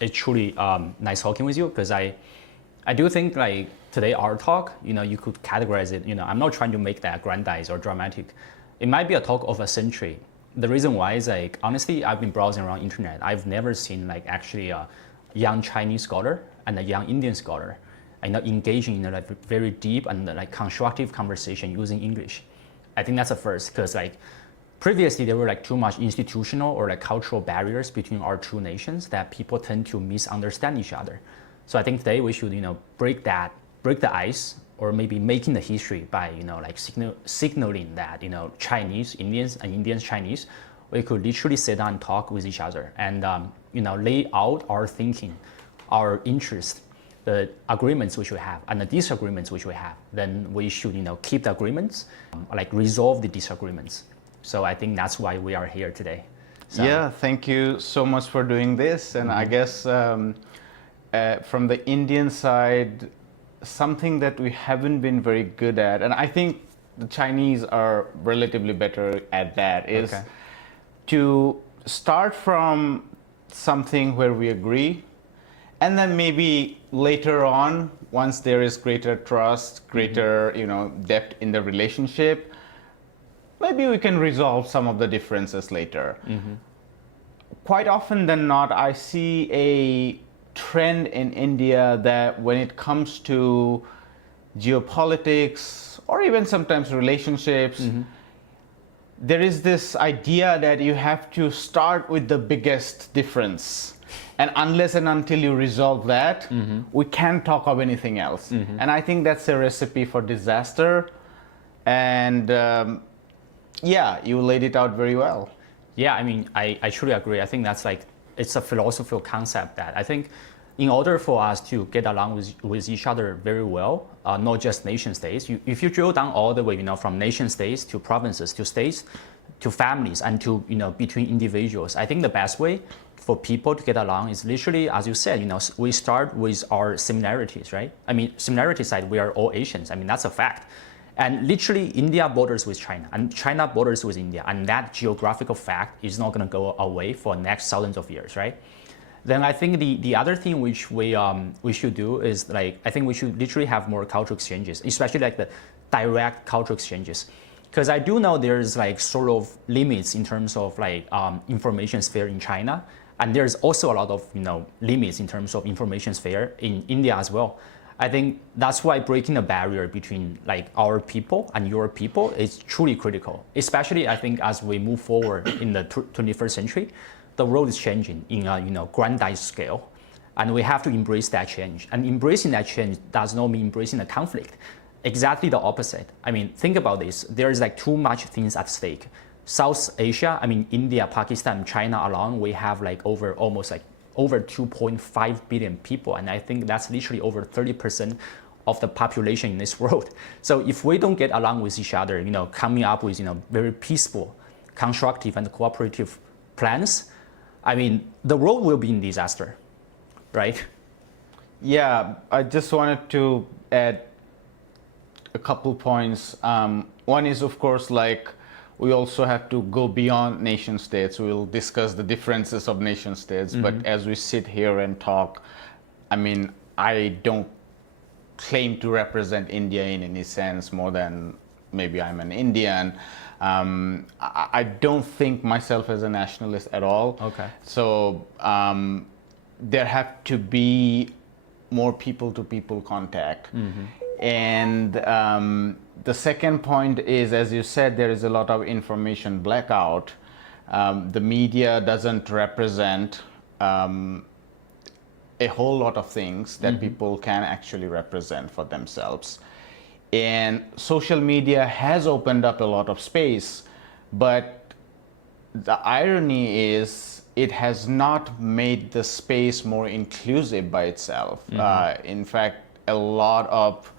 It's truly nice talking with you because I do think like today our talk, you could categorize it. I'm not trying to make that grandiose or dramatic. It might be a talk of a century. The reason why is like honestly, I've been browsing around internet. I've never seen like actually a young Chinese scholar and a young Indian scholar, engaging in a like very deep and like constructive conversation using English. I think that's a first because like previously there were like too much institutional or like cultural barriers between our two nations that people tend to misunderstand each other. So I think today we should break the ice, or maybe making the history by like signaling that Chinese Indians and Indians Chinese, we could literally sit down and talk with each other and lay out our thinking, our interests, the agreements we should have and the disagreements we should have. Then we should keep the agreements, like resolve the disagreements. So I think that's why we are here today. So, yeah, thank you so much for doing this. And I guess from the Indian side, something that we haven't been very good at, and I think the Chinese are relatively better at that, is to start from something where we agree, and then maybe later on, once there is greater trust, greater depth in the relationship, maybe we can resolve some of the differences later. Quite often than not, I see a trend in India that when it comes to geopolitics or even sometimes relationships, there is this idea that you have to start with the biggest difference. And unless and until you resolve that, we can't talk of anything else. And I think that's a recipe for disaster. And yeah, you laid it out very well. Yeah, I mean, I truly agree. I think that's like, it's a philosophical concept that I think in order for us to get along with each other very well, not just nation states, if you drill down all the way, from nation states to provinces to states to families and to, between individuals, I think the best way for people to get along is literally, as you said, we start with our similarities, right? I mean, similarity side, we are all Asians. I mean, that's a fact. And literally, India borders with China, and China borders with India, and that geographical fact is not going to go away for the next thousands of years, right? Then I think the other thing which we should do is like, I think we should literally have more cultural exchanges, especially like the direct cultural exchanges, because I do know there's like sort of limits in terms of like information sphere in China, and there's also a lot of limits in terms of information sphere in India as well. I think that's why breaking the barrier between like our people and your people is truly critical. Especially, I think, as we move forward in the 21st century, the world is changing in a grandiose scale, and we have to embrace that change. And embracing that change does not mean embracing the conflict. Exactly the opposite. I mean, think about this. There is like too much things at stake. South Asia, I mean, India, Pakistan, China alone, we have like over 2.5 billion people, and I think that's literally over 30% of the population in this world. So if we don't get along with each other, coming up with very peaceful, constructive, and cooperative plans, I mean, the world will be in disaster, right? Yeah, I just wanted to add a couple points. One is, of course, like, we also have to go beyond nation states. We'll discuss the differences of nation states, but as we sit here and talk, I mean, I don't claim to represent India in any sense more than maybe I'm an Indian. I don't think myself as a nationalist at all. Okay. So there have to be more people-to-people contact. And the second point is, as you said, there is a lot of information blackout. The media doesn't represent a whole lot of things that people can actually represent for themselves. And social media has opened up a lot of space, but the irony is it has not made the space more inclusive by itself. In fact, a lot of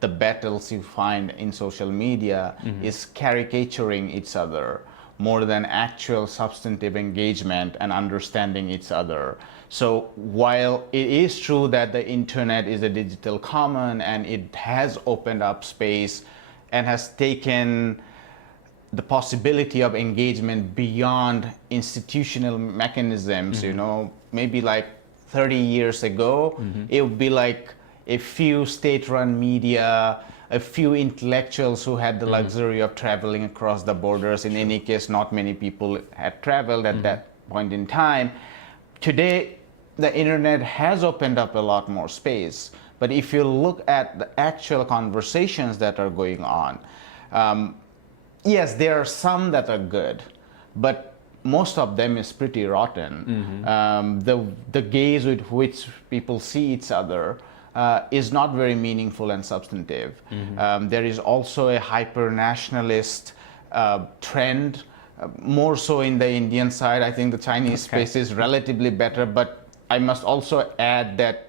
the battles you find in social media is caricaturing each other more than actual substantive engagement and understanding each other. So while it is true that the internet is a digital common and it has opened up space and has taken the possibility of engagement beyond institutional mechanisms, maybe like 30 years ago, it would be like a few state-run media, a few intellectuals who had the luxury of traveling across the borders. In any case, not many people had traveled at that point in time. Today, the internet has opened up a lot more space. But if you look at the actual conversations that are going on, yes, there are some that are good, but most of them is pretty rotten. The gaze with which people see each other is not very meaningful and substantive. There is also a hyper-nationalist trend, more so in the Indian side. I think the Chinese space is relatively better, but I must also add that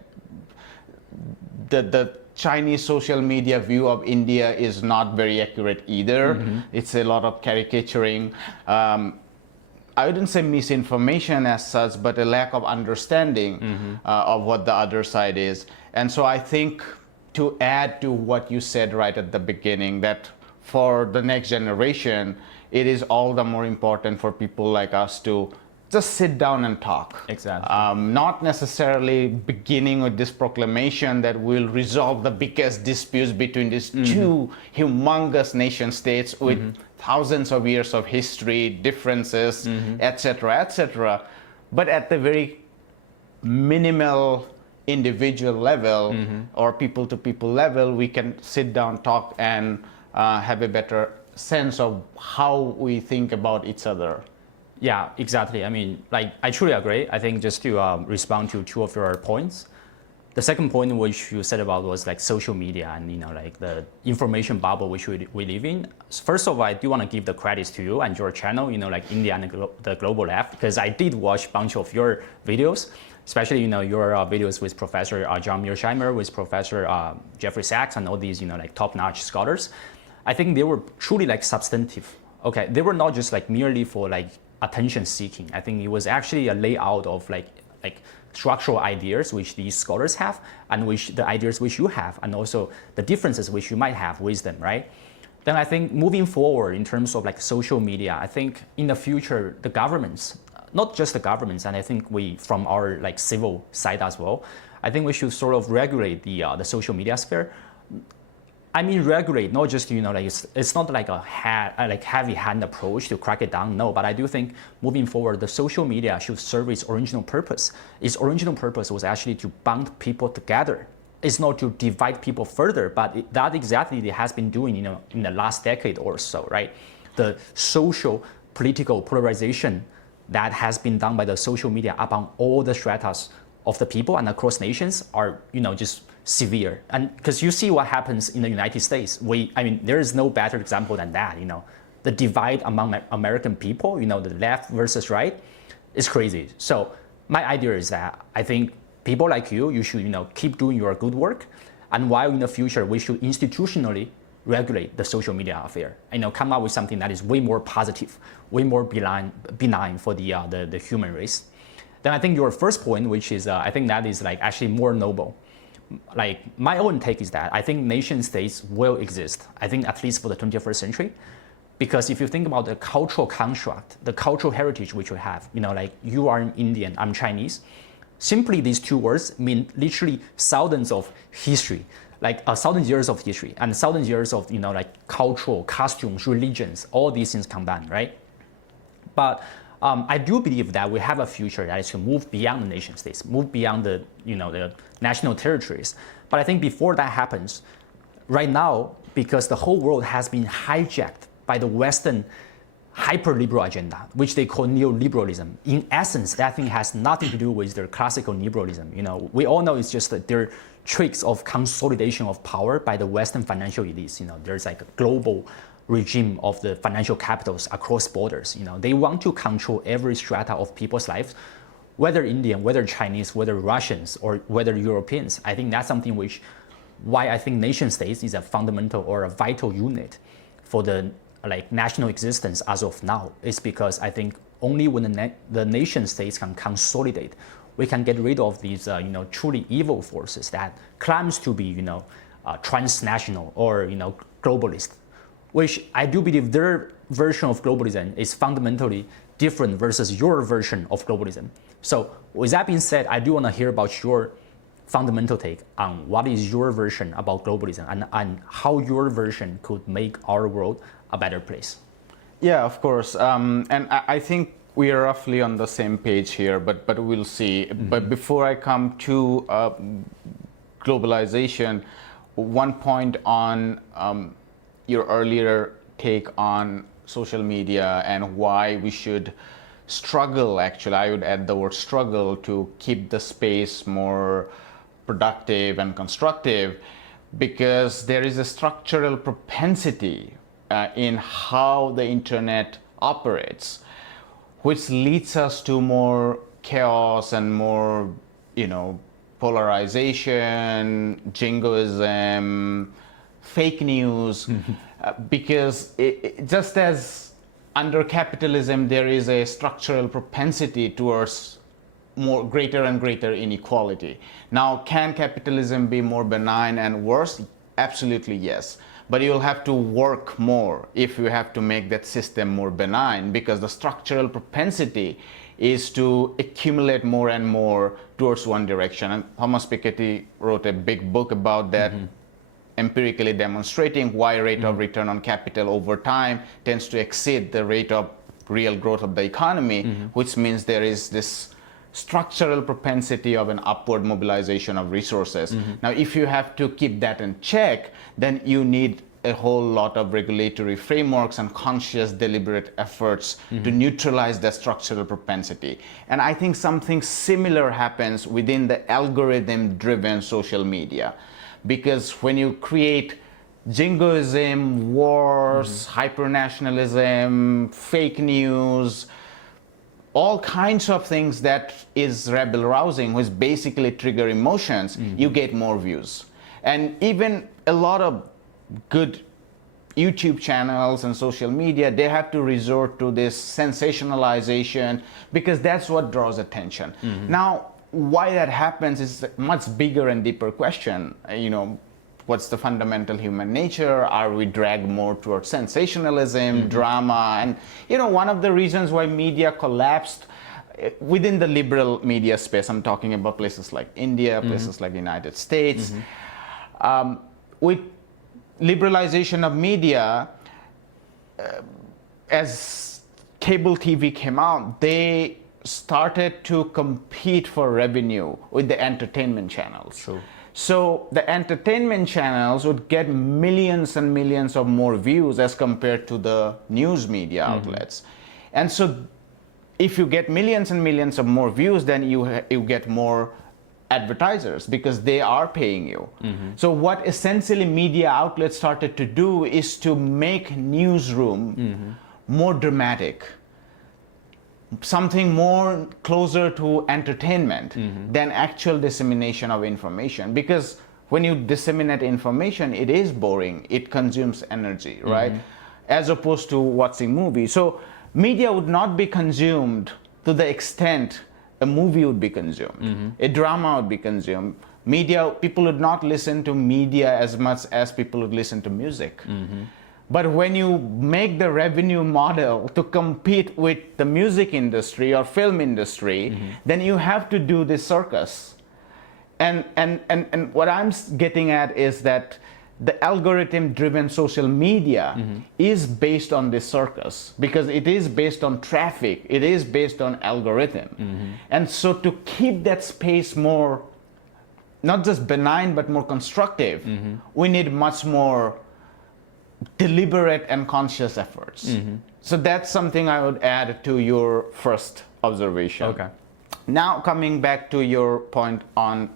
the Chinese social media view of India is not very accurate either. It's a lot of caricaturing. I wouldn't say misinformation as such, but a lack of understanding of what the other side is. And so I think, to add to what you said right at the beginning, that for the next generation, it is all the more important for people like us to just sit down and talk. Exactly. Not necessarily beginning with this proclamation that will resolve the biggest disputes between these two humongous nation states with thousands of years of history, differences, etc., etc. But at the very minimal individual level or people-to-people level, we can sit down, talk, and have a better sense of how we think about each other. Yeah, exactly. I mean, like, I truly agree. I think just to respond to two of your points, the second point which you said about was like social media and, you know, like the information bubble which we live in. First of all, I do want to give the credits to you and your channel, you know, like India and the Global Left, because I did watch a bunch of your videos, especially, you know, your videos with Professor John Mearsheimer, with Professor Jeffrey Sachs, and all these, you know, like top-notch scholars. I think they were truly like substantive. Okay, they were not just like merely for like attention seeking. I think it was actually a layout of like structural ideas which these scholars have, and which the ideas which you have, and also the differences which you might have with them, right? Then I think moving forward in terms of like social media, I think in the future the governments, not just the governments, and I think we from our like civil side as well, I think we should sort of regulate the social media sphere. I mean, regulate, not just, you know, like it's not like a heavy-hand approach to crack it down, no, but I do think moving forward, the social media should serve its original purpose. Its original purpose was actually to bond people together. It's not to divide people further, but that exactly it has been doing, you know, in the last decade or so, right? The social, political polarization that has been done by the social media upon all the stratas of the people and across nations are, you know, just severe. And because you see what happens in the United States, I mean, there is no better example than that, you know. The divide among American people, you know, the left versus right, is crazy. So my idea is that I think people like you should, you know, keep doing your good work. And while in the future, we should institutionally regulate the social media affair, you know, come up with something that is way more positive, way more benign for the human race. Then I think your first point, which is, I think that is like actually more noble. Like my own take is that I think nation states will exist, I think at least for the 21st century, because if you think about the cultural construct, the cultural heritage which we have, you know, like you are an Indian, I'm Chinese, simply these two words mean literally thousands of history, like 1,000 years of history and 1,000 years of, you know, like cultural costumes, religions, all these things combined, right? But I do believe that we have a future that is to move beyond the nation states, move beyond the, you know, the national territories. But I think before that happens, right now, because the whole world has been hijacked by the Western hyper-liberal agenda, which they call neoliberalism. In essence, that thing has nothing to do with their classical liberalism. You know, we all know it's just their tricks of consolidation of power by the Western financial elites. You know, there's like a global regime of the financial capitals across borders. You know, they want to control every strata of people's lives, whether Indian, whether Chinese, whether Russians, or whether Europeans. I think that's something why I think nation states is a fundamental or a vital unit for the like national existence as of now. Is because I think only when the nation states can consolidate, we can get rid of these you know, truly evil forces that claims to be, you know, transnational or, you know, globalist, which I do believe their version of globalism is fundamentally different versus your version of globalism. So with that being said, I do want to hear about your fundamental take on what is your version about globalism and how your version could make our world a better place. Yeah, of course. And I think we are roughly on the same page here, but we'll see. But before I come to globalization, one point on your earlier take on social media and why we should struggle, actually, I would add the word struggle, to keep the space more productive and constructive, because there is a structural propensity in how the internet operates, which leads us to more chaos and more, polarization, jingoism, fake news, because just as under capitalism there is a structural propensity towards more greater and greater inequality. Now, can capitalism be more benign and worse? Absolutely yes. But you'll have to work more if you have to make that system more benign, because the structural propensity is to accumulate more and more towards one direction. And Thomas Piketty wrote a big book about that, empirically demonstrating why rate of return on capital over time tends to exceed the rate of real growth of the economy, which means there is this structural propensity of an upward mobilization of resources. Now, if you have to keep that in check, then you need a whole lot of regulatory frameworks and conscious, deliberate efforts to neutralize that structural propensity. And I think something similar happens within the algorithm-driven social media. Because when you create jingoism, wars, hyper-nationalism, fake news, all kinds of things that is rebel rousing, which basically trigger emotions, you get more views. And even a lot of good YouTube channels and social media, they have to resort to this sensationalization because that's what draws attention. Now, why that happens is a much bigger and deeper question. What's the fundamental human nature? Are we dragged more towards sensationalism, drama? And one of the reasons why media collapsed within the liberal media space, I'm talking about places like India, places like the United States, with liberalization of media, as cable TV came out, they started to compete for revenue with the entertainment channels. True. So the entertainment channels would get millions and millions of more views as compared to the news media outlets. And so if you get millions and millions of more views, then you get more advertisers because they are paying you. So what essentially media outlets started to do is to make newsroom more dramatic, something more closer to entertainment than actual dissemination of information. Because when you disseminate information, it is boring, it consumes energy, right? As opposed to watching movies. So media would not be consumed to the extent a movie would be consumed, a drama would be consumed. Media, people would not listen to media as much as people would listen to music. But when you make the revenue model to compete with the music industry or film industry, then you have to do this circus. And what I'm getting at is that the algorithm-driven social media is based on this circus because it is based on traffic, it is based on algorithm. And so to keep that space more, not just benign, but more constructive, we need much more deliberate and conscious efforts. So that's something I would add to your first observation. Okay. Now coming back to your point on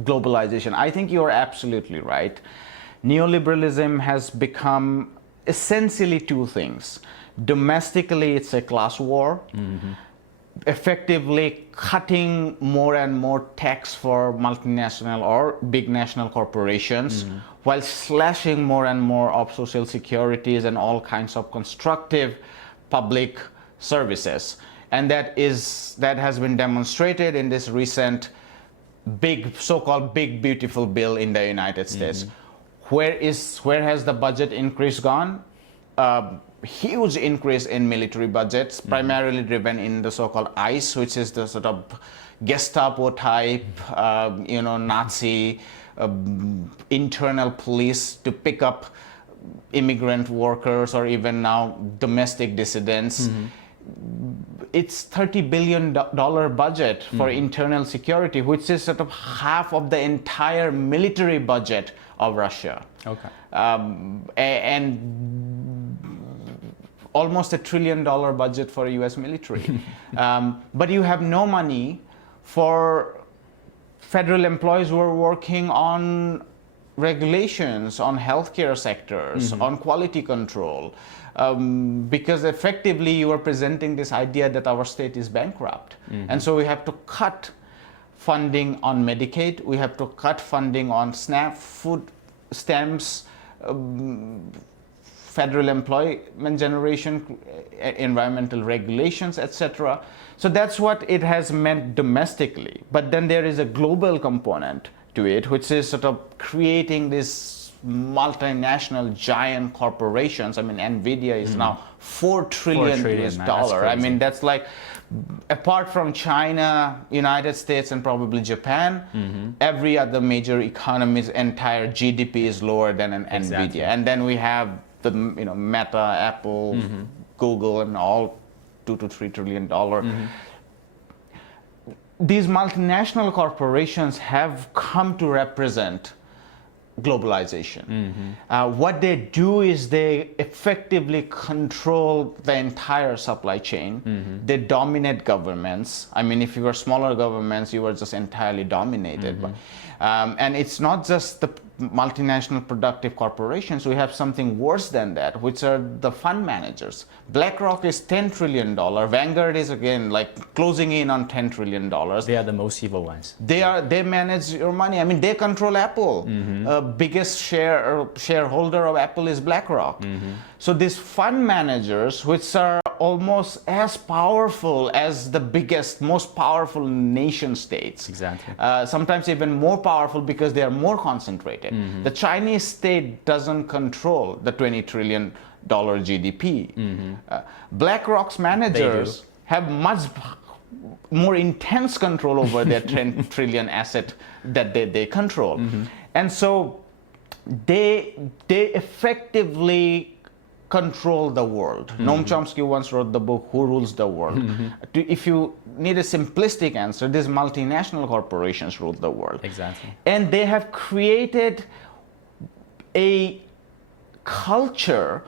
globalization, I think you're absolutely right. Neoliberalism has become essentially two things. Domestically, it's a class war, effectively cutting more and more tax for multinational or big national corporations, while slashing more and more of social securities and all kinds of constructive public services. And that has been demonstrated in this recent big, so-called big beautiful bill in the United States. Where has the budget increase gone? huge increase in military budgets, primarily driven in the so-called ICE, which is the sort of Gestapo type, Nazi internal police to pick up immigrant workers or even now domestic dissidents. It's $30 billion budget for internal security, which is sort of half of the entire military budget of Russia. Okay. And almost $1 trillion budget for US military. But you have no money for federal employees who are working on regulations, on healthcare sectors, on quality control, because effectively you are presenting this idea that our state is bankrupt. And so we have to cut funding on Medicaid, we have to cut funding on SNAP, food stamps, federal employment generation, environmental regulations, etc. So that's what it has meant domestically. But then there is a global component to it, which is sort of creating this multinational giant corporations. I mean, Nvidia is now $4 trillion US dollar. I mean, that's like, apart from China, United States, and probably Japan, every other major economy's entire GDP is lower than an Nvidia. And then we have the Meta, Apple, Google, and all $2 to $3 trillion. These multinational corporations have come to represent globalization. What they do is they effectively control the entire supply chain. They dominate governments. I mean, if you were smaller governments, you were just entirely dominated. And it's not just the multinational productive corporations. We have something worse than that, which are the fund managers. BlackRock is $10 trillion. Vanguard is again like closing in on $10 trillion. They are the most evil ones. They manage your money. I mean, they control Apple. Biggest shareholder of Apple is BlackRock. So these fund managers, which are almost as powerful as the biggest, most powerful nation states. Exactly. Sometimes even more powerful because they are more concentrated. The Chinese state doesn't control the $20 trillion GDP. BlackRock's managers have much more intense control over their 10 trillion asset that they control. And so they effectively control the world. Noam Chomsky once wrote the book, Who Rules the World? If you need a simplistic answer, these multinational corporations rule the world. Exactly. And they have created a culture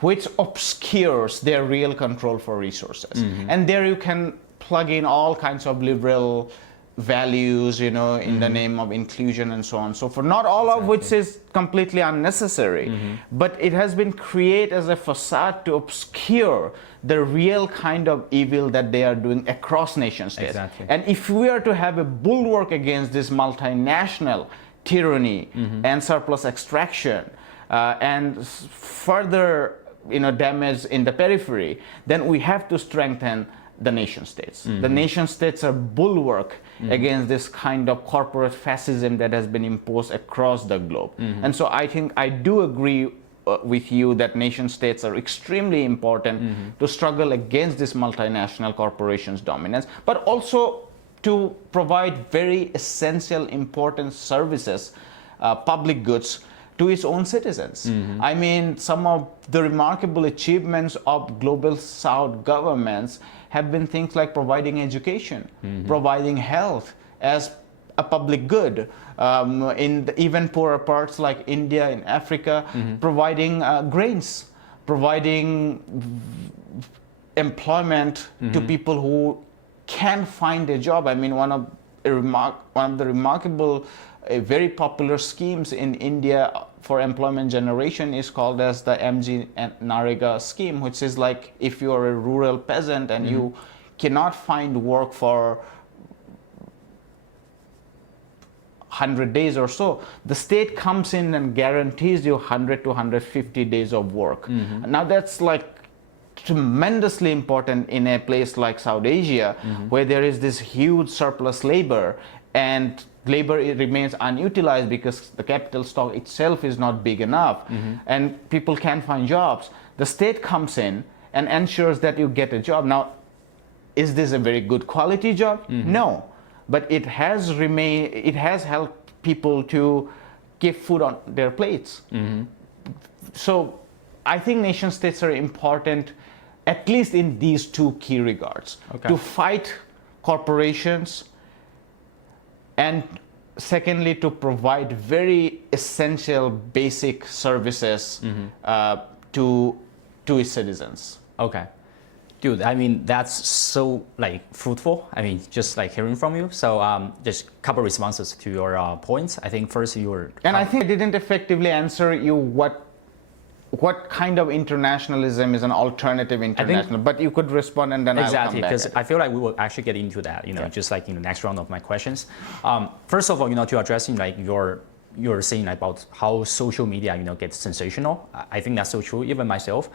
which obscures their real control for resources. And there you can plug in all kinds of liberal values, in the name of inclusion and so on and so forth. Not all of which is completely unnecessary, but it has been created as a facade to obscure the real kind of evil that they are doing across nation states. Exactly. And if we are to have a bulwark against this multinational tyranny and surplus extraction and further damage in the periphery, then we have to strengthen the nation states. The nation states are bulwark against this kind of corporate fascism that has been imposed across the globe. And so I think I do agree with you that nation states are extremely important to struggle against this multinational corporations' dominance, but also to provide very essential, important services, public goods, to its own citizens. I mean, some of the remarkable achievements of global South governments have been things like providing education, providing health as a public good, in even poorer parts like India and Africa, providing grains, providing employment to people who can find a job. I mean, one of the remarkable, very popular schemes in India for employment generation is called as the MG Narega scheme, which is like if you are a rural peasant and you cannot find work for 100 days or so, the state comes in and guarantees you 100 to 150 days of work. Now that's like tremendously important in a place like South Asia, where there is this huge surplus labor and labor remains unutilized because the capital stock itself is not big enough, and people can't find jobs. The state comes in and ensures that you get a job. Now, is this a very good quality job? No, but it has helped people to keep food on their plates. So I think nation states are important, at least in these two key regards, to fight corporations, and secondly, to provide very essential basic services to its citizens. Okay. Dude, I mean, that's so like fruitful. I mean, just like hearing from you. So just a couple responses to your points. I think first you were... And I think I didn't effectively answer you what kind of internationalism is an alternative international, but you could respond and then I'll come back. Exactly, because I feel like we will actually get into that, just like in the next round of my questions. First of all, to addressing like you're saying about how social media, gets sensational. I think that's so true. Even myself,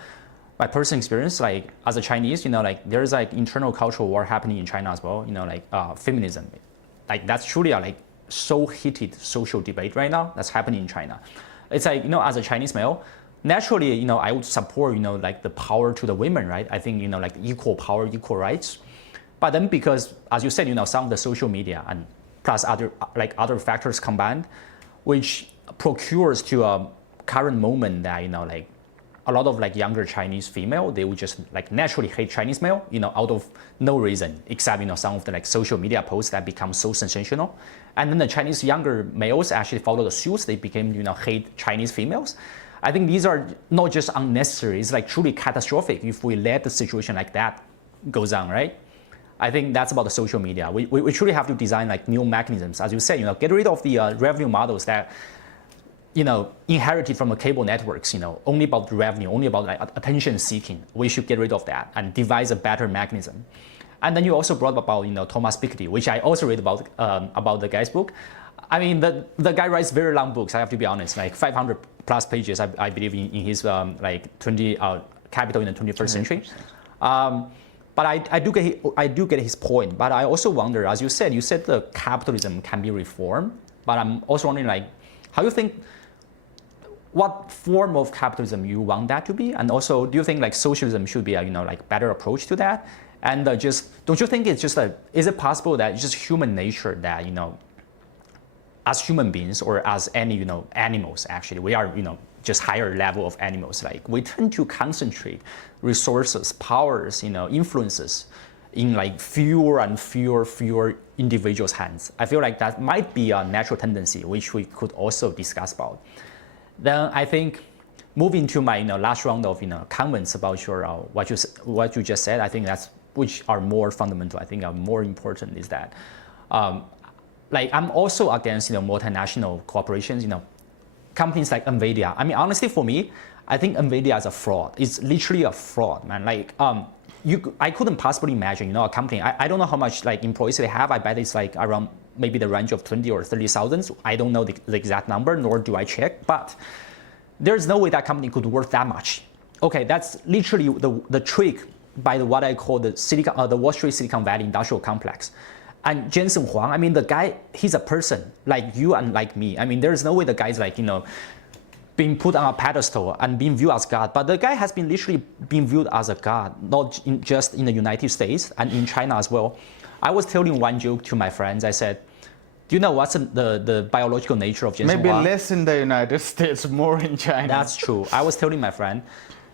my personal experience, like as a Chinese, like there's like internal cultural war happening in China as well. Feminism, like that's truly a like so heated social debate right now that's happening in China. It's like as a Chinese male, naturally, I would support, like the power to the women, right? I think, like equal power, equal rights. But then because, as you said, some of the social media and plus other factors combined, which procures to a current moment that, like a lot of like younger Chinese female, they would just like naturally hate Chinese male, out of no reason, except, some of the like social media posts that become so sensational. And then the Chinese younger males actually follow the suits. They became, hate Chinese females. I think these are not just unnecessary, it's like truly catastrophic if we let the situation like that goes on, right? I think that's about the social media. We truly have to design like new mechanisms. As you said, get rid of the revenue models that, inherited from the cable networks, only about the revenue, only about like attention seeking. We should get rid of that and devise a better mechanism. And then you also brought up about, Thomas Piketty, which I also read about the guy's book. I mean, the guy writes very long books, I have to be honest, like 500 plus pages, I believe, in his like 20 Capital in the 21st century. But I do get his point. But I also wonder, as you said the capitalism can be reformed. But I'm also wondering, like, how you think, what form of capitalism you want that to be? And also, do you think like socialism should be a like better approach to that? And just don't you think it's just is it possible that it's just human nature that as human beings or as any animals, actually we are just higher level of animals, like we tend to concentrate resources, powers, influences in like fewer and fewer individuals' hands. I feel like that might be a natural tendency which we could also discuss about. Then I think moving to my last round of comments about your what you just said, I think that's which are more fundamental, I think are more important, is that like I'm also against multinational corporations, companies like NVIDIA. I mean, honestly, for me, I think NVIDIA is a fraud. It's literally a fraud, man. Like I couldn't possibly imagine a company. I don't know how much like employees they have. I bet it's like around maybe the range of 20 or 30,000. I don't know the exact number, nor do I check. But there's no way that company could worth that much. Okay, that's literally the trick by what I call the Wall Street Silicon Valley industrial complex. And Jensen Huang, I mean, the guy, he's a person like you and like me. I mean, there's no way the guy's like, being put on a pedestal and being viewed as God. But the guy has been literally being viewed as a God, not just in the United States and in China as well. I was telling one joke to my friends. I said, do you know what's the biological nature of Jensen Huang? Maybe less in the United States, more in China. That's true. I was telling my friend,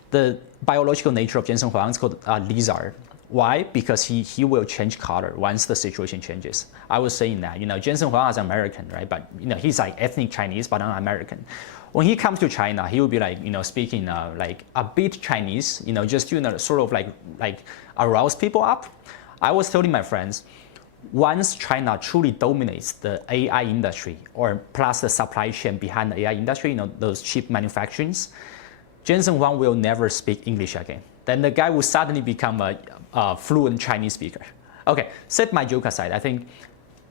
the biological nature of Jensen Huang is called a lizard. Why? Because he will change color once the situation changes. I was saying that, Jensen Huang is American, right? But, he's like ethnic Chinese, but not American. When he comes to China, he will be like, speaking like a bit Chinese, just to sort of like arouse people up. I was telling my friends, once China truly dominates the AI industry, or plus the supply chain behind the AI industry, those chip manufacturings, Jensen Huang will never speak English again. Then the guy will suddenly become a fluent Chinese speaker. Okay, set my joke aside. I think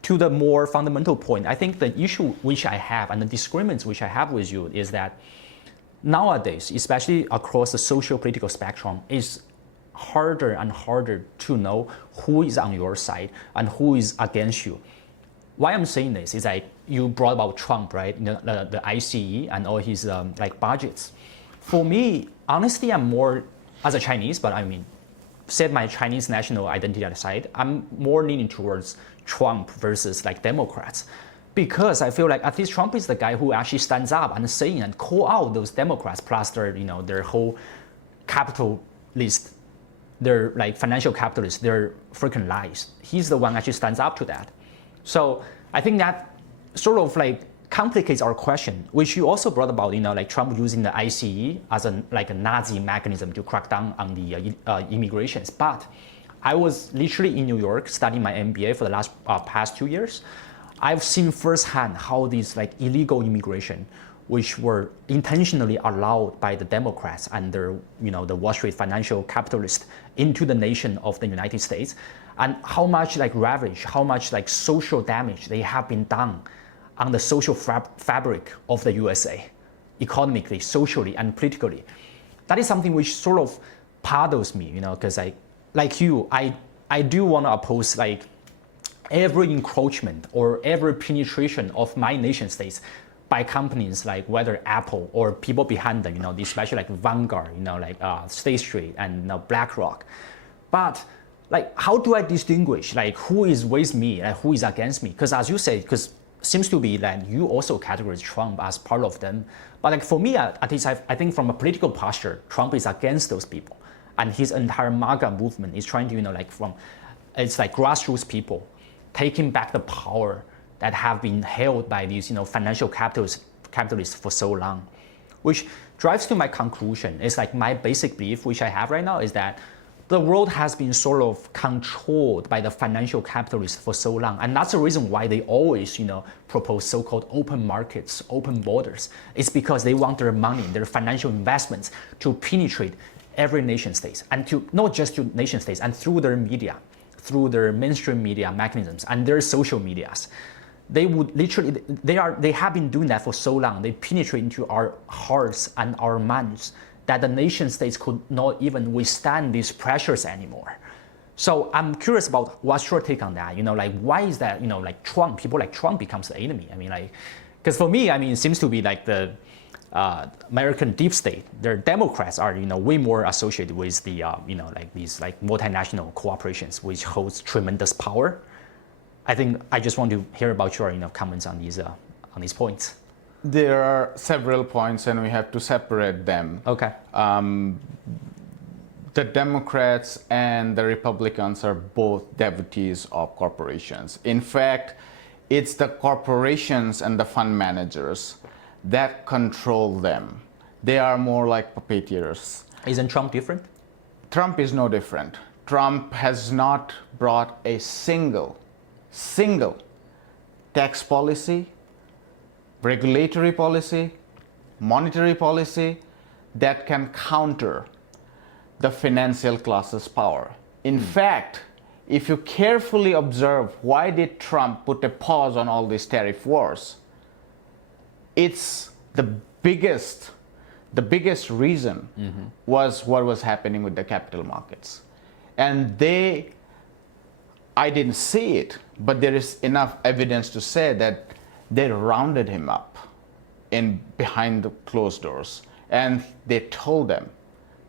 to the more fundamental point, I think the issue which I have and the disagreements which I have with you is that nowadays, especially across the socio-political spectrum, it's harder and harder to know who is on your side and who is against you. why I'm saying this is like you brought about Trump, right? The ICE and all his like budgets. For me, honestly, I'm more as a Chinese, but I mean, set my Chinese national identity aside, I'm more leaning towards Trump versus like Democrats, because I feel like at least Trump is the guy who actually stands up and saying and call out those Democrats plus their whole capitalist, their like financial capitalists, their freaking lies. He's the one actually stands up to that. So I think that sort of like complicates our question, which you also brought about, like Trump using the ICE as a Nazi mechanism to crack down on the immigrations. But I was literally in New York studying my MBA for the past 2 years. I've seen firsthand how these like illegal immigration, which were intentionally allowed by the Democrats and their, the Wall Street financial capitalists into the nation of the United States, and how much like ravage, how much like social damage they have been done on the social fabric of the USA, economically, socially, and politically. That is something which sort of bothers me, because like you, I do want to oppose like every encroachment or every penetration of my nation states by companies like whether Apple or people behind them, especially like Vanguard, State Street and BlackRock. But like, how do I distinguish like who is with me and who is against me? Because as you say, because seems to be that you also categorize Trump as part of them. But like for me, at least I think from a political posture, Trump is against those people. And his entire MAGA movement is trying to, it's like grassroots people taking back the power that have been held by these, financial capitalists for so long. Which drives to my conclusion. It's like my basic belief, which I have right now, is that the world has been sort of controlled by the financial capitalists for so long. And that's the reason why they always, propose so-called open markets, open borders. It's because they want their money, their financial investments to penetrate every nation state, and to not just to nation states, and through their media, through their mainstream media mechanisms and their social medias. They would literally, they have been doing that for so long. They penetrate into our hearts and our minds that the nation states could not even withstand these pressures anymore. So I'm curious about what's your take on that? Why is that, Trump, people like Trump becomes the enemy? Because for me, it seems to be like the American deep state. Their Democrats are, way more associated with the, these multinational corporations, which holds tremendous power. I think I just want to hear about your, comments on these points. There are several points, and we have to separate them. Okay. The Democrats and the Republicans are both devotees of corporations. In fact, it's the corporations and the fund managers that control them. They are more like puppeteers. Isn't Trump different? Trump is no different. Trump has not brought a single tax policy, regulatory policy, monetary policy that can counter the financial class's power. In fact, if you carefully observe why did Trump put a pause on all these tariff wars, it's the biggest reason was what was happening with the capital markets. And I didn't see it, but there is enough evidence to say that they rounded him up behind the closed doors, and they told them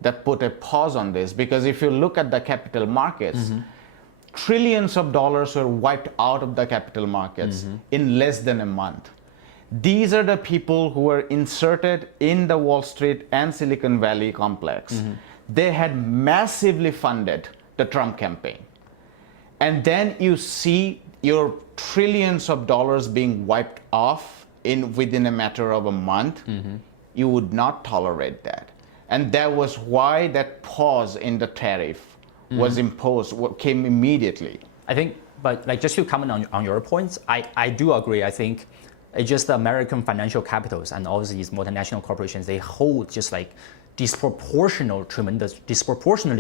that put a pause on this, because if you look at the capital markets, trillions of dollars were wiped out of the capital markets in less than a month. These are the people who were inserted in the Wall Street and Silicon Valley complex. They had massively funded the Trump campaign. And then you see your trillions of dollars being wiped off within a matter of a month. You would not tolerate that. And that was why that pause in the tariff was imposed, came immediately. I think, but just to comment on your points, I do agree. I think it's just the American financial capitals and all these multinational corporations, they hold just disproportionately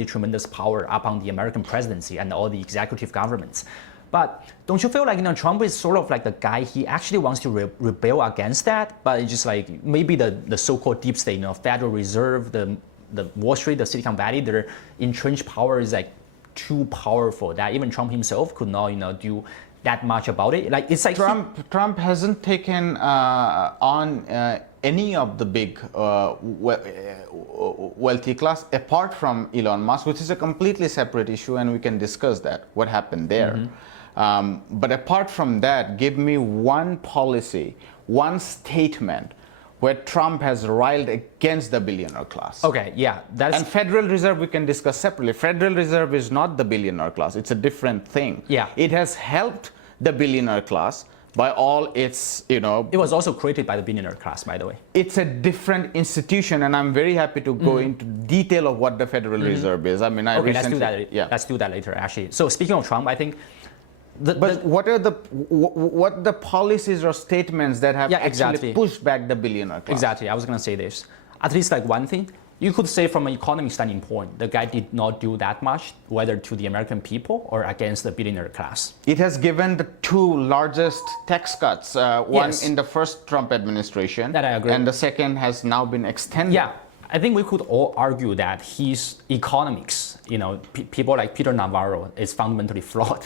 tremendous power upon the American presidency and all the executive governments. But don't you feel like Trump is sort of like the guy, he actually wants to rebel against that, but it's just like maybe the so-called deep state, Federal Reserve, the Wall Street, the Silicon Valley, their entrenched power is too powerful that even Trump himself could not do that much about it. Like it's like Trump hasn't taken on any of the big wealthy class apart from Elon Musk, which is a completely separate issue, and we can discuss that, what happened there. But apart from that, give me one policy, one statement where Trump has railed against the billionaire class. Okay, yeah, that's... And Federal Reserve we can discuss separately. Federal Reserve is not the billionaire class. It's a different thing. Yeah. It has helped the billionaire class by all its, It was also created by the billionaire class, by the way. It's a different institution, and I'm very happy to go into detail of what the Federal Reserve is. I mean, Okay, let's do that. Yeah. Let's do that later, actually. So speaking of Trump, I think... what are the policies or statements that have actually pushed back the billionaire class? Exactly. I was going to say this. At least like one thing, you could say from an economic standpoint, the guy did not do that much, whether to the American people or against the billionaire class. It has given the two largest tax cuts, one in the first Trump administration, that I agree, and the second has now been extended. Yeah, I think we could all argue that his economics, people like Peter Navarro, is fundamentally flawed.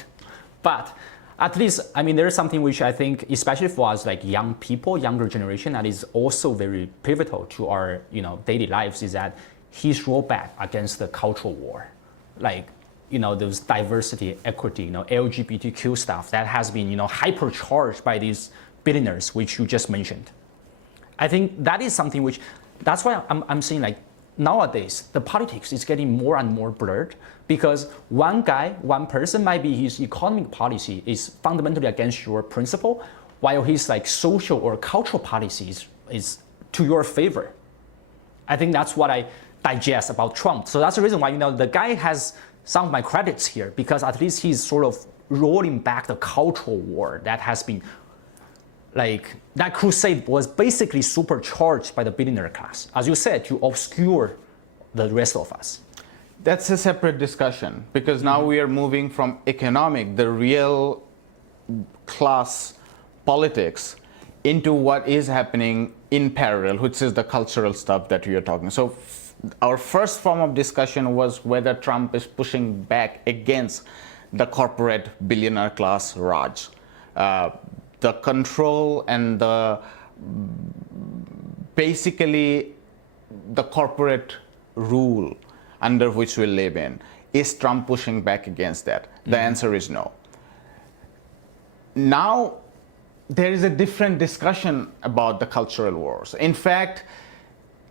But at least, I mean, there is something which I think, especially for us, like young people, younger generation, that is also very pivotal to our, daily lives, is that he's rolled back against the cultural war, like, those diversity, equity, LGBTQ stuff that has been, hypercharged by these billionaires, which you just mentioned. I think that is something which, that's why I'm saying like nowadays the politics is getting more and more blurred, because one guy, one person, might be his economic policy is fundamentally against your principle, while his like social or cultural policies is to your favor. I think that's what I digest about Trump. So that's the reason why, the guy has some of my credits here, because at least he's sort of rolling back the cultural war that has been, like, that crusade was basically supercharged by the billionaire class, as you said, to obscure the rest of us. That's a separate discussion, because now we are moving from economic, the real class politics, into what is happening in parallel, which is the cultural stuff that we are talking. So our first form of discussion was whether Trump is pushing back against the corporate billionaire class Raj. The control and basically the corporate rule under which we live in. Is Trump pushing back against that? The answer is no. Now, there is a different discussion about the cultural wars. In fact,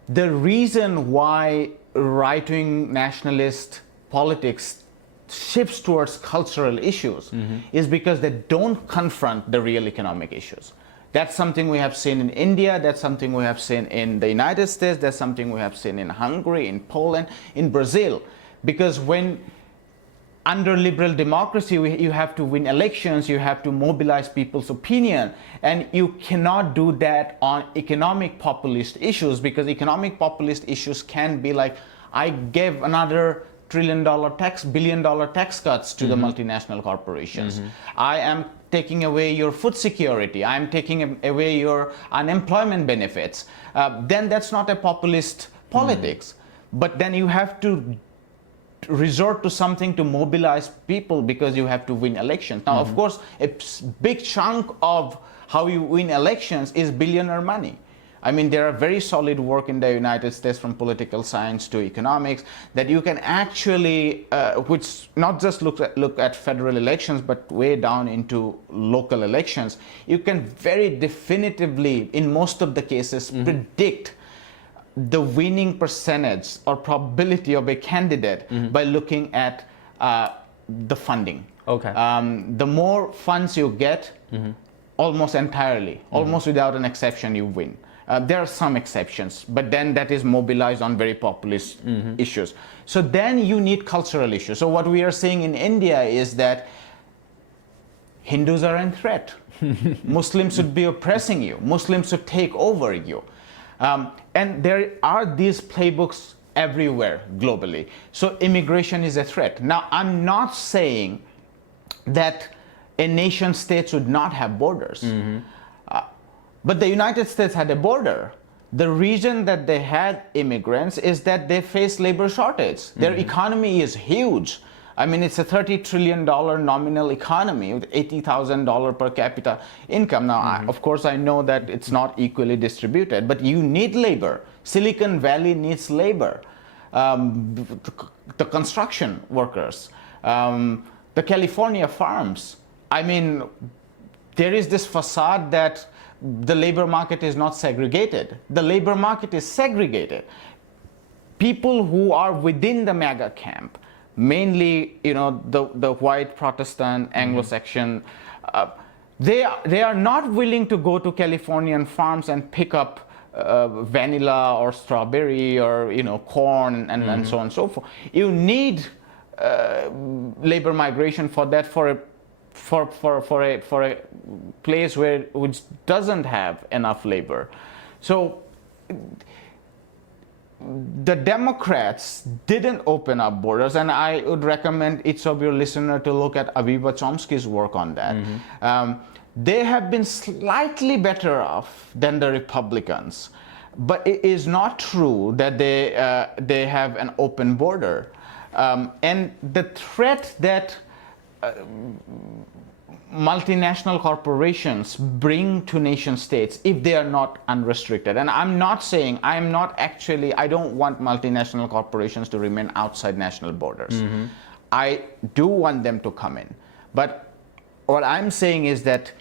the reason why right-wing nationalist politics shifts towards cultural issues is because they don't confront the real economic issues. That's something we have seen in India, that's something we have seen in the United States, that's something we have seen in Hungary, in Poland, in Brazil. Because when under liberal democracy, you have to win elections, you have to mobilize people's opinion, and you cannot do that on economic populist issues, because economic populist issues can be like, I gave another billion-dollar tax cuts to the multinational corporations. I am taking away your food security. I am taking away your unemployment benefits. Then that's not a populist politics. But then you have to resort to something to mobilize people, because you have to win elections. Now, of course, a big chunk of how you win elections is billionaire money. I mean, there are very solid work in the United States, from political science to economics, that you can actually, which not just look at federal elections, but way down into local elections. You can very definitively, in most of the cases, predict the winning percentage or probability of a candidate by looking at the funding. Okay. The more funds you get, almost entirely, almost without an exception, you win. There are some exceptions, but then that is mobilized on very populist issues. So then you need cultural issues. So what we are seeing in India is that Hindus are in threat. Muslims should be oppressing you. Muslims should take over you. And there are these playbooks everywhere globally. So immigration is a threat. Now, I'm not saying that a nation state should not have borders. But the United States had a border. The reason that they had immigrants is that they face labor shortage. Their economy is huge. I mean, it's a $30 trillion nominal economy with $80,000 per capita income. Now, of course, I know that it's not equally distributed, but you need labor. Silicon Valley needs labor. The construction workers, the California farms. I mean, there is this facade that the labor market is not segregated. The labor market is segregated. People who are within the MAGA camp, mainly, you know, the white Protestant Anglo-Saxon, they are not willing to go to Californian farms and pick up vanilla or strawberry or, you know, corn and so on and so forth. You need labor migration for that, for a place which doesn't have enough labor. So the Democrats didn't open up borders, and I would recommend each of your listeners to look at Aviva Chomsky's work on that. They have been slightly better off than the Republicans, but it is not true that they have an open border. And the threat that multinational corporations bring to nation states if they are not unrestricted. And I'm not saying, I don't want multinational corporations to remain outside national borders. I do want them to come in. But what I'm saying is that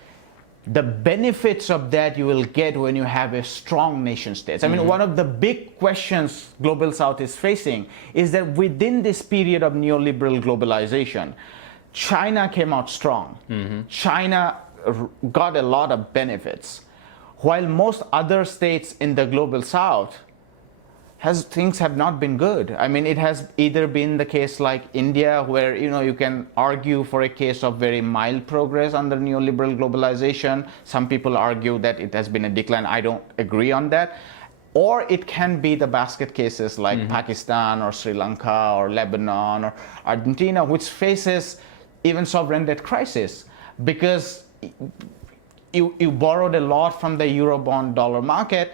the benefits of that you will get when you have a strong nation states. I mean, one of the big questions Global South is facing is that within this period of neoliberal globalization, China came out strong. China got a lot of benefits, while most other states in the Global South things have not been good. I mean, it has either been the case like India, where, you know, you can argue for a case of very mild progress under neoliberal globalization. Some people argue that it has been a decline. I don't agree on that. Or it can be the basket cases like Pakistan or Sri Lanka or Lebanon or Argentina, which faces even sovereign debt crisis, because you borrowed a lot from the Eurobond dollar market,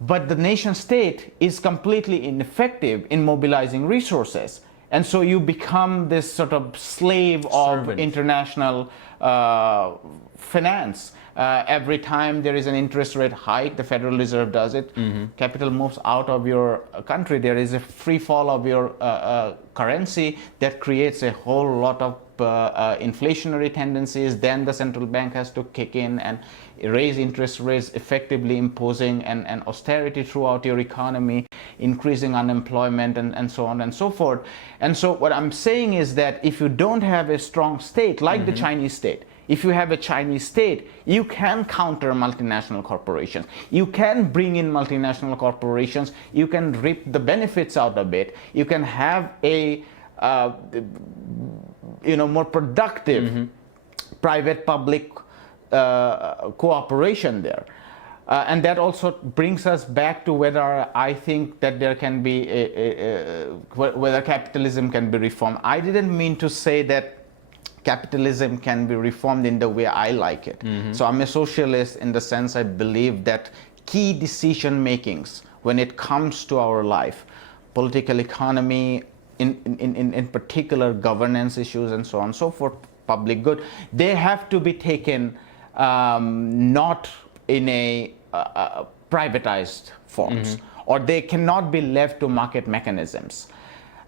but the nation state is completely ineffective in mobilizing resources. And so you become this sort of slave of international finance. Every time there is an interest rate hike, the Federal Reserve does it, capital moves out of your country, there is a free fall of your currency that creates a whole lot of inflationary tendencies. Then the central bank has to kick in and raise interest rates, effectively imposing an austerity throughout your economy, increasing unemployment, and so on and so forth. And so what I'm saying is that if you don't have a strong state, like the Chinese state, if you have a Chinese state, you can counter multinational corporations. You can bring in multinational corporations. You can reap the benefits out of it. You can have a more productive private-public cooperation there. And that also brings us back to whether I think that there can be whether capitalism can be reformed. I didn't mean to say that capitalism can be reformed in the way I like it. So I'm a socialist in the sense I believe that key decision makings when it comes to our life, political economy, in particular governance issues and so on and so forth, public good, they have to be taken not in a privatized forms, or they cannot be left to market mechanisms.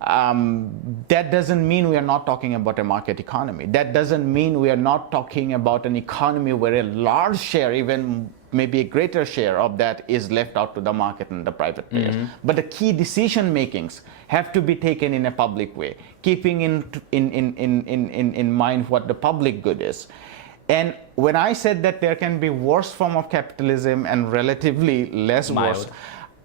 That doesn't mean we are not talking about a market economy. That doesn't mean we are not talking about an economy where a large share, even maybe a greater share of that, is left out to the market and the private players. But the key decision makings have to be taken in a public way, keeping in mind what the public good is. And when I said that there can be worse form of capitalism and relatively less worse,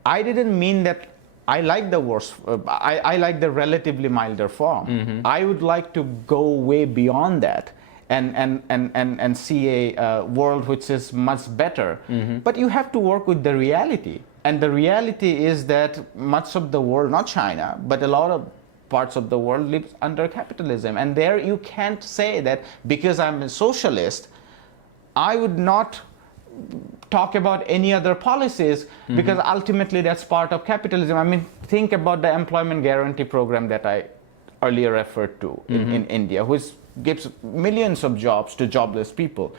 I didn't mean that I like the worst. I like the relatively milder form. I would like to go way beyond that and see a world which is much better. But you have to work with the reality. And the reality is that much of the world, not China, but a lot of parts of the world lives under capitalism. And there you can't say that because I'm a socialist, I would not talk about any other policies, because ultimately that's part of capitalism. I mean, think about the employment guarantee program that I earlier referred to in India, which gives millions of jobs to jobless people.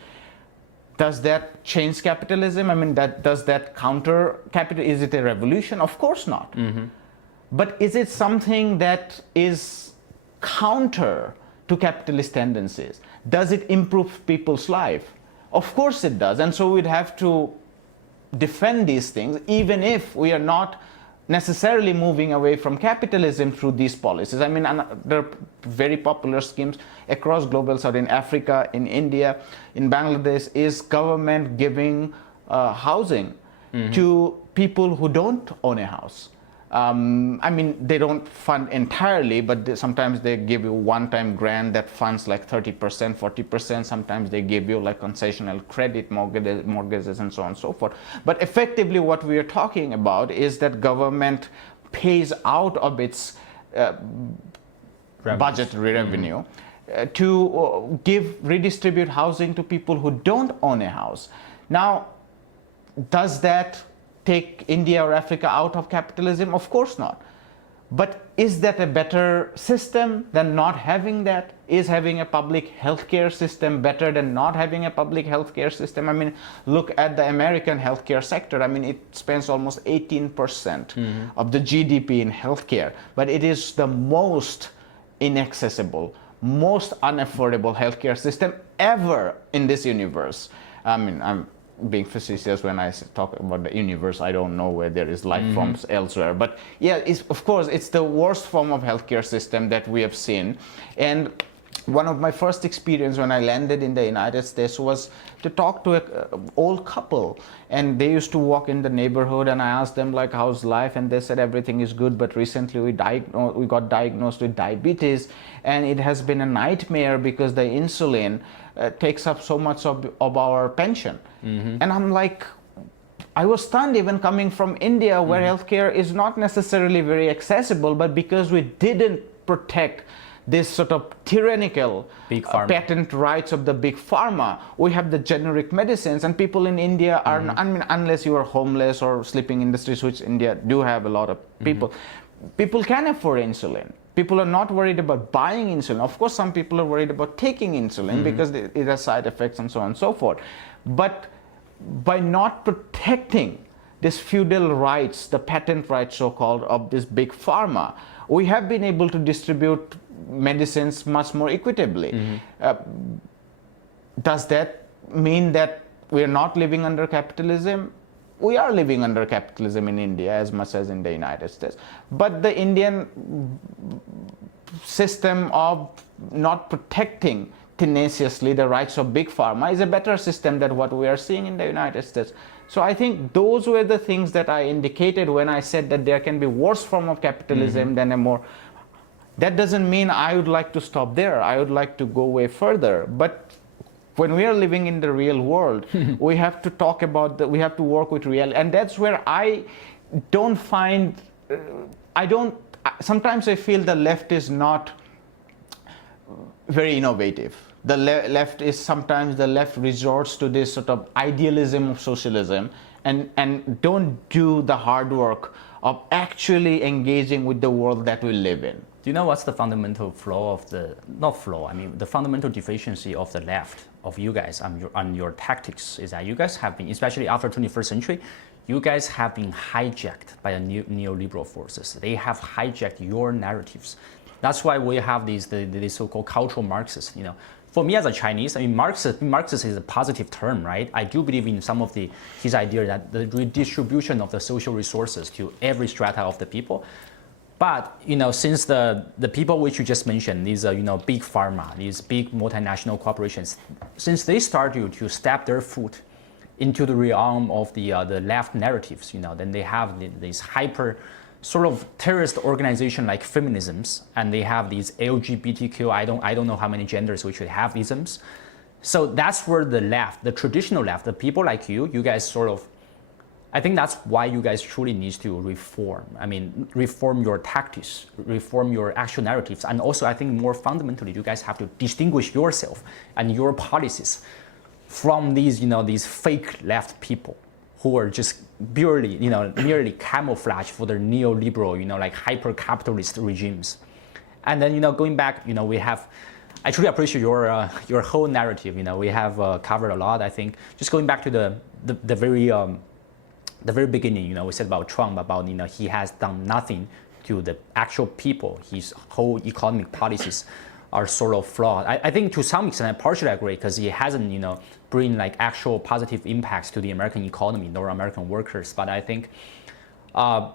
Does that change capitalism? I mean, does that counter capital? Is it a revolution? Of course not. But is it something that is counter to capitalist tendencies? Does it improve people's life? Of course it does. And so we'd have to defend these things, even if we are not necessarily moving away from capitalism through these policies. I mean, there are very popular schemes across global south. In Africa, in India, in Bangladesh, is government giving housing to people who don't own a house. I mean, they don't fund entirely, but sometimes they give you one-time grant that funds like 30%, 40%. Sometimes they give you like concessional credit mortgages and so on and so forth. But effectively what we are talking about is that government pays out of its budgetary revenue to redistribute housing to people who don't own a house. Now, does that take India or Africa out of capitalism? Of course not. But is that a better system than not having that? Is having a public healthcare system better than not having a public healthcare system? I mean, look at the American healthcare sector. I mean, it spends almost 18% of the GDP in healthcare, but it is the most inaccessible, most unaffordable healthcare system ever in this universe. I mean, I'm being facetious when I talk about the universe. I don't know where there is life forms elsewhere, but yeah, of course it's the worst form of healthcare system that we have seen. And one of my first experience when I landed in the United States was to talk to an old couple, and they used to walk in the neighborhood, and I asked them like, how's life, and they said everything is good, but recently we got diagnosed with diabetes, and it has been a nightmare because the insulin takes up so much of our pension. And I'm like, I was stunned, even coming from India, where healthcare is not necessarily very accessible, but because we didn't protect this sort of tyrannical patent rights of the big pharma, we have the generic medicines, and people in India are, I mean, unless you are homeless or sleeping in the streets, which India do have a lot of people, people can afford insulin. People are not worried about buying insulin. Of course, some people are worried about taking insulin because it has side effects and so on and so forth. But by not protecting these feudal rights, the patent rights so-called of this big pharma, we have been able to distribute medicines much more equitably. Does that mean that we are not living under capitalism? We are living under capitalism in India as much as in the United States. But the Indian system of not protecting tenaciously the rights of big pharma is a better system than what we are seeing in the United States. So I think those were the things that I indicated when I said that there can be worse form of capitalism than a more. That doesn't mean I would like to stop there. I would like to go way further. But when we are living in the real world, we have to talk about we have to work with reality. And that's where I don't find, sometimes I feel the left is not very innovative. The left is sometimes the left resorts to this sort of idealism of socialism and don't do the hard work of actually engaging with the world that we live in. Do you know what's the fundamental flaw of the fundamental deficiency of the left, of you guys on your tactics is that you guys have been, especially after 21st century, you guys have been hijacked by the neoliberal forces. They have hijacked your narratives. That's why we have these so-called cultural Marxists. You know, for me as a Chinese, I mean, Marxist is a positive term, right? I do believe in some of his idea that the redistribution of the social resources to every strata of the people. But you know, since the people which you just mentioned, these big pharma, these big multinational corporations, since they started to step their foot into the realm of the left narratives, then they have these hyper sort of terrorist organization like Feminisms, and they have these LGBTQ. I don't know how many genders we should have isms. So that's where the left, the traditional left, the people like you guys sort of. I think that's why you guys truly need to reform. I mean, reform your tactics, reform your actual narratives, and also I think more fundamentally, you guys have to distinguish yourself and your policies from these fake left people who are just purely, merely camouflage for their neoliberal, like hyper-capitalist regimes. And then, going back, we have, I truly appreciate your whole narrative. We have covered a lot. I think just going back to the very beginning, we said about Trump, about, he has done nothing to the actual people. His whole economic policies are sort of flawed. I think to some extent I partially agree, because he hasn't, bring like actual positive impacts to the American economy nor American workers. But I think I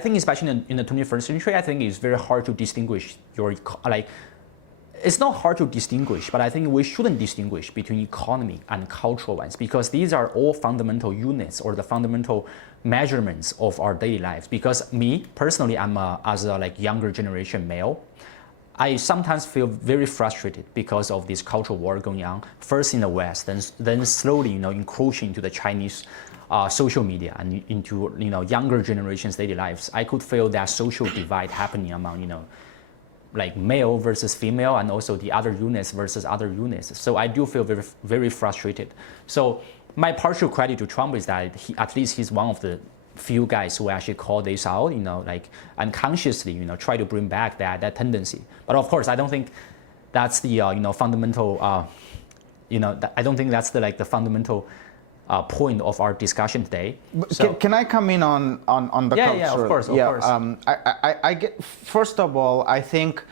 think especially in the 21st century, I think it's very hard to distinguish it's not hard to distinguish, but I think we shouldn't distinguish between economy and cultural ones, because these are all fundamental units or the fundamental measurements of our daily lives. Because me personally, as a younger generation male, I sometimes feel very frustrated because of this cultural war going on, first in the West, then slowly, encroaching into the Chinese social media and into, younger generations' daily lives. I could feel that social divide happening among, male versus female, and also the other units versus other units. So I do feel very, very frustrated. So my partial credit to Trump is that at least he's one of the few guys who actually call this out, unconsciously, try to bring back that tendency. But of course, I don't think that's the, fundamental, I don't think that's the fundamental point of our discussion today. So, can I come in on the culture? Yeah, of course. I get, first of all, I think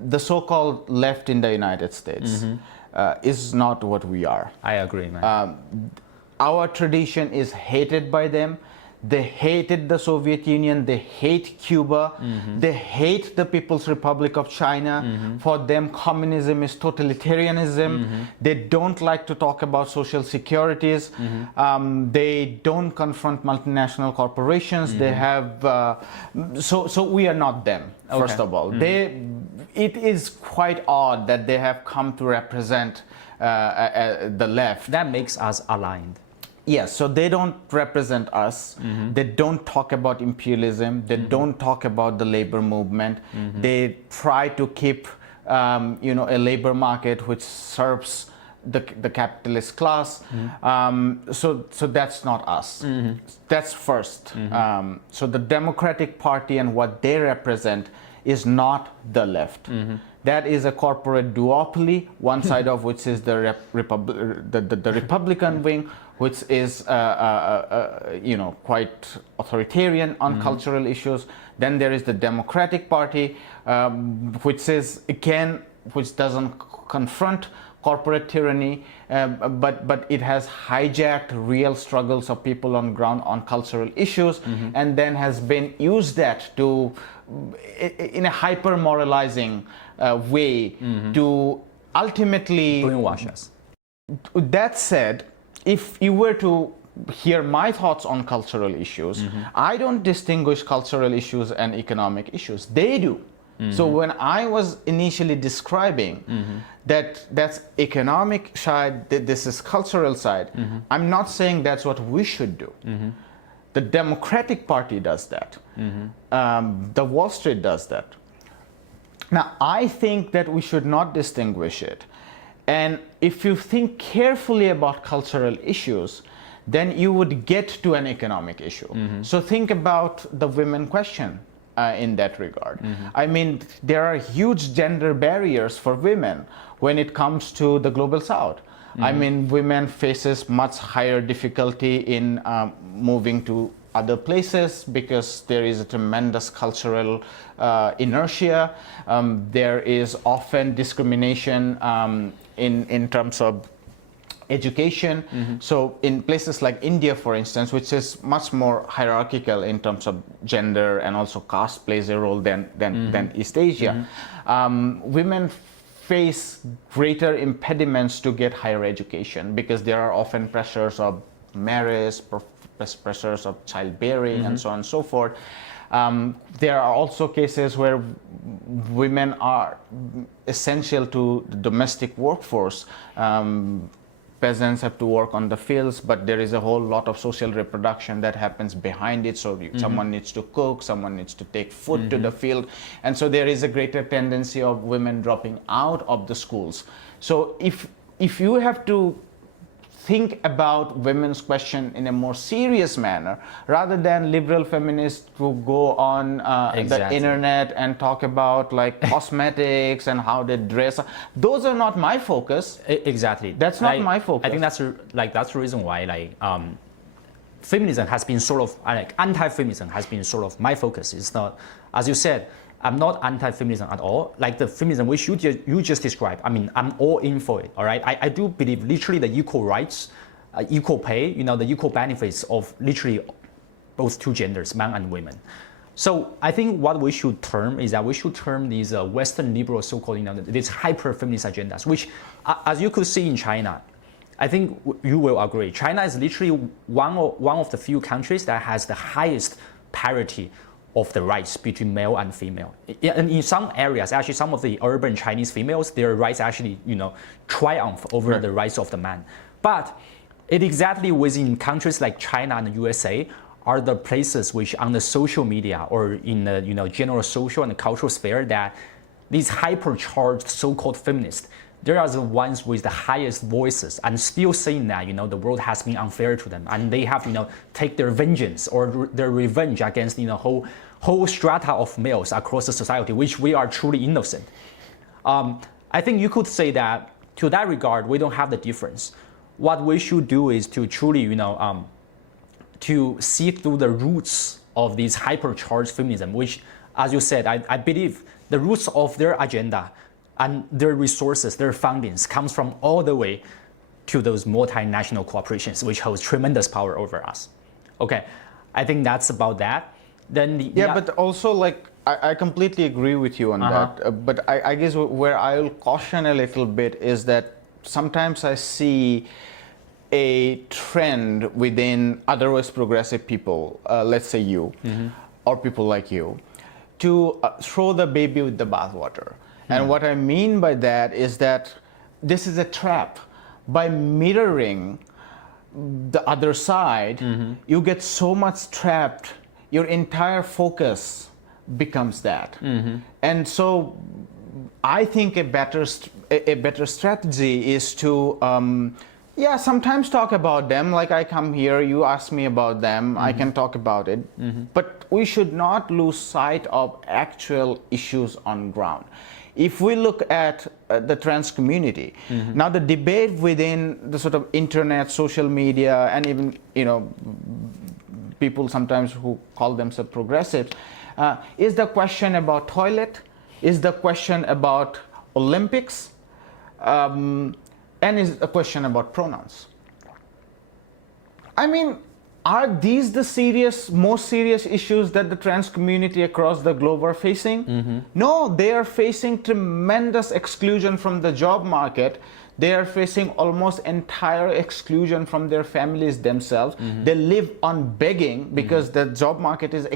the so-called left in the United States is not what we are. I agree, man. Our tradition is hated by them. They hated the Soviet Union, they hate Cuba, they hate the People's Republic of China. For them, communism is totalitarianism. They don't like to talk about social securities. They don't confront multinational corporations. They have, so we are not them, first of all. It is quite odd that they have come to represent the left. That makes us aligned. Yes, so they don't represent us. They don't talk about imperialism. They don't talk about the labor movement. They try to keep, a labor market which serves the capitalist class. So that's not us. That's first. So the Democratic Party and what they represent is not the left. That is a corporate duopoly, one side of which is the Republican wing, which is quite authoritarian on cultural issues. Then there is the Democratic Party, which doesn't confront corporate tyranny, but it has hijacked real struggles of people on ground on cultural issues, and then has been used that to, in a hyper moralizing way, to ultimately brainwash us. That said, if you were to hear my thoughts on cultural issues, I don't distinguish cultural issues and economic issues. They do. So when I was initially describing that's economic side, this is cultural side, I'm not saying that's what we should do. The Democratic Party does that. The Wall Street does that. Now, I think that we should not distinguish it. And if you think carefully about cultural issues, then you would get to an economic issue. So think about the women question in that regard. I mean, there are huge gender barriers for women when it comes to the global south. I mean, women faces much higher difficulty in moving to other places because there is a tremendous cultural inertia. There is often discrimination in terms of education. So in places like India, for instance, which is much more hierarchical in terms of gender, and also caste plays a role than East Asia, women face greater impediments to get higher education because there are often pressures of marriage, pressures of childbearing, and so on and so forth. There are also cases where women are essential to the domestic workforce. Peasants have to work on the fields, but there is a whole lot of social reproduction that happens behind it. So someone needs to cook, someone needs to take food to the field. And so there is a greater tendency of women dropping out of the schools. So if you have to think about women's question in a more serious manner, rather than liberal feminists who go on the internet and talk about like cosmetics and how they dress. Those are not my focus. Exactly. That's not my focus. I think that's the reason why feminism has been sort of anti-feminism has been sort of my focus. It's not, as you said, I'm not anti-feminism at all. Like the feminism which you just described, I mean, I'm all in for it. All right, I do believe literally the equal rights, equal pay, the equal benefits of literally both two genders, men and women. So I think what we should term is that we should term these Western liberal so-called, these hyper-feminist agendas, which, as you could see in China, I think you will agree, China is literally one of the few countries that has the highest parity of the rights between male and female. And in some areas, actually, some of the urban Chinese females, their rights actually, triumph over the rights of the man. But it exactly within countries like China and the USA are the places which on the social media or in the general social and cultural sphere that these hypercharged so-called feminists, they are the ones with the highest voices and still saying that the world has been unfair to them and they have take their vengeance or their revenge against whole strata of males across the society, which we are truly innocent. I think you could say that to that regard, we don't have the difference. What we should do is to truly, to see through the roots of this hypercharged feminism, which, as you said, I believe the roots of their agenda and their resources, their fundings, comes from all the way to those multinational corporations, which holds tremendous power over us. Okay, I think that's about that. Then but also like I completely agree with you on that. But I guess where I'll caution a little bit is that sometimes I see a trend within otherwise progressive people, let's say you, or people like you, to throw the baby with the bathwater. And what I mean by that is that this is a trap. By mirroring the other side, you get so much trapped, your entire focus becomes that. And so I think a better strategy is to sometimes talk about them. Like I come here, you ask me about them, I can talk about it. But we should not lose sight of actual issues on ground. If we look at the trans community, now the debate within the sort of internet, social media, and even people sometimes who call themselves progressives, is the question about toilet, is the question about Olympics, and is a question about pronouns. I mean, are these the most serious issues that the trans community across the globe are facing? No, they are facing tremendous exclusion from the job market. They are facing almost entire exclusion from their families themselves. They live on begging because the job market is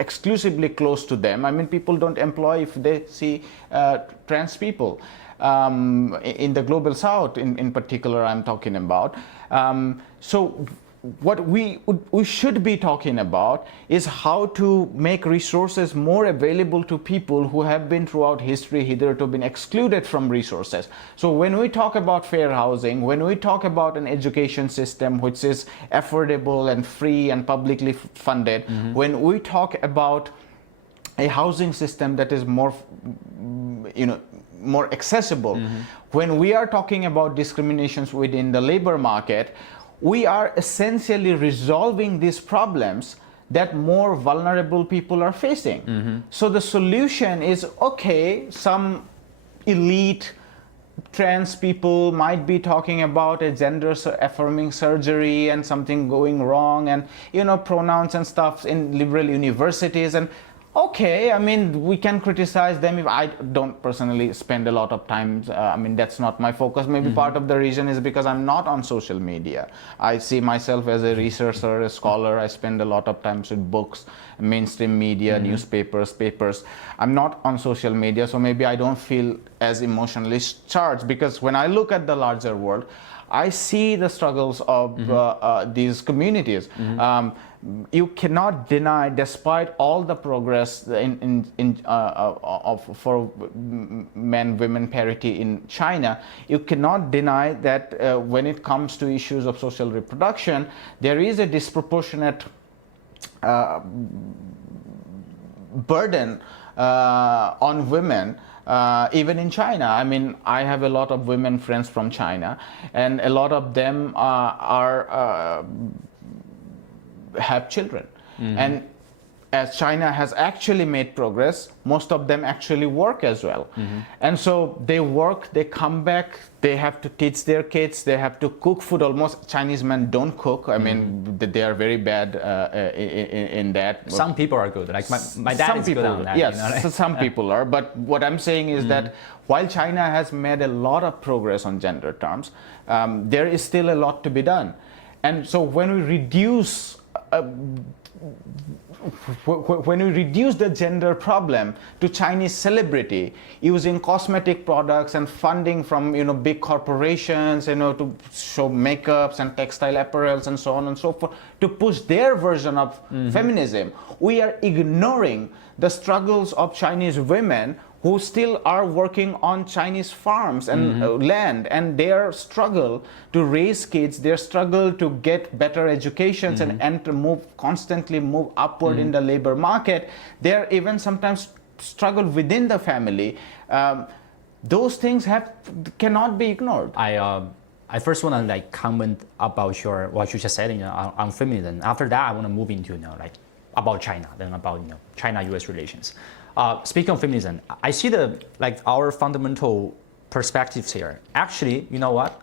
exclusively close to them. I mean, people don't employ if they see trans people. In the global south in particular I'm talking about. So what we should be talking about is how to make resources more available to people who have been throughout history hitherto been excluded from resources. So when we talk about fair housing, when we talk about an education system which is affordable and free and publicly funded, when we talk about a housing system that is more accessible, when we are talking about discriminations within the labor market, we are essentially resolving these problems that more vulnerable people are facing. So the solution is, okay, some elite trans people might be talking about a gender affirming surgery and something going wrong and pronouns and stuff in liberal universities, and okay, I mean, we can criticize them. If I don't personally spend a lot of time, I mean, that's not my focus. Maybe part of the reason is because I'm not on social media. I see myself as a researcher, a scholar. I spend a lot of time with books, mainstream media, newspapers, papers. I'm not on social media, so maybe I don't feel as emotionally charged, because when I look at the larger world, I see the struggles of these communities. You cannot deny, despite all the progress for men-women parity in China, you cannot deny that when it comes to issues of social reproduction, there is a disproportionate burden on women. Even in China, I mean, I have a lot of women friends from China, and a lot of them have children. And as China has actually made progress, most of them actually work as well. And so they work, they come back, they have to teach their kids, they have to cook food. Almost Chinese men don't cook. I mean, they are very bad in that. Some people are good. Like my dad is good on that. Yes, you know, like. So some people are. But what I'm saying is that while China has made a lot of progress on gender terms, there is still a lot to be done. And so when we reduce the gender problem to Chinese celebrity, using cosmetic products and funding from big corporations, to show makeups and textile apparels and so on and so forth, to push their version of feminism, we are ignoring the struggles of Chinese women who still are working on Chinese farms and land, and their struggle to raise kids, their struggle to get better educations and to constantly move upward in the labor market. They're even sometimes struggle within the family. Those things cannot be ignored. I first want to comment about what you just said on feminism. After that, I want to move into about China, then about China-US relations. Speaking of feminism, I see our fundamental perspectives here. Actually, you know what?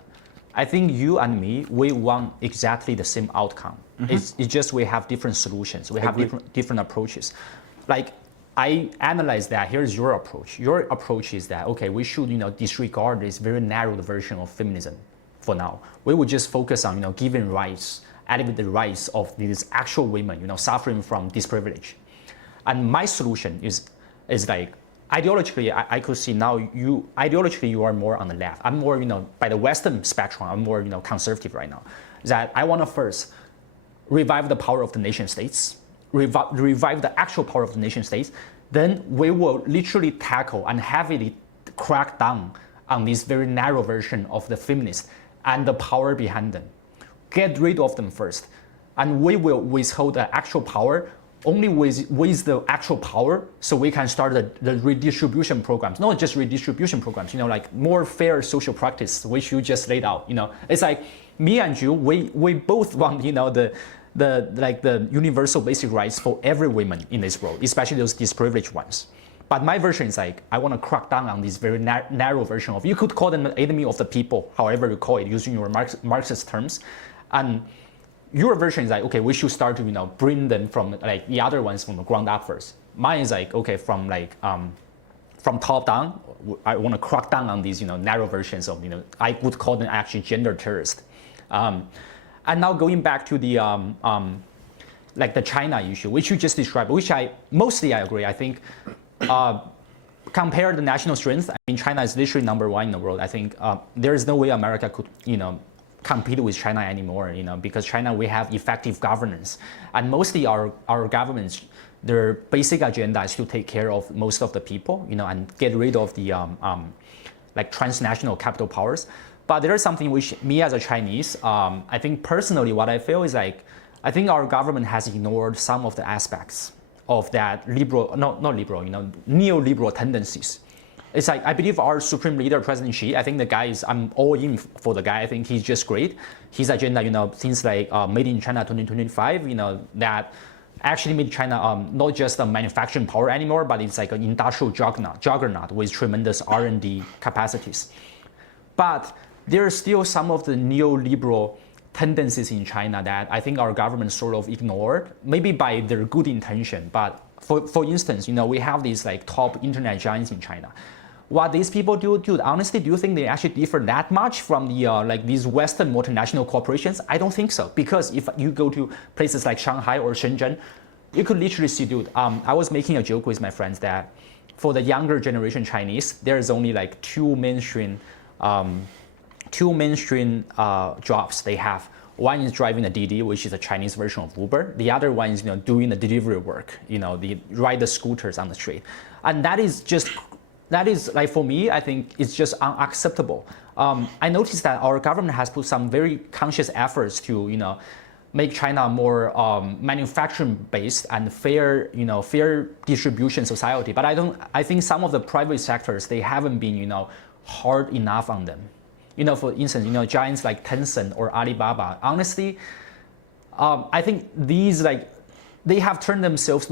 I think you and me, we want exactly the same outcome. It's just we have different solutions. We have different approaches. Like, I analyze that. Here's your approach. Your approach is that, okay, we should disregard this very narrow version of feminism for now. We would just focus on giving rights, elevate the rights of these actual women suffering from disprivilege. And my solution is like, ideologically, I could see now ideologically you are more on the left. I'm more, by the Western spectrum, I'm more, conservative right now. That I want to first revive the power of the nation states, revive the actual power of the nation states. Then we will literally tackle and heavily crack down on this very narrow version of the feminists and the power behind them. Get rid of them first. And we will withhold the actual power only with the actual power, so we can start the redistribution programs, not just redistribution programs, like more fair social practice, which you just laid out. It's like me and you, we both want the universal basic rights for every woman in this world, especially those disprivileged ones. But my version is like, I want to crack down on this very narrow version of, you could call them the enemy of the people, however you call it, using your Marxist terms. And your version is like, okay, we should start to bring them from the other ones from the ground up first. Mine is like, okay, from top down, I want to crack down on these narrow versions of I would call them actually gender terrorist. And now going back to the the China issue, which you just described, which I agree. I think compare the national strength. I mean, China is literally #1 in the world. I think there is no way America could compete with China anymore, because China, we have effective governance, and mostly our governments, their basic agenda is to take care of most of the people, and get rid of the transnational capital powers. But there is something which me as a Chinese, I think personally, what I feel is I think our government has ignored some of the aspects of that neoliberal tendencies. It's like, I believe our supreme leader, President Xi, I think the guy is, I'm all in for the guy. I think he's just great. His agenda, things like Made in China 2025, that actually made China not just a manufacturing power anymore, but it's like an industrial juggernaut with tremendous R&D capacities. But there are still some of the neoliberal tendencies in China that I think our government sort of ignored, maybe by their good intention. But for instance, we have these top internet giants in China. What these people do, dude, honestly, do you think they actually differ that much from the these Western multinational corporations? I don't think so, because if you go to places like Shanghai or Shenzhen, you could literally see, dude, I was making a joke with my friends that for the younger generation Chinese, there is only 2 mainstream two mainstream jobs they have. One is driving the Didi, which is a Chinese version of Uber. The other one is doing the delivery work, ride the scooters on the street. And that is like, for me, I think it's just unacceptable. I noticed that our government has put some very conscious efforts to make China more manufacturing-based and fair distribution society. But I think some of the private sectors, they haven't been hard enough on them. For instance, giants like Tencent or Alibaba, honestly, I think these, they have turned themselves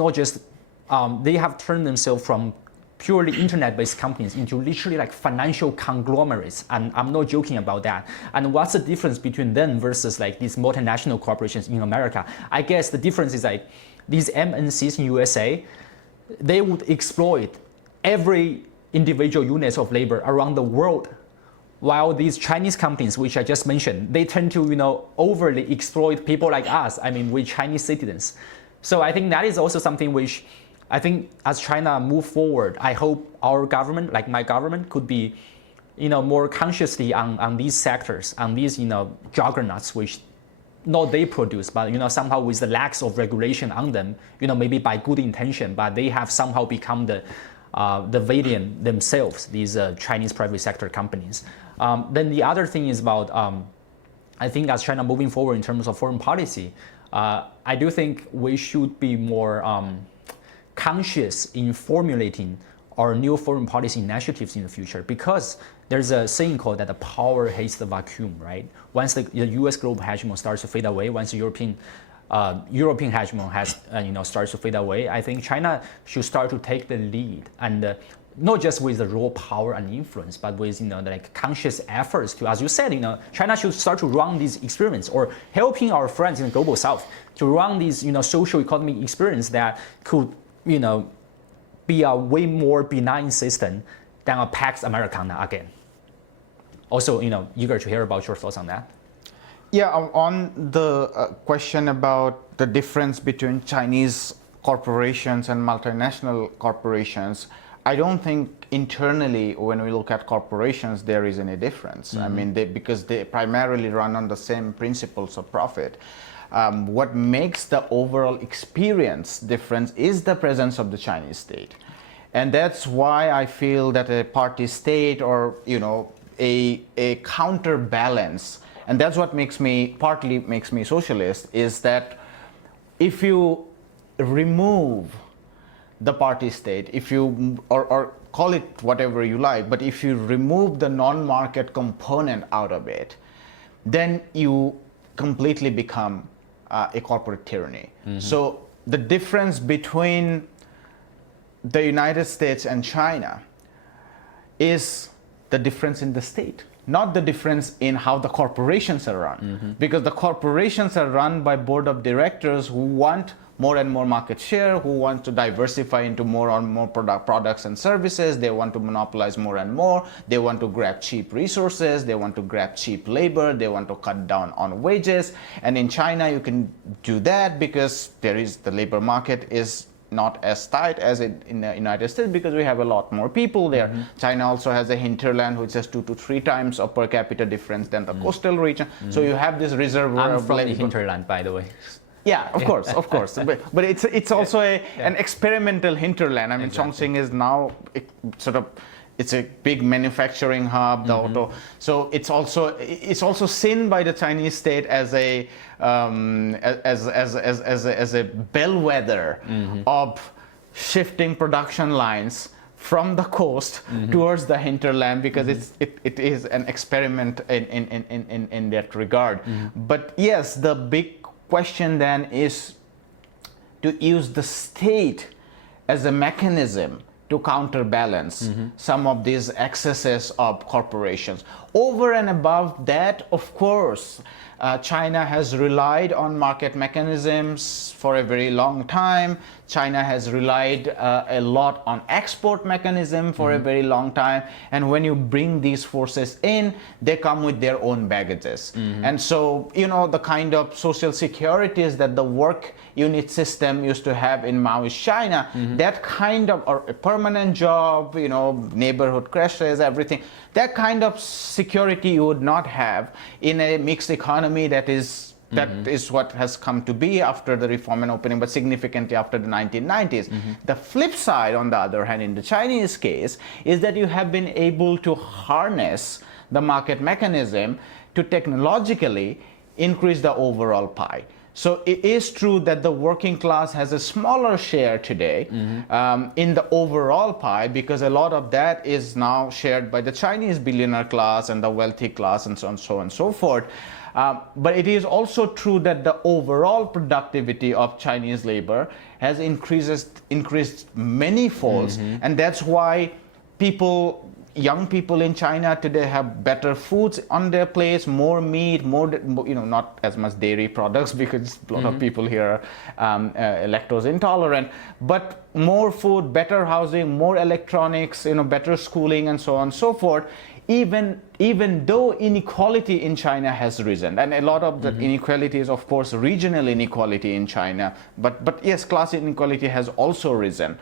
from purely internet-based companies into literally like financial conglomerates, and I'm not joking about that. And what's the difference between them versus like these multinational corporations in America? I guess the difference is like these MNCs in USA, they would exploit every individual unit of labor around the world. While these Chinese companies, which I just mentioned, they tend to overly exploit people like us. I mean, we're Chinese citizens. So I think that is also something which I think as China move forward, I hope our government, like my government, could be more consciously on these sectors, on these juggernauts which not they produce, but somehow with the lack of regulation on them, maybe by good intention, but they have somehow become the villain themselves, these Chinese private sector companies. Then the other thing is about, I think as China moving forward in terms of foreign policy, I do think we should be more conscious in formulating our new foreign policy initiatives in the future, because there's a saying called that the power hates the vacuum, right? Once the US global hegemony starts to fade away, once the European hegemony has starts to fade away, I think China should start to take the lead, and not just with the raw power and influence, but with like conscious efforts to, as you said, China should start to run these experiments, or helping our friends in the global south to run these social economic experiments that could be a way more benign system than a Pax Americana again. Also, eager to hear about your thoughts on that. Yeah, on the question about the difference between Chinese corporations and multinational corporations, I don't think internally when we look at corporations there is any difference. I mean, because they primarily run on the same principles of profit. What makes the overall experience different is the presence of the Chinese state. And that's why I feel that a party state, or a counterbalance, and that's what partly makes me socialist, is that if you remove the party state, if you or call it whatever you like, but if you remove the non-market component out of it, then you completely become a corporate tyranny. So the difference between the United States and China is the difference in the state, not the difference in how the corporations are run. Because the corporations are run by board of directors who want more and more market share, who want to diversify into more and more products and services. They want to monopolize more and more. They want to grab cheap resources. They want to grab cheap labor. They want to cut down on wages. And in China, you can do that because the labor market is not as tight as in the United States, because we have a lot more people there. China also has a hinterland which has 2 to 3 times of per capita difference than the coastal region. So you have this reservoir I'm of from labor. the hinterland, by the way. Yeah, of course. But it's also an experimental hinterland. I mean, Chongqing is now it's a big manufacturing hub. The auto, so it's also seen by the Chinese state as a bellwether of shifting production lines from the coast towards the hinterland, because it is an experiment in that regard. But yes, the big question then is to use the state as a mechanism to counterbalance some of these excesses of corporations. Over and above that, of course, China has relied on market mechanisms for a very long time. China has relied a lot on export mechanism for a very long time. And when you bring these forces in, they come with their own baggages. And so, the kind of social securities that the work unit system used to have in Maoist China, that kind of, or a permanent job, neighborhood creches, everything, that kind of security you would not have in a mixed economy that is what has come to be after the reform and opening, but significantly after the 1990s. The flip side, on the other hand, in the Chinese case, is that you have been able to harness the market mechanism to technologically increase the overall pie. So it is true that the working class has a smaller share today in the overall pie, because a lot of that is now shared by the Chinese billionaire class and the wealthy class and so on and so forth. But it is also true that the overall productivity of Chinese labor has increased many folds, and that's why young people in China today have better foods on their plates, more meat, more, not as much dairy products, because a lot of people here are lactose intolerant, but more food, better housing, more electronics, better schooling, and so on and so forth. Even though inequality in China has risen, and a lot of the inequality is, of course, regional inequality in China, but yes, class inequality has also risen.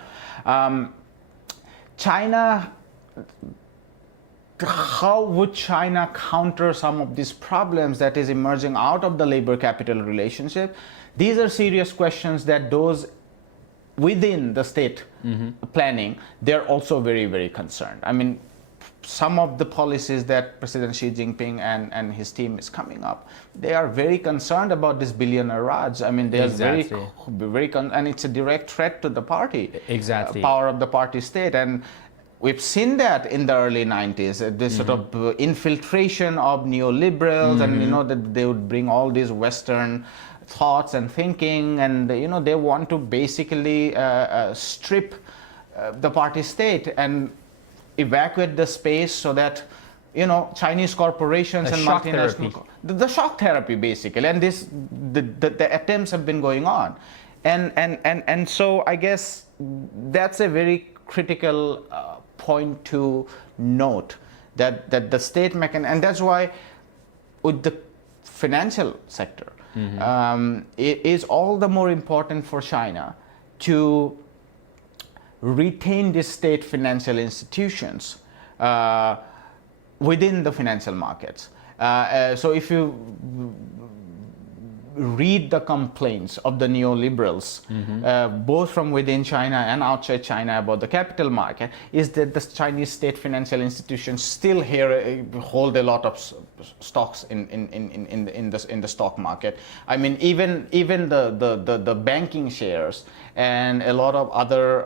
How would China counter some of these problems that is emerging out of the labor-capital relationship? These are serious questions that those within the state planning, they're also very, very concerned. I mean, some of the policies that President Xi Jinping and his team is coming up, they are very concerned about this billionaire Raj. I mean, they're and it's a direct threat to the party, power of the party state. And we've seen that in the early 90s, this sort of infiltration of neoliberals, and that they would bring all these Western thoughts and thinking, and they want to basically strip the party state and evacuate the space so that Chinese corporations and multinational the shock therapy basically, and the attempts have been going on, and so I guess that's a very critical point to note, that the state mechanism, and that's why with the financial sector, it is all the more important for China to retain the state financial institutions within the financial markets. So if you read the complaints of the neoliberals, both from within China and outside China about the capital market, is that the Chinese state financial institutions still here hold a lot of stocks in the stock market. I mean, even the banking shares and a lot of other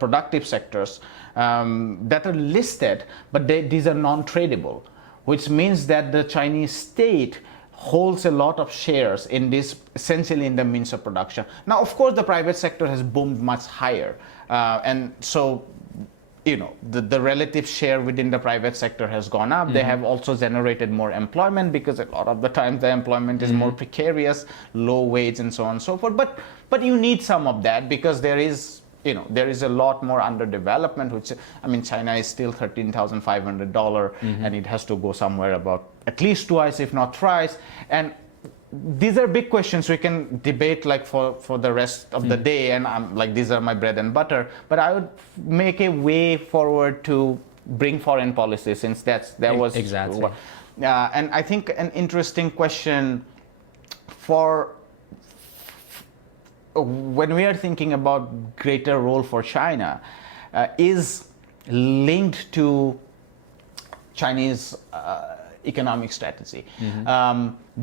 productive sectors that are listed, but these are non-tradable, which means that the Chinese state holds a lot of shares in this, essentially in the means of production. Now, of course, the private sector has boomed much higher, and so the relative share within the private sector has gone up. They have also generated more employment, because a lot of the times the employment is more precarious, low wage, and so on and so forth. But you need some of that, because there is a lot more underdevelopment, which, I mean, China is still $13,500, and it has to go somewhere about at least twice, if not thrice. And these are big questions we can debate like for the rest of the day, and I'm like, these are my bread and butter. But I would make a way forward to bring foreign policy, since that was exactly. And I think an interesting question for when we are thinking about greater role for China is linked to Chinese economic strategy.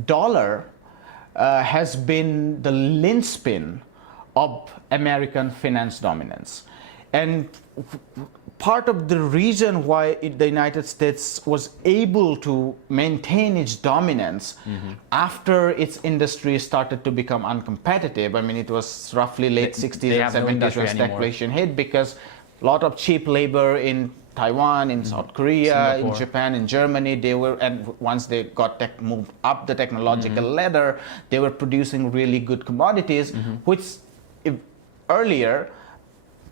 Dollar has been the linchpin of American finance dominance, and part of the reason why the United States was able to maintain its dominance after its industry started to become uncompetitive. I mean, it was roughly late 60s and 70s when stagflation hit, because a lot of cheap labor in Taiwan, in South Korea, Singapore, in Japan, in Germany, and once they got moved up the technological ladder, they were producing really good commodities, which earlier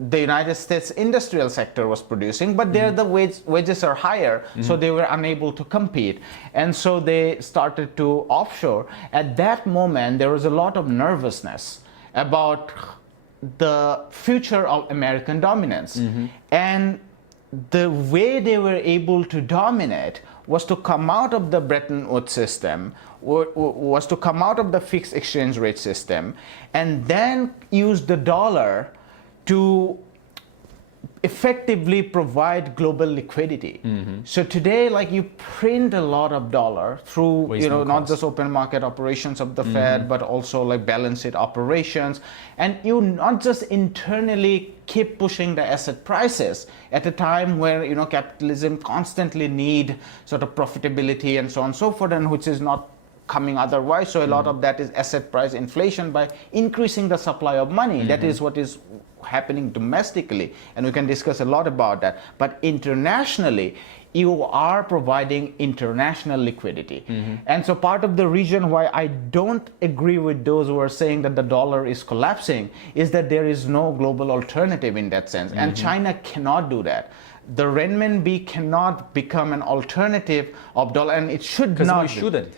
the United States industrial sector was producing, but there the wages are higher, so they were unable to compete, and so they started to offshore. At that moment, there was a lot of nervousness about the future of American dominance, and the way they were able to dominate was to come out of the Bretton Woods system, was to come out of the fixed exchange rate system, and then use the dollar to effectively provide global liquidity. So today, like, you print a lot of dollar through, not just open market operations of the Fed, but also like balance sheet operations. And you not just internally keep pushing the asset prices at a time where, capitalism constantly need sort of profitability and so on and so forth, and which is not coming otherwise. So a lot of that is asset price inflation by increasing the supply of money. That is what is happening domestically, and we can discuss a lot about that. But internationally, you are providing international liquidity. And so part of the reason why I don't agree with those who are saying that the dollar is collapsing is that there is no global alternative in that sense. And China cannot do that. The renminbi cannot become an alternative of dollar, and it should not.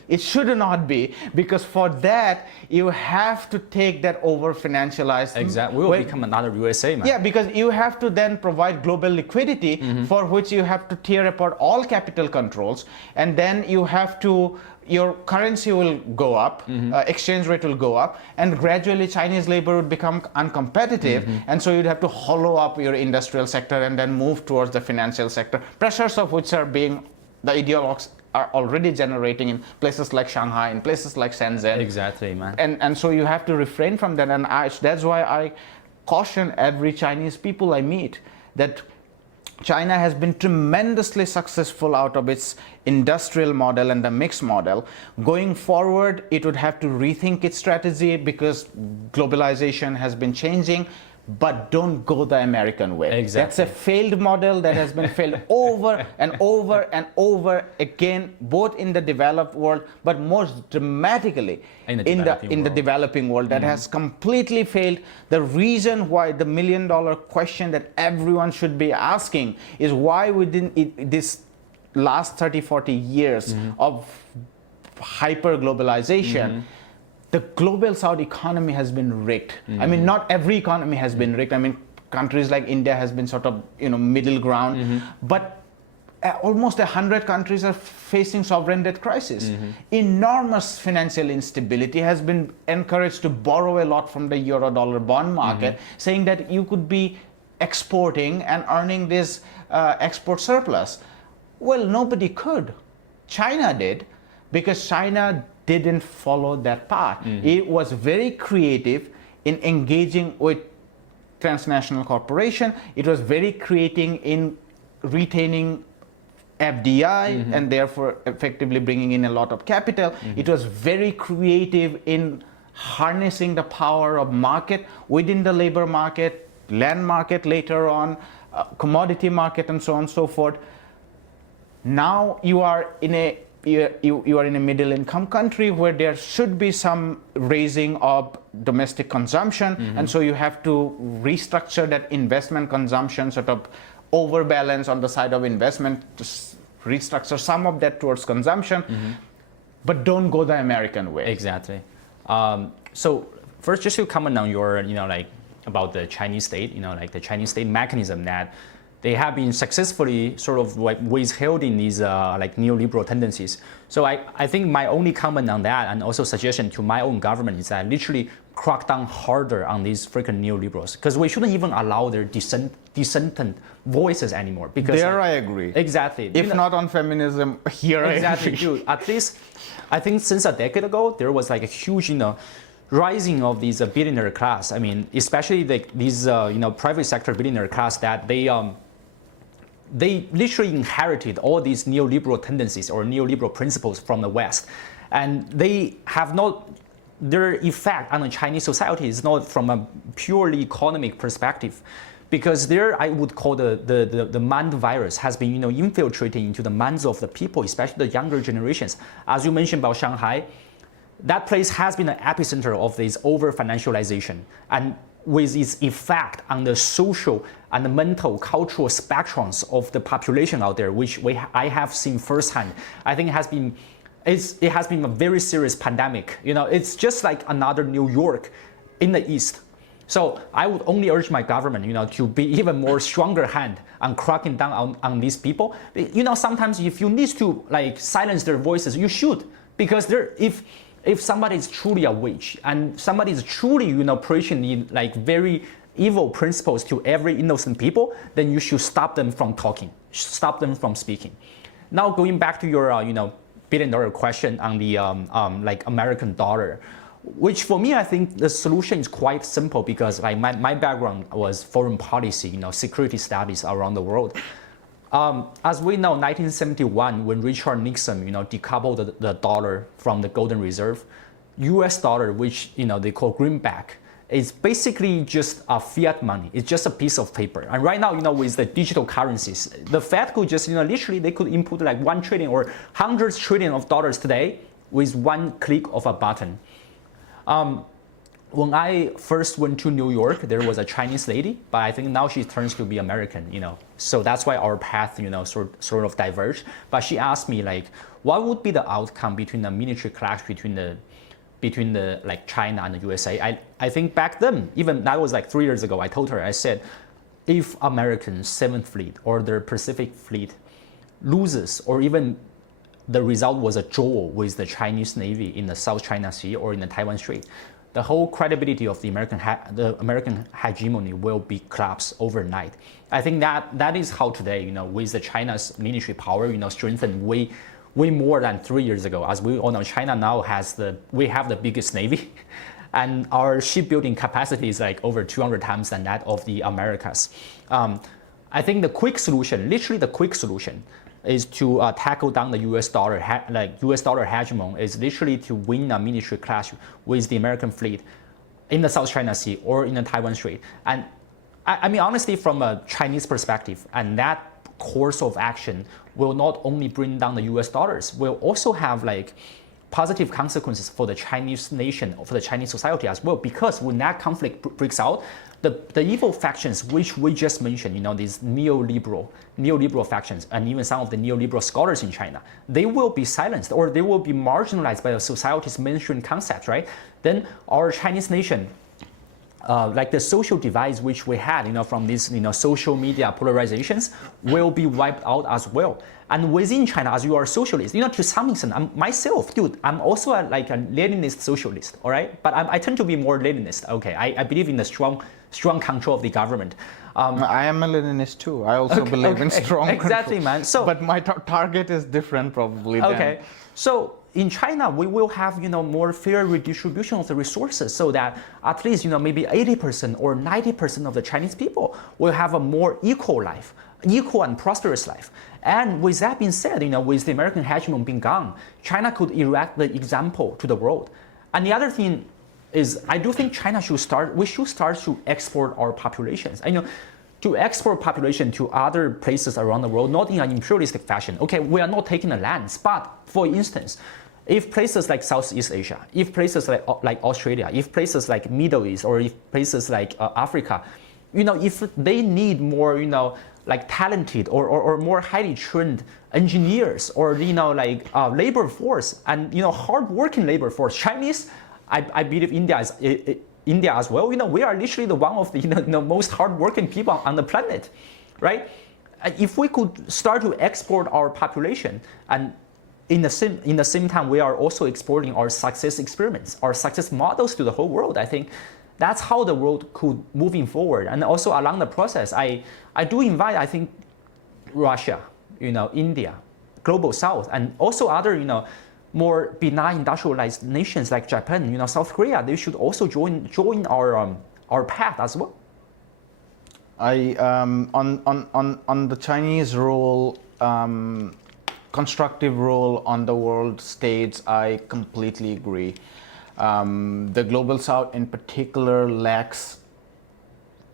It should not be, because for that you have to take that over financialized. Exactly, we will become another USA, man. Yeah, because you have to then provide global liquidity, for which you have to tear apart all capital controls, and then you have to. Your currency will go up, exchange rate will go up, and gradually Chinese labor would become uncompetitive, and so you'd have to hollow up your industrial sector and then move towards the financial sector, pressures of which are being, the ideologues are already generating in places like Shanghai, in places like Shenzhen. Exactly, man. And so you have to refrain from that, and that's why I caution every Chinese people I meet that China has been tremendously successful out of its industrial model and the mixed model. Going forward, it would have to rethink its strategy because globalization has been changing, but don't go the American way. Exactly. That's a failed model that has been failed over and over and over again, both in the developed world, but most dramatically in the developing world. That has completely failed. The reason why the $1 million question that everyone should be asking is why within this last 30-40 years of hyper-globalization, the global South economy has been rigged. I mean, not every economy has been rigged. I mean, countries like India has been sort of, middle ground, but almost 100 countries are facing sovereign debt crisis. Enormous financial instability has been encouraged to borrow a lot from the euro-dollar bond market, saying that you could be exporting and earning this export surplus. Well, nobody could. China did, because China didn't follow that path. It was very creative in engaging with transnational corporation. It was very creative in retaining FDI and therefore effectively bringing in a lot of capital. It was very creative in harnessing the power of market within the labor market, land market later on, commodity market, and so on and so forth. Now you are in a middle income country where there should be some raising of domestic consumption, and so you have to restructure that investment consumption, sort of overbalance on the side of investment, to restructure some of that towards consumption, but don't go the American way. Exactly. So first, just to comment on your, about the Chinese state, the Chinese state mechanism that they have been successfully sort of like withholding these neoliberal tendencies. So I think my only comment on that, and also suggestion to my own government, is that literally crack down harder on these freaking neoliberals, because we shouldn't even allow their dissentant voices anymore. Because I agree. Exactly. If not on feminism, here exactly, I agree. Dude, at least I think since a decade ago there was like a huge rising of these billionaire class. I mean, especially these private sector billionaire class, that they literally inherited all these neoliberal tendencies or neoliberal principles from the West, and they have not. Their effect on the Chinese society is not from a purely economic perspective, because there I would call the mind virus has been infiltrating into the minds of the people, especially the younger generations. As you mentioned about Shanghai, that place has been an epicenter of this over financialization, and with its effect on the social and the mental, cultural spectrums of the population out there, which I have seen firsthand. I think it has been a very serious pandemic. It's just like another New York in the East. So I would only urge my government, to be even more stronger hand on cracking down on these people. Sometimes if you need to silence their voices, you should, because if somebody is truly a witch and somebody is truly, preaching the very evil principles to every innocent people, then you should stop them from talking, stop them from speaking. Now going back to your, billion-dollar question on the American dollar, which for me, I think the solution is quite simple because my background was foreign policy, security studies around the world. As we know, 1971, when Richard Nixon, decoupled the dollar from the golden reserve, US dollar, which, they call greenback, is basically just a fiat money. It's just a piece of paper. And right now, with the digital currencies, the Fed could just, literally they could input 1 trillion or hundreds trillion of dollars today with one click of a button. When I first went to New York, there was a Chinese lady, but I think now she turns to be American, So that's why our path, sort of diverged. But she asked me what would be the outcome between the military clash between the China and the USA. I think back then, even that was 3 years ago, I told her, I said, if American 7th Fleet or their Pacific Fleet loses, or even the result was a draw with the Chinese Navy in the South China Sea or in the Taiwan Strait, the whole credibility of the American hegemony will be collapsed overnight. I think that is how today, with the China's military power, strengthened way more than 3 years ago. As we all know, China now we have the biggest navy, and our shipbuilding capacity is over 200 times than that of the Americas. I think the quick solution, literally the quick solution, is to tackle down the US dollar, US dollar hegemon, is literally to win a military clash with the American fleet in the South China Sea or in the Taiwan Strait. And I mean, honestly, from a Chinese perspective, and that course of action will not only bring down the US dollars, will also have positive consequences for the Chinese nation, for the Chinese society as well, because when that conflict breaks out, the evil factions which we just mentioned, these neoliberal factions, and even some of the neoliberal scholars in China, they will be silenced or they will be marginalized by the society's mainstream concepts, right? Then our Chinese nation, the social divides which we had, from these, social media polarizations, will be wiped out as well. And within China, as you are a socialist, to some extent, I'm also a Leninist socialist, all right? But I tend to be more Leninist. Okay, I believe in the strong control of the government. I am a Leninist too. I also believe in strong exactly, control. Man. So, but my target is different, probably. Okay, so in China, we will have more fair redistribution of the resources, so that at least maybe 80% or 90% of the Chinese people will have a more equal life, equal and prosperous life. And with that being said, with the American hegemon being gone, China could erect the example to the world. And the other thing is, I do think we should start to export our populations. To export population to other places around the world, not in an imperialistic fashion. Okay, we are not taking the lands, but for instance, if places like Southeast Asia, if places like Australia, if places like Middle East, or if places like Africa, if they need more, talented or more highly trained engineers or labor force and hardworking labor force, Chinese, I believe India as well. We are literally one of the most hardworking people on the planet, right? If we could start to export our population, and in the same time we are also exporting our success experiments, our success models to the whole world, I think that's how the world could moving forward. And also along the process, I do invite, I think, Russia, India, Global South, and also other more benign industrialized nations like Japan, South Korea, they should also join our path as well. On the Chinese role, constructive role on the world stage, I completely agree. The Global South in particular lacks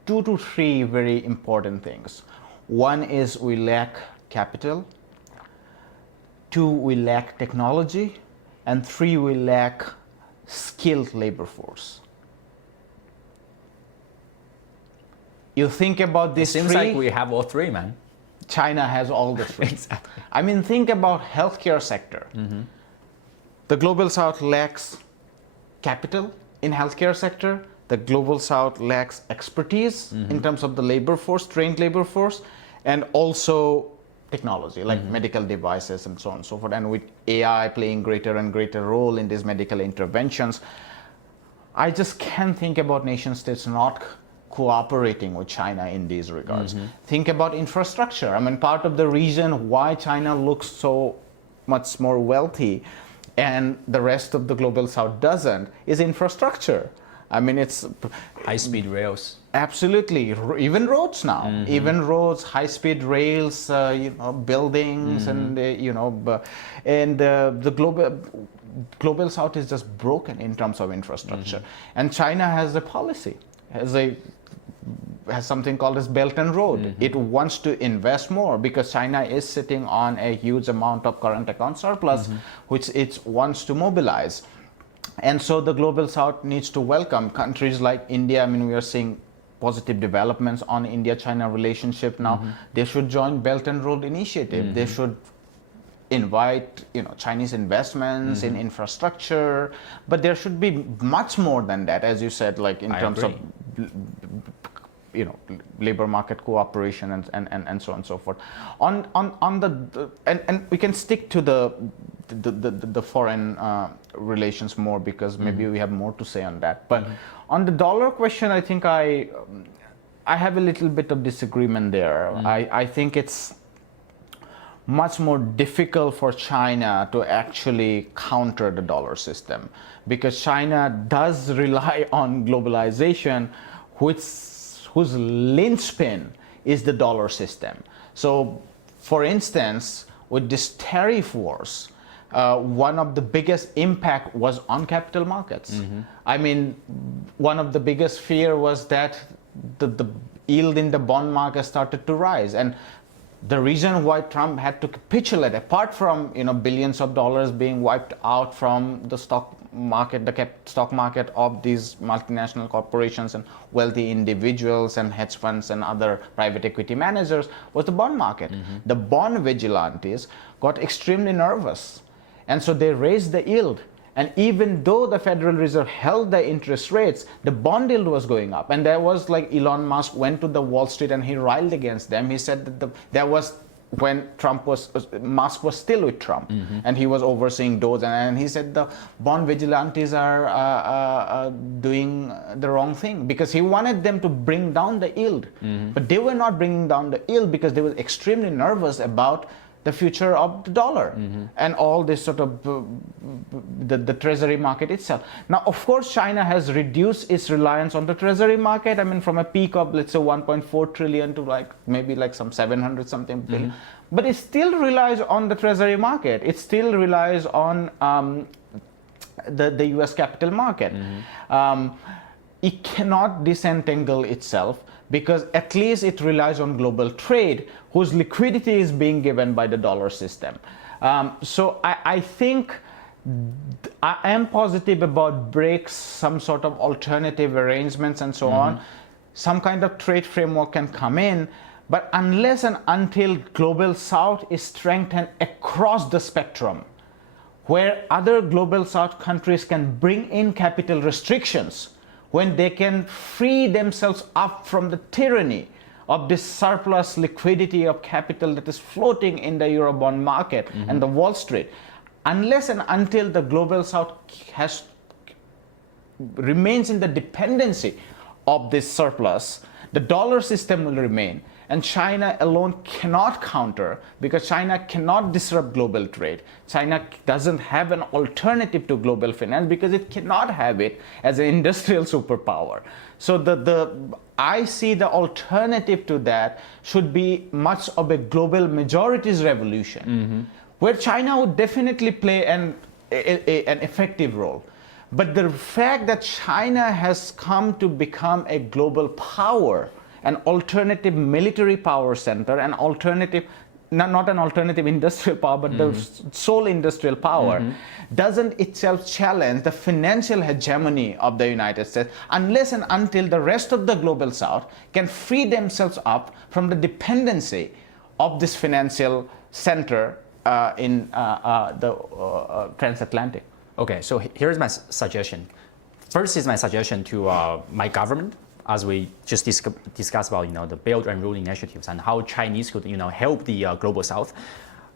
2 to 3 very important things. One is we lack capital. 2, we lack technology, and 3, we lack skilled labor force. You think about this. It seems like we have all 3, man. China has all the 3. Exactly. I mean, think about healthcare sector. The Global South lacks capital in healthcare sector. the global south lacks expertise in terms of the labor force, trained labor force, and also technology like medical devices and so on and so forth. And with AI playing greater and greater role in these medical interventions, I just can't think about nation states not cooperating with China in these regards. Think about infrastructure. I mean, part of the reason why China looks so much more wealthy and the rest of the global south doesn't is infrastructure. I mean, it's high-speed rails. Absolutely, even roads now, even roads, high-speed rails, buildings, and the global south is just broken in terms of infrastructure. And China has a policy, has something called as Belt and Road. It wants to invest more because China is sitting on a huge amount of current account surplus, which it wants to mobilize. And so the global south needs to welcome countries like India. I mean, we are seeing positive developments on India-China relationship now. They should join Belt and Road Initiative. They should invite Chinese investments in infrastructure, but there should be much more than that, as you said, like in terms of labor market cooperation and so on and so forth. And we can stick to the foreign relations more because maybe we have more to say on that. But on the dollar question, I think I have a little bit of disagreement there. I think it's much more difficult for China to actually counter the dollar system because China does rely on globalization, whose linchpin is the dollar system. So, for instance, with this tariff wars, one of the biggest impact was on capital markets. I mean, one of the biggest fear was that the yield in the bond market started to rise, and the reason why Trump had to capitulate, apart from billions of dollars being wiped out from the stock market, the stock market of these multinational corporations and wealthy individuals and hedge funds and other private equity managers, was the bond market. The bond vigilantes got extremely nervous, and so they raised the yield. And even though the Federal Reserve held the interest rates, the bond yield was going up. And there was like Elon Musk went to the Wall Street and he riled against them. He said that there was when Musk was still with Trump and he was overseeing Doge, and he said the bond vigilantes are doing the wrong thing because he wanted them to bring down the yield. But they were not bringing down the yield because they were extremely nervous about the future of the dollar and all this sort of the treasury market itself. Now, of course, China has reduced its reliance on the treasury market. I mean, from a peak of, let's say, 1.4 trillion to maybe some 700 something billion. But it still relies on the treasury market. It still relies on the US capital market. It cannot disentangle itself because at least it relies on global trade, whose liquidity is being given by the dollar system. So I think I am positive about BRICS, some sort of alternative arrangements and so on. Some kind of trade framework can come in, but unless and until global south is strengthened across the spectrum, where other global south countries can bring in capital restrictions, when they can free themselves up from the tyranny of this surplus liquidity of capital that is floating in the Eurobond market and the Wall Street, unless and until the global south remains in the dependency of this surplus, the dollar system will remain. And China alone cannot counter because China cannot disrupt global trade. China doesn't have an alternative to global finance because it cannot have it as an industrial superpower. So I see the alternative to that should be much of a global majorities revolution, where China would definitely play an effective role. But the fact that China has come to become a global power, an alternative military power center, an alternative, not an alternative industrial power, but the sole industrial power, doesn't itself challenge the financial hegemony of the United States unless and until the rest of the global south can free themselves up from the dependency of this financial center in the transatlantic. Okay, so here's my suggestion. first is my suggestion to my government, as we just discussed about the Belt and Road initiatives and how Chinese could help the global South.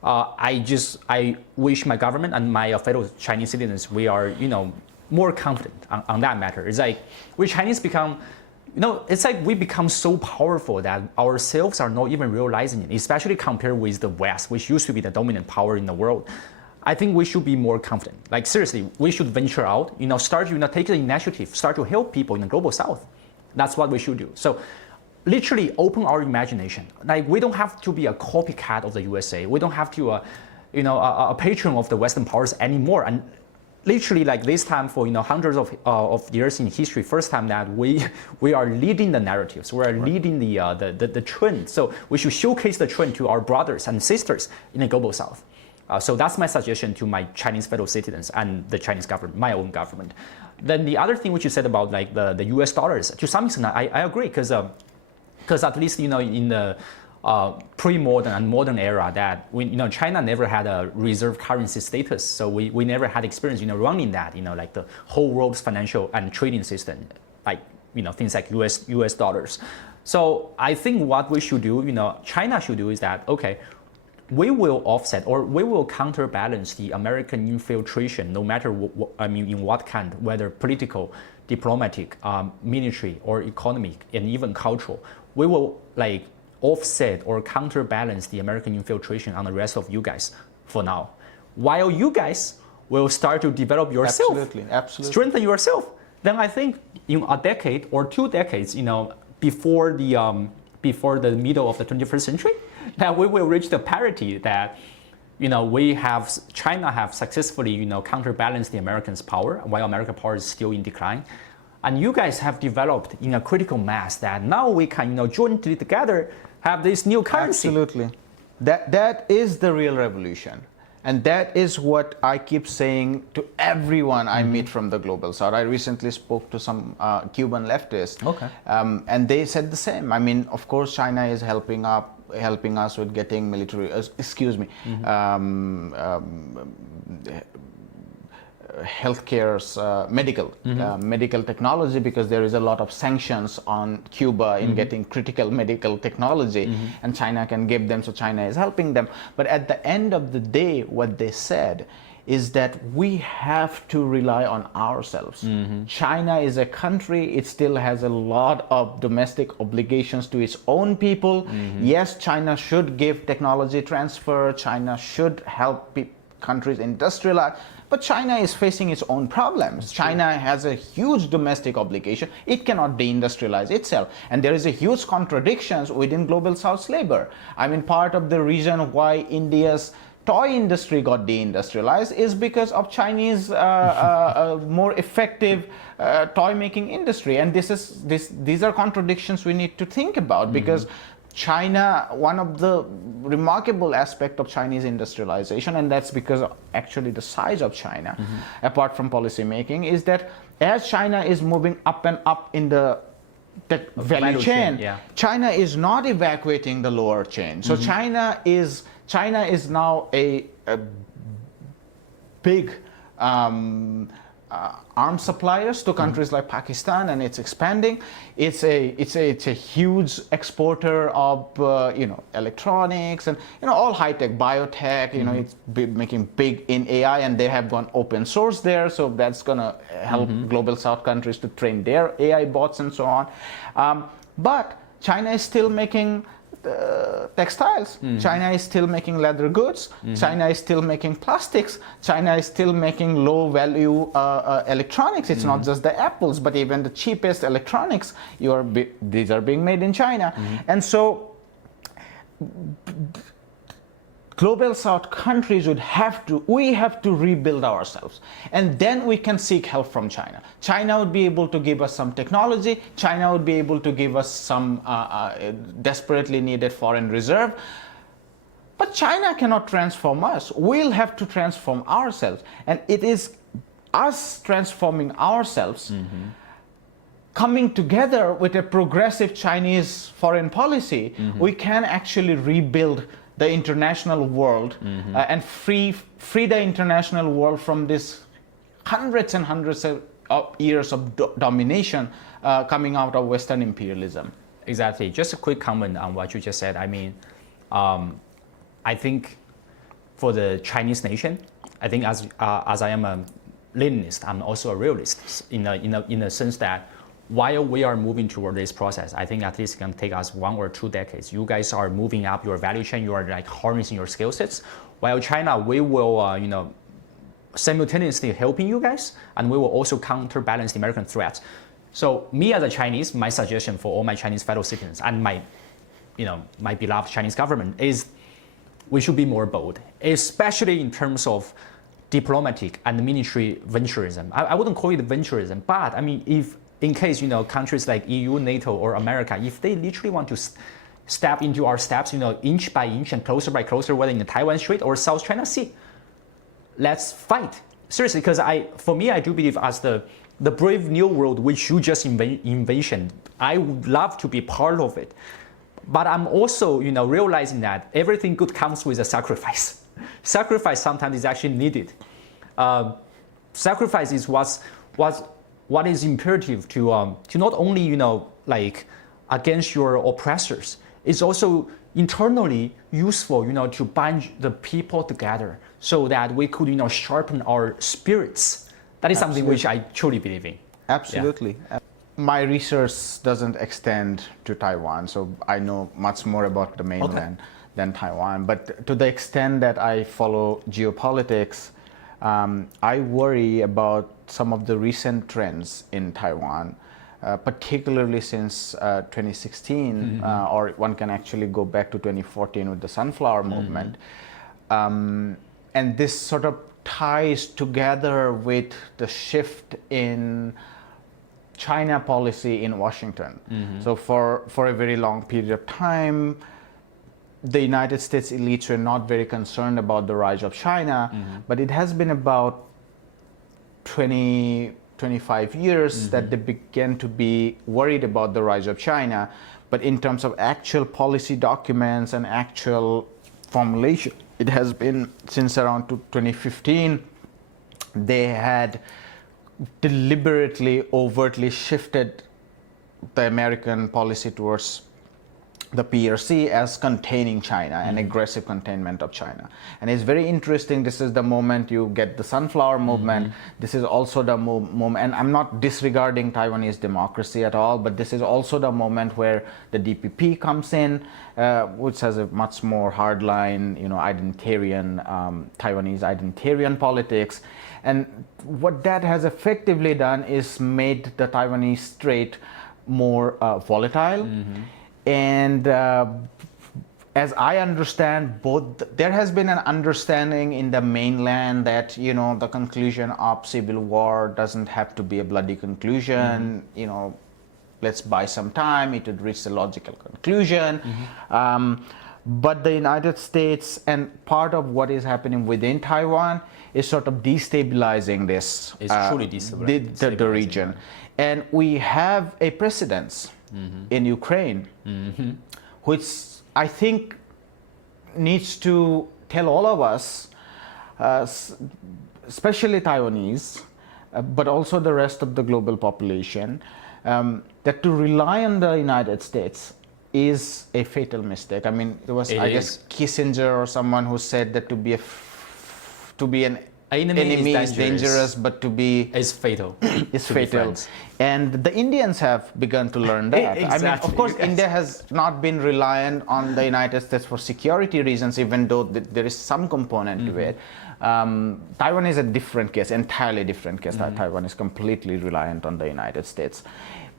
I wish my government and my fellow Chinese citizens we are more confident on that matter. It's like we Chinese become it's like we become so powerful that ourselves are not even realizing it, especially compared with the West, which used to be the dominant power in the world. I think we should be more confident. Like seriously, we should venture out, start take the initiative, start to help people in the global South. That's what we should do. So literally open our imagination. Like we don't have to be a copycat of the USA. We don't have to, a patron of the Western powers anymore. And literally like this time for hundreds of years in history, first time that we are leading the narratives. We are leading the trend. So we should showcase the trend to our brothers and sisters in the global South. So that's my suggestion to my Chinese fellow citizens and the Chinese government, my own government. Then the other thing which you said about like the US dollars, to some extent I agree, because at least in the pre-modern and modern era that China never had a reserve currency status, so we never had experience running that like the whole world's financial and trading system, like things like US dollars. So I think what we should do, China should do is that okay, we will offset or we will counterbalance the American infiltration, no matter in what kind, whether political, diplomatic, military, or economic, and even cultural. We will like offset or counterbalance the American infiltration on the rest of you guys for now, while you guys will start to develop yourself, absolutely, strengthen yourself. Then I think in a decade or 2 decades, before the middle of the 21st century, that we will reach the parity that China have successfully counterbalanced the Americans' power while American power is still in decline, and you guys have developed in a critical mass that now we can jointly together have this new currency. Absolutely, that is the real revolution. And that is what I keep saying to everyone I meet from the global South. I recently spoke to some Cuban leftists, and they said the same. I mean, of course, China is helping us with getting military, healthcare's medical technology, because there is a lot of sanctions on Cuba in getting critical medical technology, and China can give them, so China is helping them. But at the end of the day, what they said is that we have to rely on ourselves. China is a country, it still has a lot of domestic obligations to its own people. Yes, China should give technology transfer, China should help countries industrialize, but China is facing its own problems. China has a huge domestic obligation. It cannot deindustrialize itself. And there is a huge contradictions within global South's labor. I mean, part of the reason why India's toy industry got deindustrialized is because of Chinese more effective toy making industry. And these are contradictions we need to think about, because China, one of the remarkable aspects of Chinese industrialization, and that's because of actually the size of China, apart from policy making, is that as China is moving up and up in the value chain, China is not evacuating the lower chain. So China is now a big arms suppliers to countries like Pakistan, and it's expanding. It's a huge exporter of electronics and all high tech, biotech. It's making big in AI, and they have gone open source there. So that's gonna help global South countries to train their AI bots and so on. But China is still making textiles. China is still making leather goods. China is still making plastics. China is still making low value electronics. It's not just the apples, but even the cheapest electronics, these are being made in China. And so global South countries we have to rebuild ourselves, and then we can seek help from China. China would be able to give us some technology. China would be able to give us some desperately needed foreign reserve. But China cannot transform us. We'll have to transform ourselves, and it is us transforming ourselves, coming together with a progressive Chinese foreign policy, we can actually rebuild the international world and free the international world from this hundreds and hundreds of years of domination coming out of Western imperialism. Exactly. Just a quick comment on what you just said. I mean, I think for the Chinese nation, I think as I am a Leninist, I'm also a realist in a sense that while we are moving toward this process, I think at least it can take us 1 or 2 decades. You guys are moving up your value chain. You are like harnessing your skill sets. While China, we will, simultaneously helping you guys, and we will also counterbalance the American threats. So me as a Chinese, my suggestion for all my Chinese fellow citizens and my beloved Chinese government is we should be more bold, especially in terms of diplomatic and military venturism. I wouldn't call it venturism, but I mean, if in case, countries like EU, NATO, or America, if they literally want to step into our steps, inch by inch and closer by closer, whether in the Taiwan Strait or South China Sea, let's fight. Seriously, because for me, I do believe as the brave new world which you just envisioned, I would love to be part of it. But I'm also, realizing that everything good comes with a sacrifice. Sacrifice sometimes is actually needed. Sacrifice is what is imperative to not only, against your oppressors. It's also internally useful, to bind the people together so that we could, sharpen our spirits. That is something which I truly believe in. Absolutely. Yeah. My research doesn't extend to Taiwan, so I know much more about the mainland than Taiwan. But to the extent that I follow geopolitics, I worry about some of the recent trends in Taiwan, particularly since 2016, or one can actually go back to 2014 with the Sunflower Movement. And this sort of ties together with the shift in China policy in Washington. So for a very long period of time, the United States elites were not very concerned about the rise of China, but it has been about 25 years that they began to be worried about the rise of China. But in terms of actual policy documents and actual formulation, it has been since around 2015, they had deliberately, overtly shifted the American policy towards the PRC as containing China, an aggressive containment of China. And it's very interesting. This is the moment you get the Sunflower Movement. This is also the moment, and I'm not disregarding Taiwanese democracy at all, but this is also the moment where the DPP comes in, which has a much more hardline, identitarian, Taiwanese identitarian politics. And what that has effectively done is made the Taiwanese Strait more volatile. And as I understand, there has been an understanding in the mainland that the conclusion of civil war doesn't have to be a bloody conclusion. Let's buy some time; it would reach a logical conclusion. But the United States and part of what is happening within Taiwan is sort of destabilizing this. It's truly destabilizing the region, and we have a precedence in Ukraine, which I think needs to tell all of us, especially Taiwanese, but also the rest of the global population, that to rely on the United States is a fatal mistake. I mean, it was, I guess, Kissinger or someone who said that to be an enemy is dangerous, but to be is fatal. Is fatal. And the Indians have begun to learn that. Exactly. I mean, of course, India has not been reliant on the United States for security reasons, even though there is some component to it. Taiwan is a different case, entirely different case. Taiwan is completely reliant on the United States.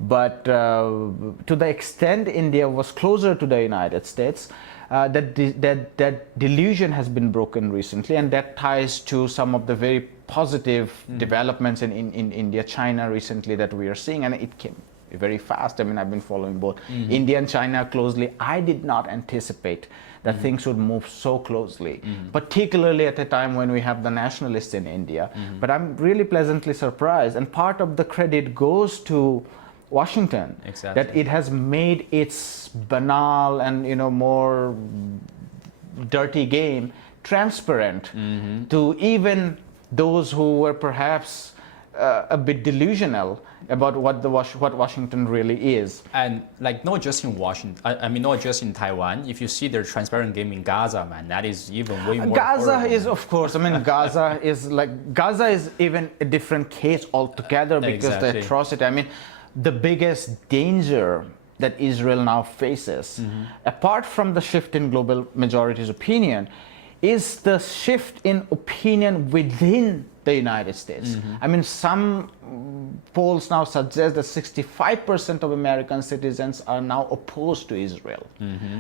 But to the extent India was closer to the United States, that delusion has been broken recently, and that ties to some of the very positive developments in India, China recently that we are seeing, and it came very fast. I mean, I've been following both India and China closely. I did not anticipate that things would move so closely, particularly at a time when we have the nationalists in India. But I'm really pleasantly surprised, and part of the credit goes to Washington, that it has made its banal and more dirty game transparent to even those who were perhaps a bit delusional about what Washington really is. And like not just in Washington, I mean not just in Taiwan. If you see their transparent game in Gaza, man, that is even way more. Gaza horrible, is, man. of course, I mean, Gaza is even a different case altogether because Exactly. the atrocity. I mean, the biggest danger that Israel now faces, apart from the shift in global majority's opinion, is the shift in opinion within the United States. I mean, some polls now suggest that 65% of American citizens are now opposed to Israel.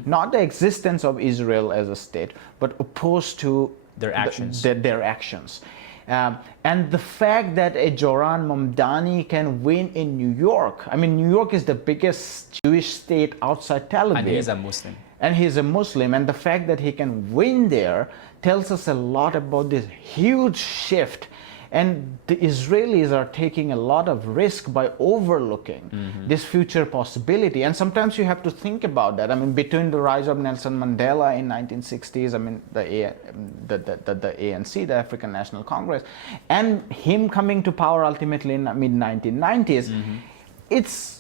Not the existence of Israel as a state, but opposed to Their actions. Their actions. And the fact that a Joran Mamdani can win in New York, I mean, New York is the biggest Jewish state outside Tel Aviv. And he's a Muslim. And he's a Muslim, and the fact that he can win there tells us a lot about this huge shift. And the Israelis are taking a lot of risk by overlooking this future possibility. And sometimes you have to think about that. I mean, between the rise of Nelson Mandela in 1960s, I mean, the ANC, the African National Congress, and him coming to power ultimately in the mid-1990s, it's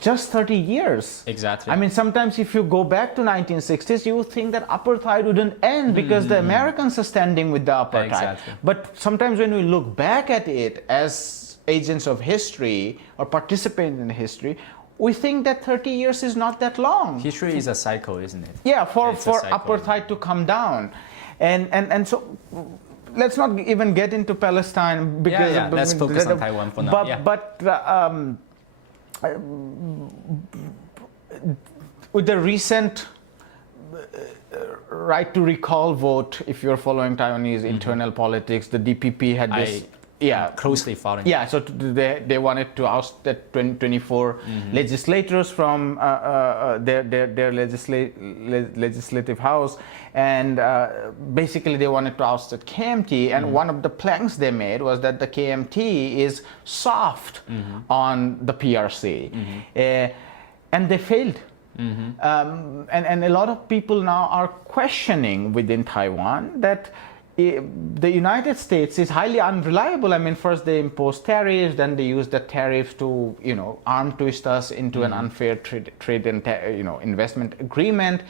just 30 years. Exactly. I mean, sometimes if you go back to 1960s, you would think that apartheid wouldn't end because the Americans are standing with the apartheid. Exactly. But sometimes when we look back at it as agents of history or participants in history, we think that 30 years is not that long. History is a cycle, isn't it? Yeah, for It's a cycle. apartheid to come down. And so let's not even get into Palestine because Yeah, let's focus on Taiwan for now. But with the recent right to recall vote, if you're following Taiwanese internal politics, the DPP had this. Closely following. Yeah, so they wanted to oust the 24 legislators from their legislative house, and basically they wanted to oust the KMT. And one of the planks they made was that the KMT is soft on the PRC, and they failed. And a lot of people now are questioning within Taiwan that the United States is highly unreliable. I mean, first they imposed tariffs, then they used the tariffs to, arm twist us into an unfair trade and, investment agreement.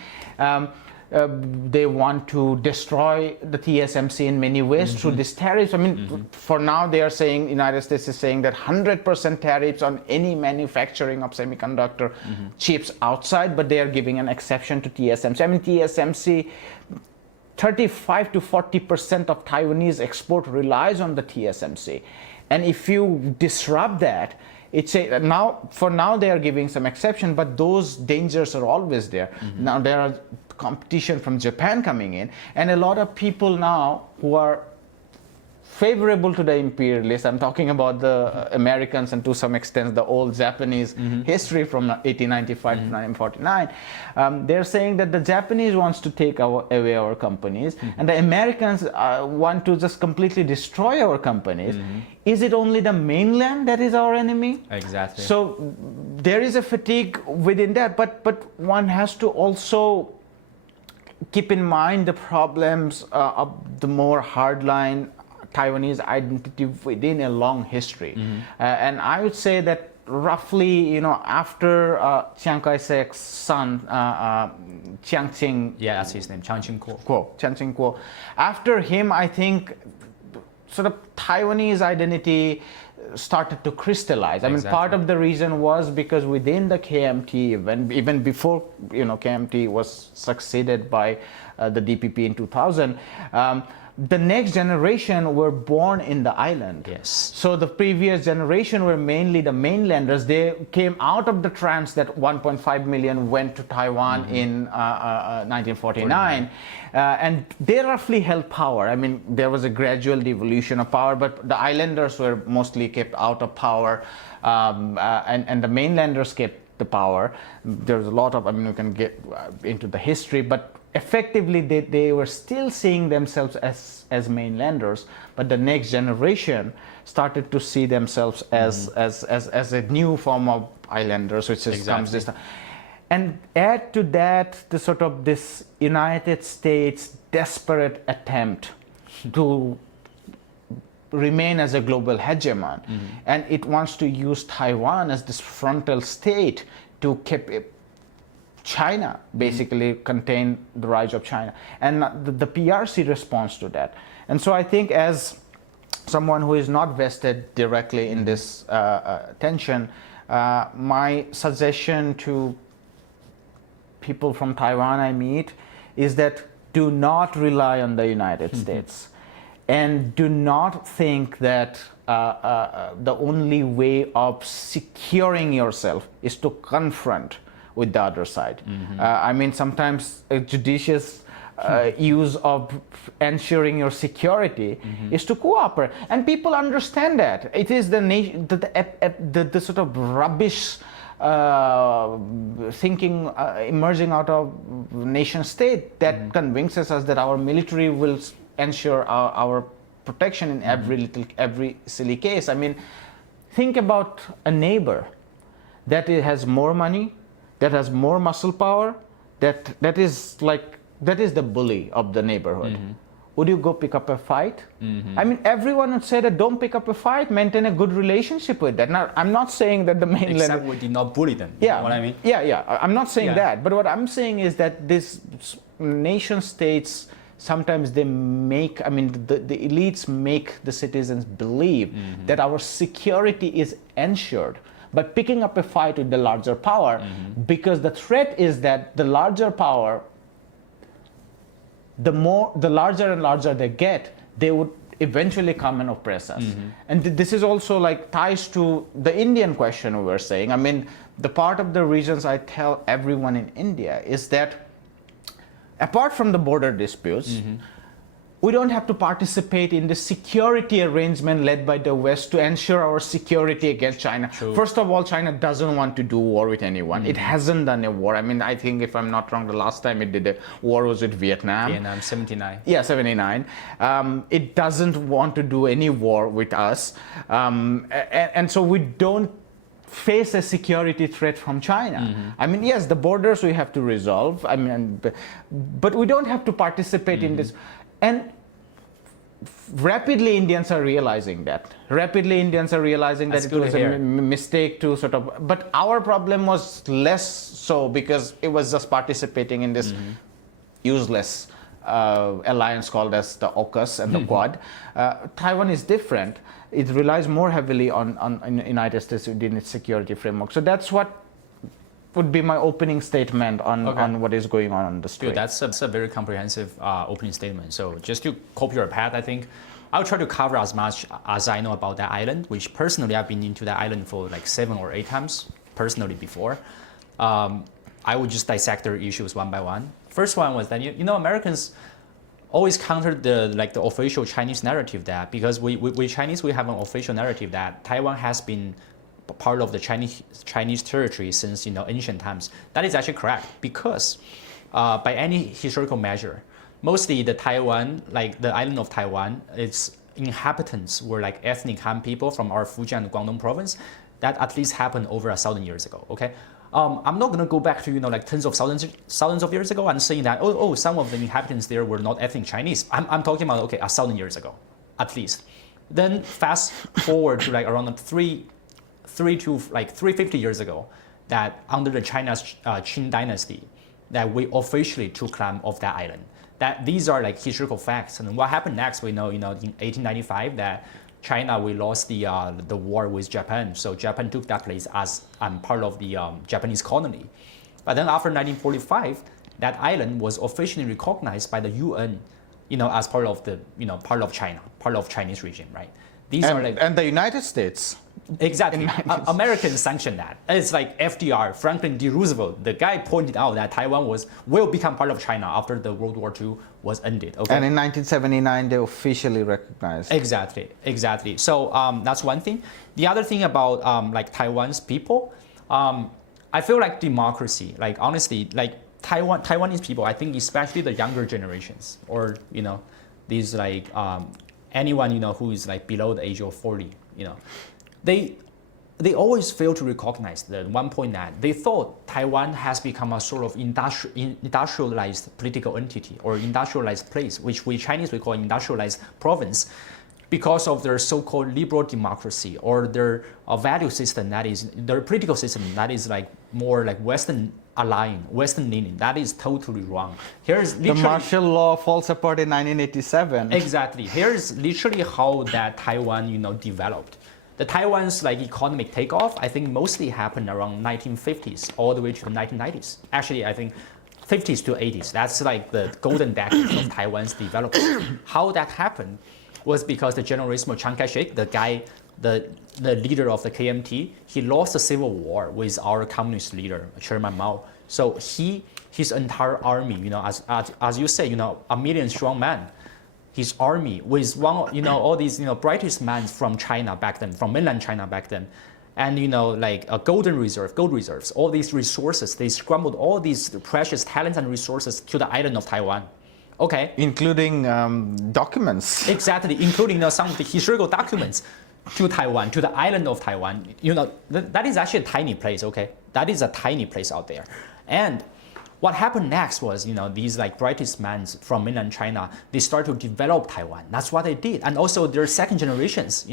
They want to destroy the TSMC in many ways through these tariffs. I mean, for now they are saying, United States is saying that 100% tariffs on any manufacturing of semiconductor chips outside, but they are giving an exception to TSMC. I mean, TSMC, 35 to 40% of Taiwanese export relies on the TSMC. And if you disrupt that, for now they are giving some exception, but those dangers are always there. Now there are competition from Japan coming in, and a lot of people now who are favorable to the imperialists, I'm talking about the Americans and to some extent the old Japanese history from 1895 to 1949, they're saying that the Japanese wants to take away our companies and the Americans want to just completely destroy our companies. Is it only the mainland that is our enemy? Exactly. So there is a fatigue within that, but one has to also keep in mind the problems of the more hardline Taiwanese identity within a long history. And I would say that roughly, after Chiang Kai-shek's son, Chiang Ching... Yeah, that's his name, Chiang Ching-kuo. Chiang Ching-kuo. After him, I think, sort of Taiwanese identity started to crystallize. I mean, part of the reason was because within the KMT, even before, KMT was succeeded by the DPP in 2000, the next generation were born in the island. Yes. So the previous generation were mainly the mainlanders. They came out of the trance that 1.5 million went to Taiwan in 1949. And they roughly held power. I mean, there was a gradual devolution of power, but the islanders were mostly kept out of power, and the mainlanders kept the power. There's a lot of, we can get into the history, but effectively they were still seeing themselves as mainlanders, but the next generation started to see themselves as a new form of islanders, which comes this time. And add to that the sort of this United States desperate attempt to remain as a global hegemon, and it wants to use Taiwan as this frontal state to keep China, basically contain the rise of China, and the PRC responds to that. And so I think, as someone who is not vested directly in this tension, my suggestion to people from Taiwan I meet is that do not rely on the United States, and do not think that the only way of securing yourself is to confront with the other side. I mean, sometimes a judicious use of ensuring your security is to cooperate, and people understand that. It is the sort of rubbish thinking emerging out of nation state that convinces us that our military will ensure our protection in every silly case. I mean, think about a neighbor that has more money, that has more muscle power, that is the bully of the neighborhood. Would you go pick up a fight? I mean, everyone would say that don't pick up a fight, maintain a good relationship with that. Now, I'm not saying that the mainland... Except we did not bully them, yeah, you know what I mean? Yeah, I'm not saying that. But what I'm saying is that this nation states, sometimes they make, I mean, the elites make the citizens believe that our security is ensured by picking up a fight with the larger power, because the threat is that the larger power, the larger and larger they get, they would eventually come and oppress us. And this is also like ties to the Indian question we were saying. I mean, the part of the reasons I tell everyone in India is that apart from the border disputes, we don't have to participate in the security arrangement led by the West to ensure our security against China. True. First of all, China doesn't want to do war with anyone. It hasn't done a war. I mean, I think if I'm not wrong, the last time it did a war was with Vietnam. Vietnam, 79. Yeah, 79. It doesn't want to do any war with us. And so we don't face a security threat from China. I mean, yes, the borders we have to resolve. I mean, but we don't have to participate in this. And rapidly Indians are realizing that. Rapidly Indians are realizing that it was a mistake to sort of, but our problem was less so because it was just participating in this useless alliance called as the AUKUS and the Quad. Taiwan is different. It relies more heavily on United States within its security framework. So that's what would be my opening statement on what is going on the street. Dude, that's a very comprehensive opening statement. So just to copy your path, I think I'll try to cover as much as I know about that island, which personally I've been into that island for like 7 or 8 times personally before. I would just dissect their issues one by one. First one was that, you know, Americans always countered the official Chinese narrative that because we Chinese, we have an official narrative that Taiwan has been part of the Chinese territory since, you know, ancient times. That is actually correct because by any historical measure, mostly the Taiwan, like the island of Taiwan, its inhabitants were like ethnic Han people from our Fujian and Guangdong province. That at least happened over 1,000 years ago. Okay, I'm not gonna go back to, you know, like tens of thousands of years ago and saying that some of the inhabitants there were not ethnic Chinese. I'm talking about 1,000 years ago, at least. Then fast forward to like around 350 years ago, that under the China's Qing dynasty, that we officially took claim of that island. That these are like historical facts. And what happened next, we know, in 1895 that China, we lost the war with Japan. So Japan took that place as part of the Japanese colony. But then after 1945, that island was officially recognized by the UN, you know, as part of the, you know, part of China, part of Chinese regime, right? These are like, and the United States. Exactly. Americans sanctioned that. It's like FDR, Franklin D. Roosevelt, the guy pointed out that Taiwan will become part of China after the World War II was ended. Okay? And in 1979, they officially recognized. Exactly. So that's one thing. The other thing about like Taiwan's people, I feel like democracy, like honestly, like Taiwanese people, I think especially the younger generations, or, you know, these like anyone, you know, who is like below the age of 40, you know, they always fail to recognize the one point that they thought Taiwan has become a sort of industrialized political entity or industrialized place, which we Chinese we call industrialized province. because of their so-called liberal democracy or their value system, that is their political system that is like more like Western aligned, Western leaning. That is totally wrong. Here's the martial law falls apart in 1987. Exactly. Here's literally how that Taiwan, developed. The Taiwan's like economic takeoff, I think mostly happened around 1950s all the way to the 1990s. Actually, I think 50s to 80s. That's like the golden decade of Taiwan's development. How that happened was because the Generalissimo Chiang Kai-shek, the leader of the KMT, he lost the civil war with our communist leader, Chairman Mao. So his entire army, as you say, a million strong man, his army with all these, brightest men from China back then, from mainland China back then, and like a gold reserves, all these resources, they scrambled all these precious talents and resources to the island of Taiwan. Okay. Including documents. Exactly, including some of the historical documents to Taiwan, to the island of Taiwan. That is actually a tiny place, okay? That is a tiny place out there. And what happened next was, these like brightest men from mainland China, they started to develop Taiwan. That's what they did. And also their second generations,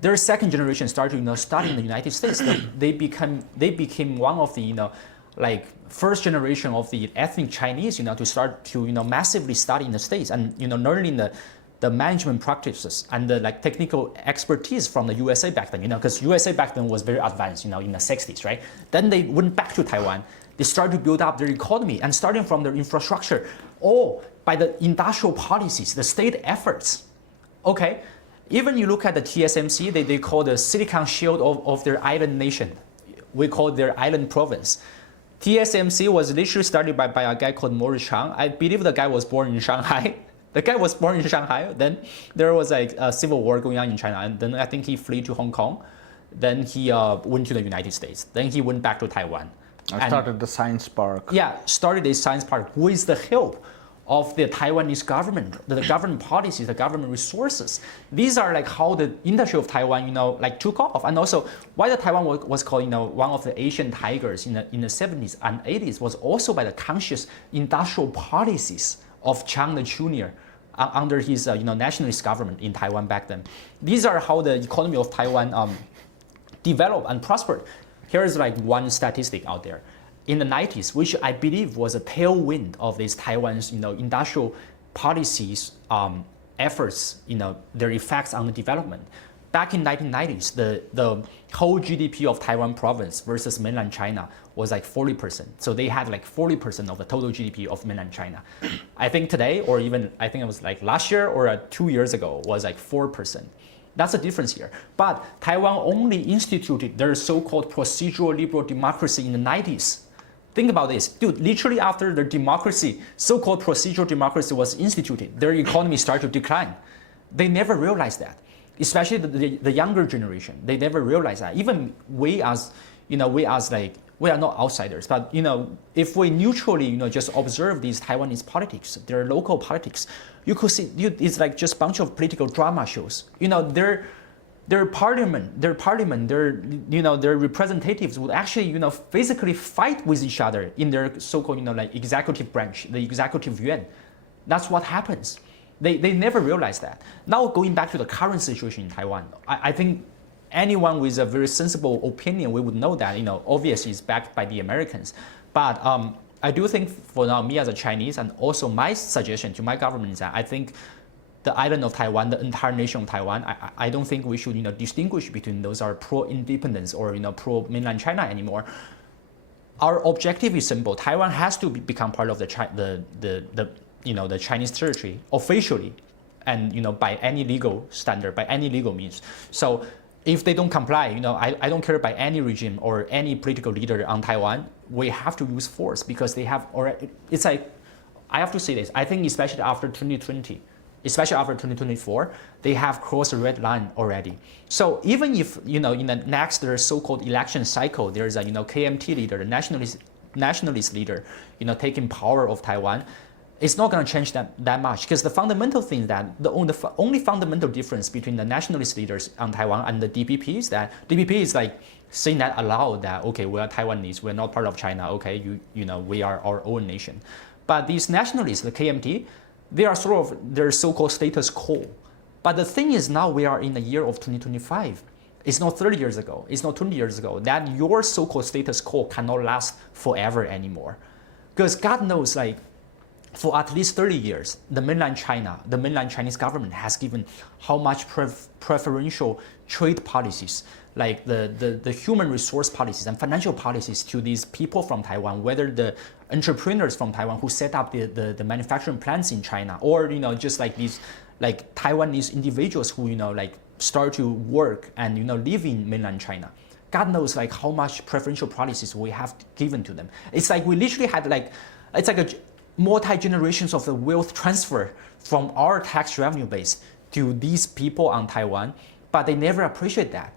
their second generation started to study in the United States. They became one of the, like first generation of the ethnic Chinese, to start to, massively study in the States and, learning the management practices and the like technical expertise from the USA back then, because USA back then was very advanced, in the 60s, right? Then they went back to Taiwan. They started to build up their economy and starting from their infrastructure, all by the industrial policies, the state efforts. Okay, even you look at the TSMC, they call the Silicon Shield of their island nation. We call it their island province. TSMC was literally started by a guy called Morris Chang. I believe the guy was born in Shanghai. The guy was born in Shanghai. Then there was like a civil war going on in China. And then I think he fled to Hong Kong. Then he went to the United States. Then he went back to Taiwan. Started the science park. Yeah, started a science park with the help of the Taiwanese government, the government policies, the government resources. These are like how the industry of Taiwan, like took off. And also why the Taiwan was called, one of the Asian tigers in the 70s and 80s was also by the conscious industrial policies of Chiang the Jr. Under his, nationalist government in Taiwan back then. These are how the economy of Taiwan developed and prospered. Here's like one statistic out there. In the 90s, which I believe was a tailwind of these Taiwan's, industrial policies, efforts, their effects on the development. Back in 1990s, the whole GDP of Taiwan province versus mainland China was like 40%. So they had like 40% of the total GDP of mainland China. I think today, or even I think it was like last year or 2 years ago, was like 4%. That's the difference here. But Taiwan only instituted their so-called procedural liberal democracy in the 90s. Think about this, dude, literally after their democracy, so-called procedural democracy was instituted, their economy started to decline. They never realized that, especially the younger generation. They never realized that. Even we as like, we are not outsiders, but if we neutrally, just observe these Taiwanese politics, their local politics, you could see, it's like just a bunch of political drama shows. Their parliament, their representatives would actually, physically fight with each other in their so-called, like executive branch, the executive yuan. That's what happens. They never realize that. Now going back to the current situation in Taiwan, I think anyone with a very sensible opinion, we would know that, obviously it's backed by the Americans. But I do think for now, me as a Chinese, and also my suggestion to my government is that I think the island of Taiwan, the entire nation of Taiwan, I don't think we should, distinguish between those are pro-independence or, pro-mainland China anymore. Our objective is simple. Taiwan has to become part of the Chinese territory officially, and by any legal standard, by any legal means. So if they don't comply, I don't care by any regime or any political leader on Taiwan, we have to use force because they have already. It's like, I have to say this. I think especially after 2020. Especially after 2024, they have crossed the red line already. So even if, in the next their so-called election cycle, there's a, KMT leader, the nationalist leader, taking power of Taiwan, it's not going to change that much because the fundamental thing that the only fundamental difference between the nationalist leaders on Taiwan and the DPP is that DPP is like saying that aloud that, okay, we are Taiwanese, we're not part of China, okay, we are our own nation. But these nationalists, the KMT, they are sort of their so-called status quo. But the thing is, now we are in the year of 2025. It's not 30 years ago. It's not 20 years ago that your so-called status quo cannot last forever anymore. Because God knows, like, for at least 30 years, the mainland Chinese government has given how much preferential trade policies, like the human resource policies and financial policies to these people from Taiwan, whether the entrepreneurs from Taiwan who set up the manufacturing plants in China, or, you know, just like these, like Taiwanese individuals who, you know, like start to work and, you know, live in mainland China. God knows, like, how much preferential policies we have given to them. It's like we literally had, like, it's like a multi-generations of the wealth transfer from our tax revenue base to these people on Taiwan, but they never appreciate that.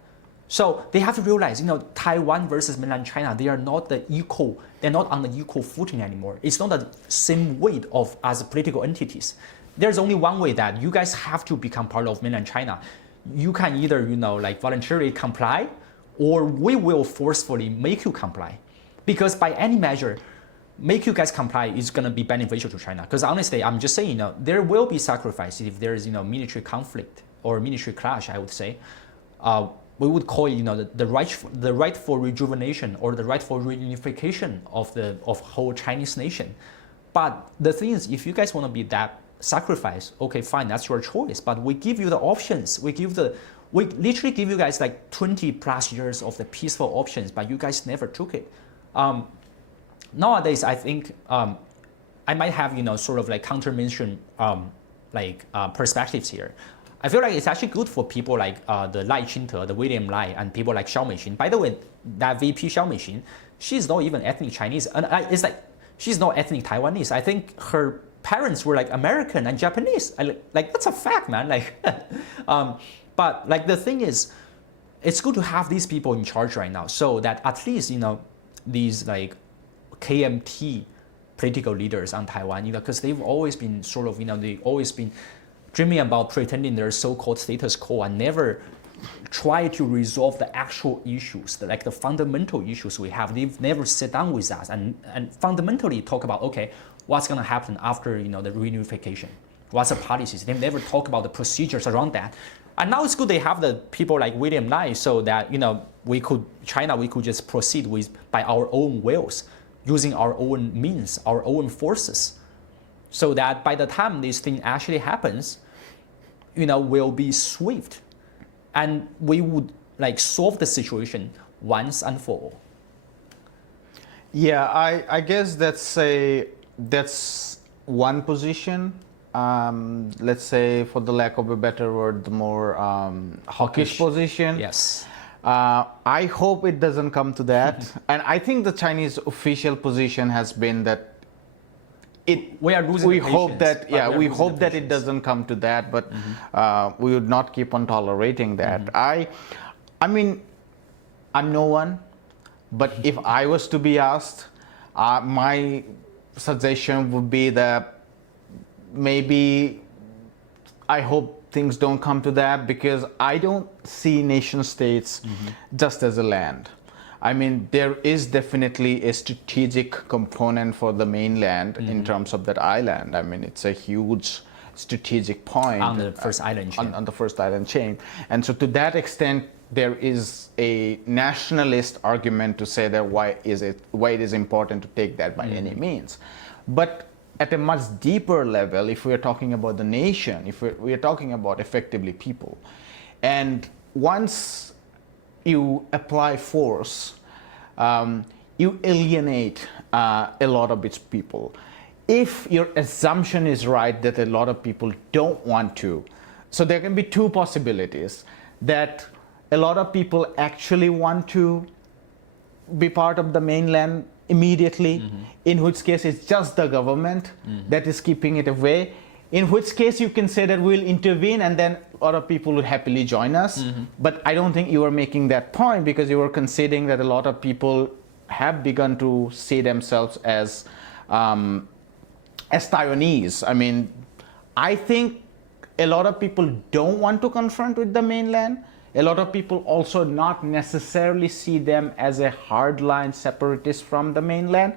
So they have to realize, you know, Taiwan versus mainland China, they are not the equal, they're not on the equal footing anymore. It's not the same weight of as political entities. There's only one way that you guys have to become part of mainland China. You can either, you know, like voluntarily comply, or we will forcefully make you comply. Because by any measure, make you guys comply is going to be beneficial to China. Because honestly, I'm just saying, you know, there will be sacrifices if there is, you know, military conflict or military clash, I would say. We would call it, you know, the right for rejuvenation or the right for reunification of whole Chinese nation. But the thing is, if you guys want to be that sacrifice, okay, fine, that's your choice. But we give you the options. We literally give you guys like 20 plus years of the peaceful options, but you guys never took it. Nowadays, I think I might have, you know, sort of like counter-mainstream perspectives here. I feel like it's actually good for people like the Lai Ching-te, the William Lai, and people like Xiao Meixin. By the way, that VP Xiao Meixin, she's not even ethnic Chinese, and it's like she's not ethnic Taiwanese. I think her parents were like American and Japanese. Like that's a fact, man. Like, but like the thing is, it's good to have these people in charge right now, so that at least, you know, these like KMT political leaders on Taiwan, you know, because they've always been sort of, you know, they've always been dreaming about pretending their so-called status quo and never try to resolve the actual issues, like the fundamental issues we have. They've never sit down with us and fundamentally talk about, okay, what's going to happen after, you know, the reunification? What's the policies? They've never talked about the procedures around that. And now it's good they have the people like William Lai, so that, you know, we could just proceed with by our own wills, using our own means, our own forces, so that by the time this thing actually happens, you know, we'll be swift, and we would like solve the situation once and for all. Yeah, I guess that's one position. Let's say, for the lack of a better word, the more hawkish position. Yes. I hope it doesn't come to that. And I think the Chinese official position has been that we are losing we the hope patience, that we hope that it doesn't come to that, but we would not keep on tolerating that. I mean, I'm no one, but if I was to be asked, my suggestion would be that maybe I hope things don't come to that, because I don't see nation states just as a land. I mean, there is definitely a strategic component for the mainland in terms of that island. I mean, it's a huge strategic point on the first island chain. On the first island chain. And so to that extent, there is a nationalist argument to say that why it is important to take that by any means. But at a much deeper level, if we are talking about the nation, if we are talking about effectively people, and once you apply force, you alienate a lot of its people. If your assumption is right that a lot of people don't want to, so there can be two possibilities: that a lot of people actually want to be part of the mainland immediately, in which case it's just the government that is keeping it away, in which case you can say that we'll intervene and then a lot of people would happily join us. But I don't think you are making that point, because you are conceding that a lot of people have begun to see themselves as Taiwanese. I mean, I think a lot of people don't want to confront with the mainland. A lot of people also not necessarily see them as a hardline separatist from the mainland.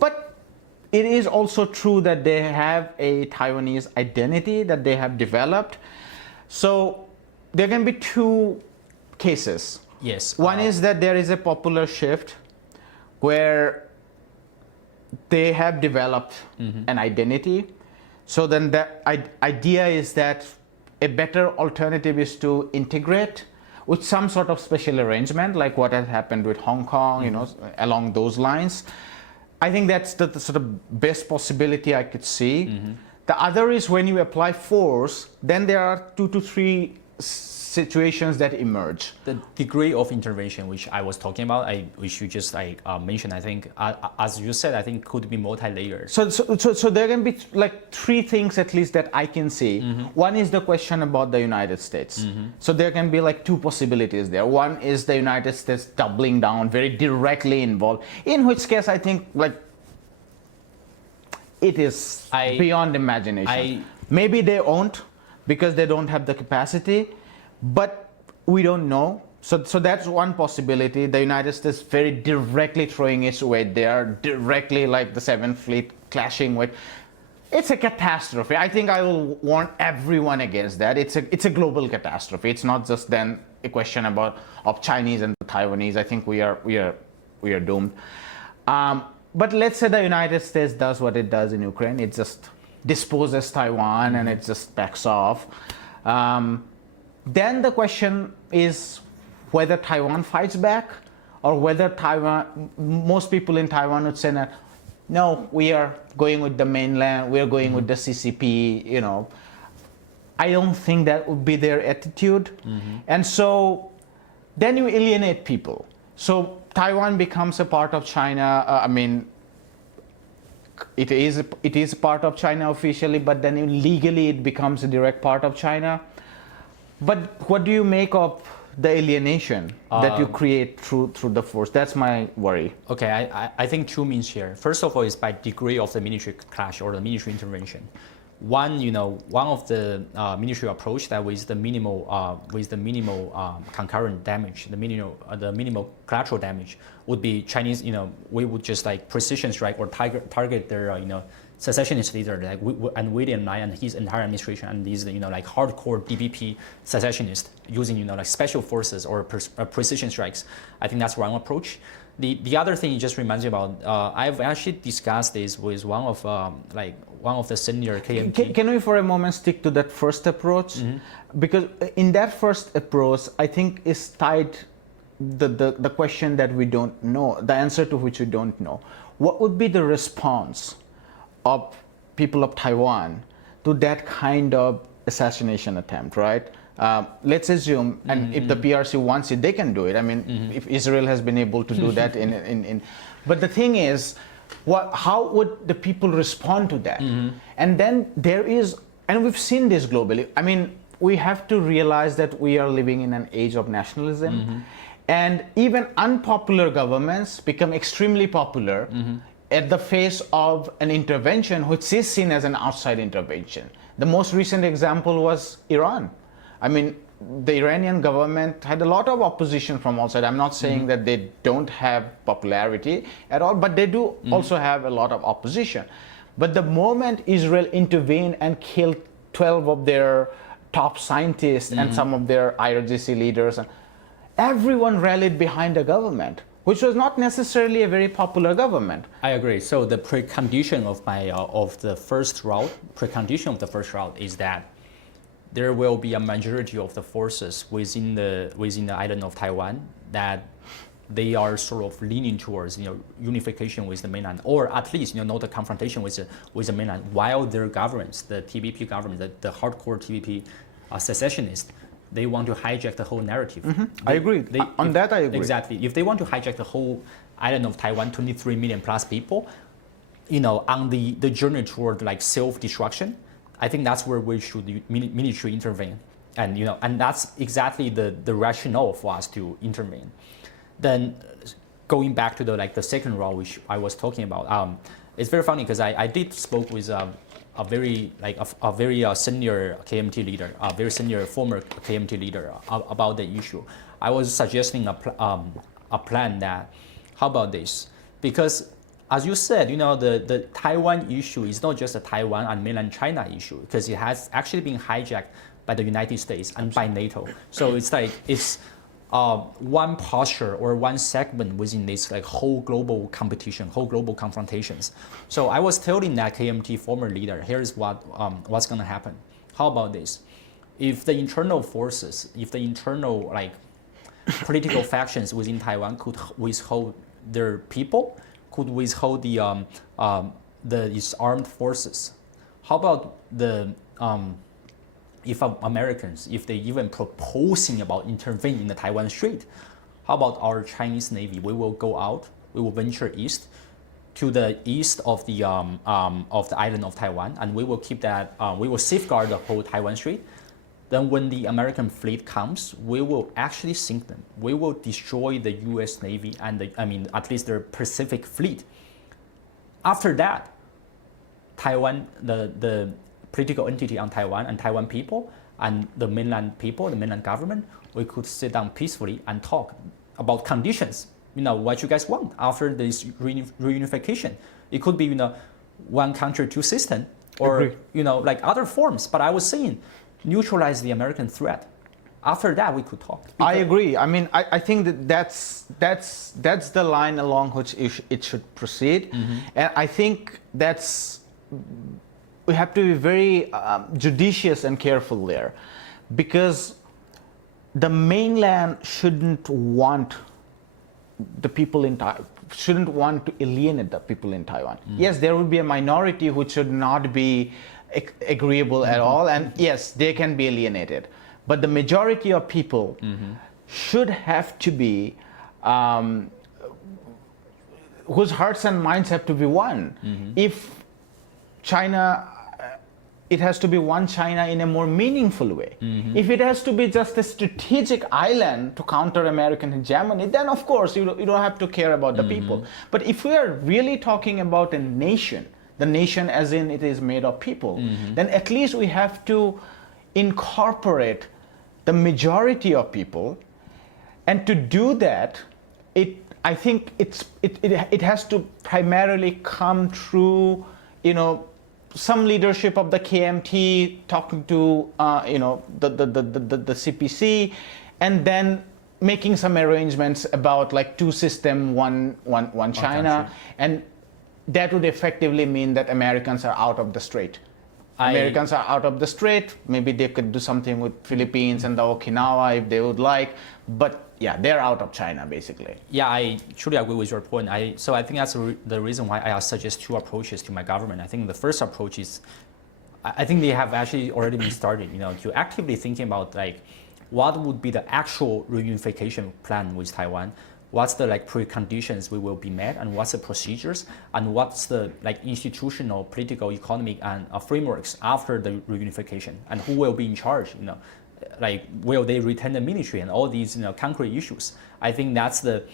But it is also true that they have a Taiwanese identity that they have developed. So there can be two cases. Yes. One is that there is a popular shift where they have developed an identity. So then the idea is that a better alternative is to integrate with some sort of special arrangement, like what has happened with Hong Kong, you know, along those lines. I think that's the sort of best possibility I could see. The other is when you apply force, then there are 2 to 3 situations that emerge. The degree of intervention, which I was talking about, which you just mentioned, I think, as you said, I think could be multi-layered. So there can be like 3 things at least that I can see. One is the question about the United States. So there can be like 2 possibilities there. One is the United States doubling down, very directly involved, in which case I think like it is beyond imagination. Maybe they won't because they don't have the capacity, but we don't know. So that's one possibility. The United States very directly throwing its weight there, directly like the 7th Fleet clashing with. It's a catastrophe. I think I will warn everyone against that. It's a global catastrophe. It's not just then a question of Chinese and the Taiwanese. I think we are doomed. But let's say the United States does what it does in Ukraine. It just disposes Taiwan and it just backs off. Then the question is whether Taiwan fights back or whether most people in Taiwan would say, no, we are going with the mainland, we are going with the CCP, you know. I don't think that would be their attitude. And so then you alienate people. So Taiwan becomes a part of China. I mean, it is part of China officially, but then legally it becomes a direct part of China. But what do you make of the alienation that you create through the force? That's my worry. Okay, I think 2 means here. First of all, is by degree of the military clash or the military intervention. One of the military approach that with the minimal concurrent damage, the minimal collateral damage would be Chinese. We would just like precision strike or target their secessionist leader like William Lai and his entire administration and these like hardcore DPP secessionists using like special forces or precision strikes. I think that's one approach. The other thing it just reminds me about, I've actually discussed this with one of the senior KMT. Can we for a moment stick to that first approach? Because in that first approach, I think is tied the question that we don't know, the answer to which we don't know. What would be the response of people of Taiwan to that kind of assassination attempt, right? Let's assume, and if the PRC wants it, they can do it. I mean, if Israel has been able to do that but the thing is, how would the people respond to that? And then there is, and we've seen this globally. I mean, we have to realize that we are living in an age of nationalism, and even unpopular governments become extremely popular at the face of an intervention which is seen as an outside intervention. The most recent example was Iran. I mean, the Iranian government had a lot of opposition from outside. I'm not saying that they don't have popularity at all, but they do also have a lot of opposition. But the moment Israel intervened and killed 12 of their top scientists and some of their IRGC leaders, and everyone rallied behind the government, which was not necessarily a very popular government. I agree. So the precondition of the first route is that there will be a majority of the forces within the island of Taiwan that they are sort of leaning towards unification with the mainland, or at least not a confrontation with the mainland, while their governments, the TVP government, the hardcore TVP secessionists, they want to hijack the whole narrative. I agree. On that, I agree. Exactly. If they want to hijack the whole island of Taiwan, 23 million plus people, on the journey toward like self-destruction, I think that's where we should military intervene, and that's exactly the rationale for us to intervene. Then, going back to the second route which I was talking about, it's very funny because I did spoke with a very senior KMT leader, a very senior former KMT leader about the issue. I was suggesting a plan that, how about this? Because as you said, the Taiwan issue is not just a Taiwan and mainland China issue, because it has actually been hijacked by the United States and by NATO. So it's like it's one posture or one segment within this like whole global competition, whole global confrontations. So I was telling that KMT former leader, here's what's going to happen. How about this? If the internal forces, if the internal like political factions within Taiwan could withhold their people, could withhold its armed forces, how about the if Americans, if they even proposing about intervening in the Taiwan Strait, how about our Chinese Navy? We will go out, we will venture east to the east of the island of Taiwan, and we will keep that, we will safeguard the whole Taiwan Strait. Then when the American fleet comes, we will actually sink them. We will destroy the US Navy and at least their Pacific fleet. After that, Taiwan, the political entity on Taiwan and Taiwan people and the mainland people, the mainland government, we could sit down peacefully and talk about conditions. What you guys want after this reunification. It could be, one country, two system, or like other forms. But I was saying, neutralize the American threat. After that, we could talk. I agree. I mean, I think that's the line along which it should proceed, and I think we have to be very judicious and careful there, because the mainland shouldn't want the people in Taiwan, shouldn't want to alienate the people in Taiwan. Yes, there will be a minority which should not be agreeable at all, and yes, they can be alienated. But the majority of people should have to be, whose hearts and minds have to be one. If China, it has to be one China in a more meaningful way. If it has to be just a strategic island to counter American hegemony, then of course you don't have to care about the people. But if we are really talking about a nation, the nation as in it is made of people, then at least we have to incorporate the majority of people. And to do that, I think it has to primarily come through, some leadership of the KMT talking to the CPC, and then making some arrangements about like two system, one China, and that would effectively mean that Americans are out of the strait. Americans are out of the strait. Maybe they could do something with Philippines and the Okinawa if they would like, but yeah, they're out of China basically. Yeah, I truly agree with your point. So I think that's the reason why I suggest two approaches to my government. I think the first approach is, I think they have actually already been started, to actively thinking about like what would be the actual reunification plan with Taiwan. What's the like preconditions we will be met, and what's the procedures, and what's the like institutional, political, economic, and frameworks after the reunification, and who will be in charge? Like will they retain the military, and all these concrete issues. I think that's the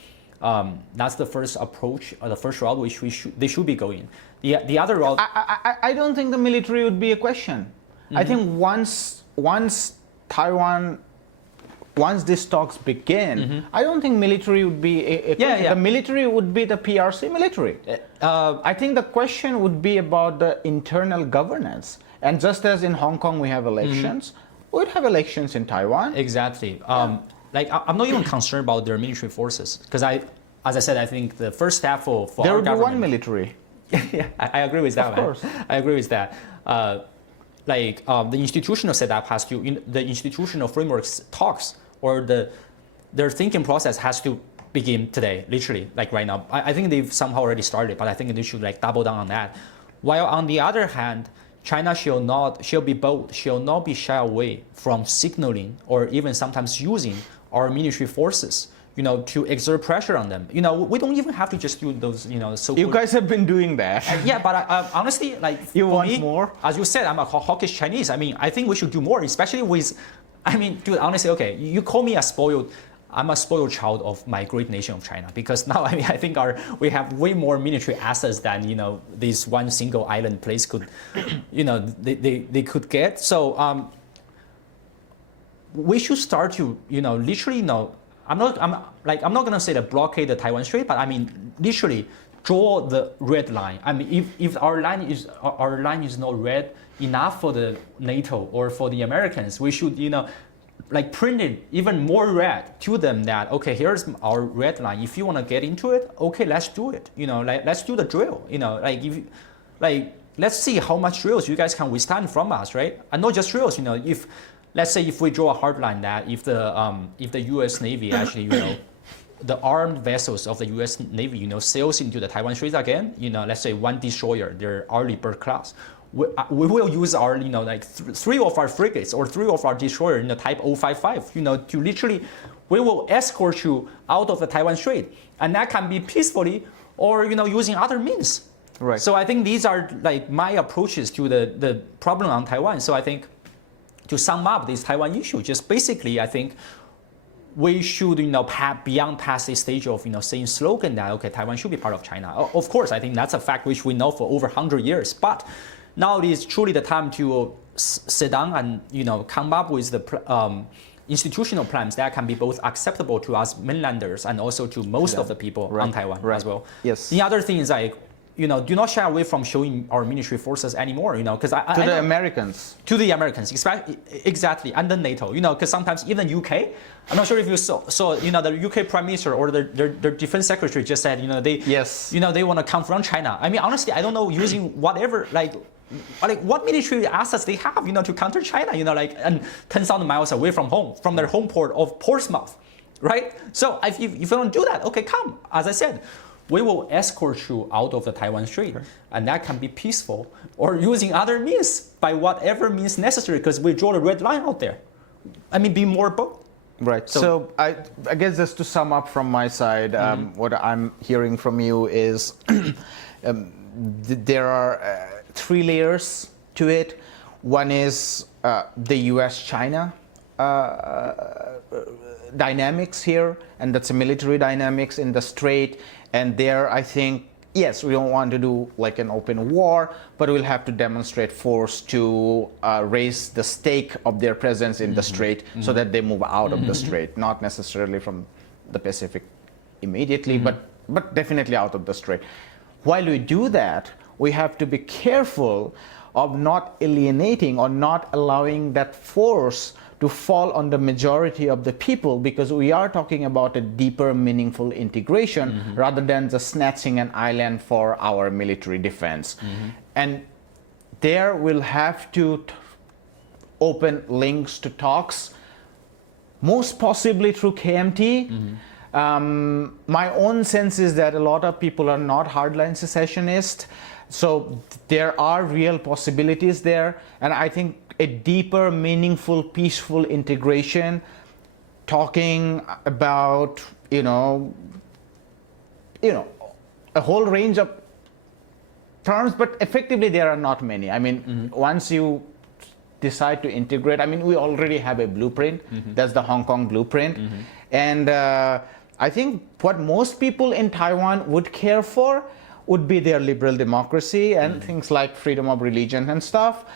first approach, or the first route which they should be going. The other route. I don't think the military would be a question. I think once Taiwan. Once these talks begin, I don't think military would be a question. The military would be the PRC military. I think the question would be about the internal governance. And just as in Hong Kong we have elections, we'd have elections in Taiwan. Exactly. Like I'm not even concerned about their military forces, because as I said, I think the first step for there our would government. be one military. Yeah, I agree with that. Of course. I agree with that. The institutional setup has to, the institutional frameworks talks, or their thinking process has to begin today, literally, like right now. I think they've somehow already started, but I think they should like double down on that. While on the other hand, China shall be bold, shall not be shy away from signaling or even sometimes using our military forces, to exert pressure on them. We don't even have to just do those, so-called. You guys have been doing that. Yeah, but honestly, like you want me, more? As you said, I'm a hawkish Chinese. I think we should do more, especially with. Dude, honestly, okay, you call me I'm a spoiled child of my great nation of China, because now, I think we have way more military assets than, this one single island place could, they could get. So we should start to, literally, I'm not gonna say the blockade the Taiwan Strait, but literally draw the red line. I mean, if our line is not red enough for the NATO or for the Americans, we should, like print it even more red to them that, okay, here's our red line. If you want to get into it, okay, let's do it. Let's do the drill. Let's see how much drills you guys can withstand from us, right? And not just drills. If let's say if we draw a hard line that if the U.S. Navy actually, the armed vessels of the U.S. Navy, sails into the Taiwan Straits again, let's say one destroyer, their early bird class, we will use our, three of our frigates or three of our destroyers in the type 055, to literally, we will escort you out of the Taiwan Strait. And that can be peacefully or, using other means. Right. So I think these are like my approaches to the problem on Taiwan. So I think to sum up this Taiwan issue, just basically, I think we should, beyond past this stage of, saying slogan that, okay, Taiwan should be part of China. Of course, I think that's a fact which we know for over 100 years. But now it is truly the time to sit down and, come up with the institutional plans that can be both acceptable to us mainlanders and also to most of the people on Taiwan as well. Yes. The other thing is like, do not shy away from showing our military forces anymore, because to the Americans. To the Americans, exactly, and the NATO, because sometimes even UK, I'm not sure if you saw the UK Prime Minister or their Defense Secretary just said, they want to confront China. I mean, honestly, I don't know using whatever, like what military assets they have, to counter China, and 10,000 miles away from home, from their home port of Portsmouth, right? So if you don't do that, okay, come, as I said, we will escort you out of the Taiwan Strait, and that can be peaceful or using other means by whatever means necessary, because we draw the red line out there. I mean, be more bold. Right. So I guess just to sum up from my side, what I'm hearing from you is there are three layers to it. One is the US-China dynamics here, and that's a military dynamics in the Strait. And there, I think, yes, we don't want to do like an open war, but we'll have to demonstrate force to raise the stake of their presence in the Strait so that they move out of the Strait, not necessarily from the Pacific immediately, but definitely out of the Strait. While we do that, we have to be careful of not alienating or not allowing that force to fall on the majority of the people, because we are talking about a deeper, meaningful integration rather than just snatching an island for our military defense. And there we'll have to open links to talks, most possibly through KMT. My own sense is that a lot of people are not hardline secessionists, so there are real possibilities there, and I think a deeper, meaningful, peaceful integration, talking about, a whole range of terms, but effectively there are not many. I mean, once you decide to integrate, I mean, we already have a blueprint. That's the Hong Kong blueprint. And I think what most people in Taiwan would care for would be their liberal democracy and things like freedom of religion and stuff.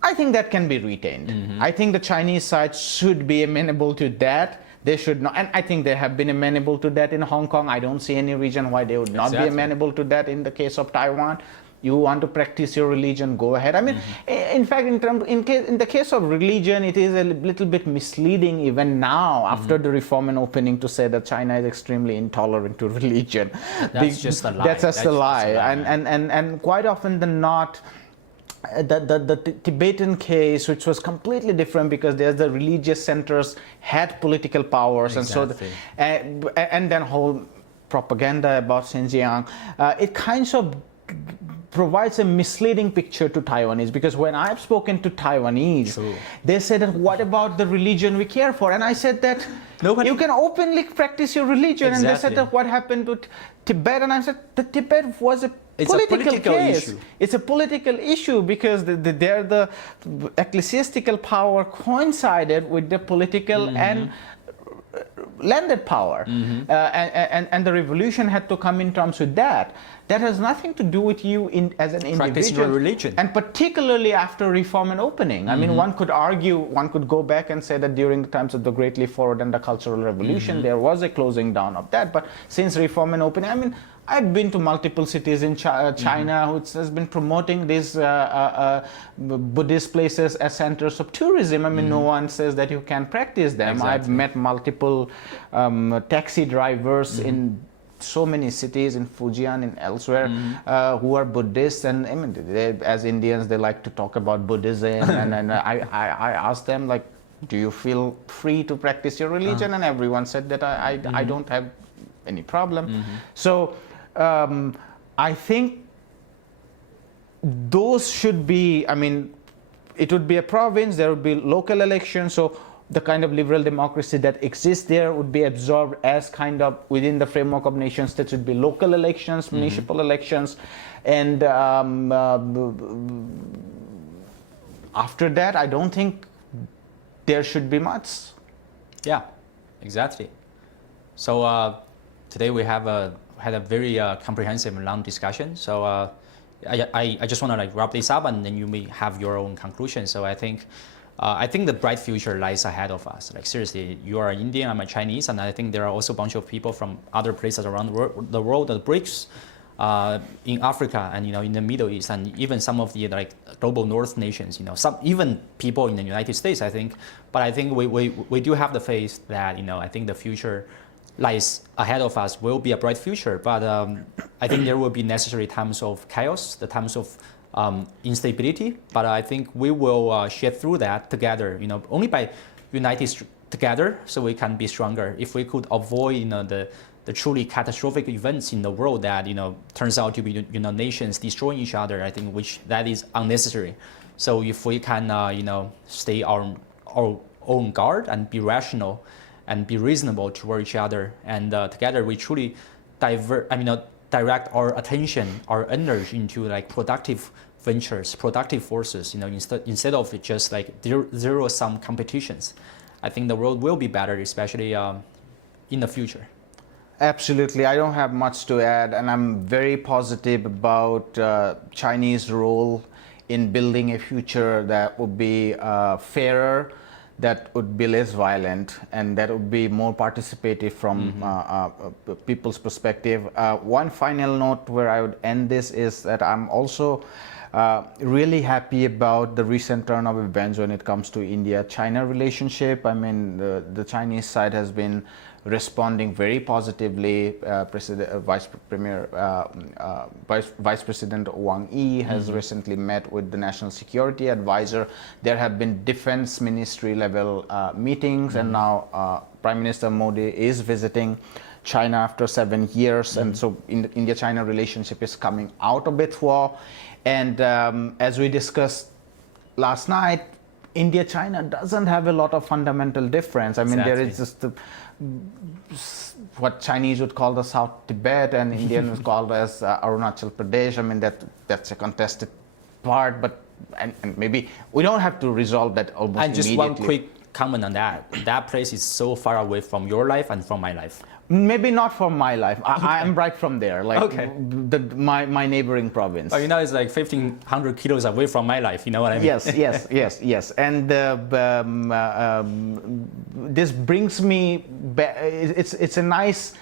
I think that can be retained. I think the Chinese side should be amenable to that. They should not, and I think they have been amenable to that in Hong Kong. I don't see any reason why they would not be amenable to that in the case of Taiwan. You want to practice your religion, go ahead. I mean, in fact, in the case of religion, it is a little bit misleading even now after the reform and opening to say that China is extremely intolerant to religion. That's just a lie. That's just a lie. And quite often than not, the Tibetan case, which was completely different because there's the religious centers had political powers, and so and then whole propaganda about Xinjiang, it kind of provides a misleading picture to Taiwanese, because when I've spoken to Taiwanese, they said that what about the religion we care for? And I said that you can openly practice your religion. And they said that what happened to Tibet? And I said that Tibet was a political case. Issue. It's a political issue because the ecclesiastical power coincided with the political and landed power, and the revolution had to come in terms with that. That has nothing to do with you as an individual. Practicing your religion. And particularly after reform and opening. I mean, one could argue, one could go back and say that during the times of the Great Leap Forward and the Cultural Revolution, there was a closing down of that. But since reform and opening, I mean, I've been to multiple cities in China which has been promoting these Buddhist places as centers of tourism. I mean, no one says that you can practice them. Exactly. I've met multiple taxi drivers in so many cities in Fujian and elsewhere who are Buddhists, and I mean, as Indians, they like to talk about Buddhism, and I asked them, like, do you feel free to practice your religion? And everyone said that I don't have any problem. So I think those should be, I mean, it would be a province, there would be local elections, so the kind of liberal democracy that exists there would be absorbed as kind of within the framework of nation states. Would be local elections, municipal elections, and after that, I don't think there should be much. Yeah, exactly. So today we have had a very comprehensive and long discussion. So I just want to like wrap this up, and then you may have your own conclusion. So I think the bright future lies ahead of us. Like seriously, you are Indian, I'm a Chinese, and I think there are also a bunch of people from other places around the world, the BRICS, in Africa, and in the Middle East, and even some of the like global North nations. Some even people in the United States, I think. But I think we do have the faith that I think the future lies ahead of us will be a bright future. But I think there will be necessary times of chaos, the times of instability, but I think we will shed through that together. Only by uniting together, so we can be stronger. If we could avoid, the truly catastrophic events in the world that turns out to be nations destroying each other, I think that is unnecessary. So if we can stay our own guard and be rational and be reasonable toward each other, and together we truly direct our attention, our energy into like productive ventures, productive forces, instead of just like zero-sum competitions. I think the world will be better, especially in the future. Absolutely. I don't have much to add, and I'm very positive about Chinese role in building a future that would be fairer, that would be less violent, and that would be more participative from people's perspective. One final note where I would end this is that I'm also really happy about the recent turn of events when it comes to India-China relationship. I mean, the Chinese side has been responding very positively. Vice President Wang Yi has recently met with the National Security Advisor. There have been defense ministry level meetings, and now Prime Minister Modi is visiting China after 7 years, and so India-China relationship is coming out of its war. And as we discussed last night, India-China doesn't have a lot of fundamental difference. I mean, there is just what Chinese would call the South Tibet, and Indians call as Arunachal Pradesh. I mean, that's a contested part, but and maybe we don't have to resolve that almost and just immediately. one quick comment on that. That place is so far away from your life and from my life. Maybe not from my life. I am right from there, like my neighboring province. Oh, it's like 1,500 kilos away from my life. You know what I mean? Yes. And this brings me back. It's a nice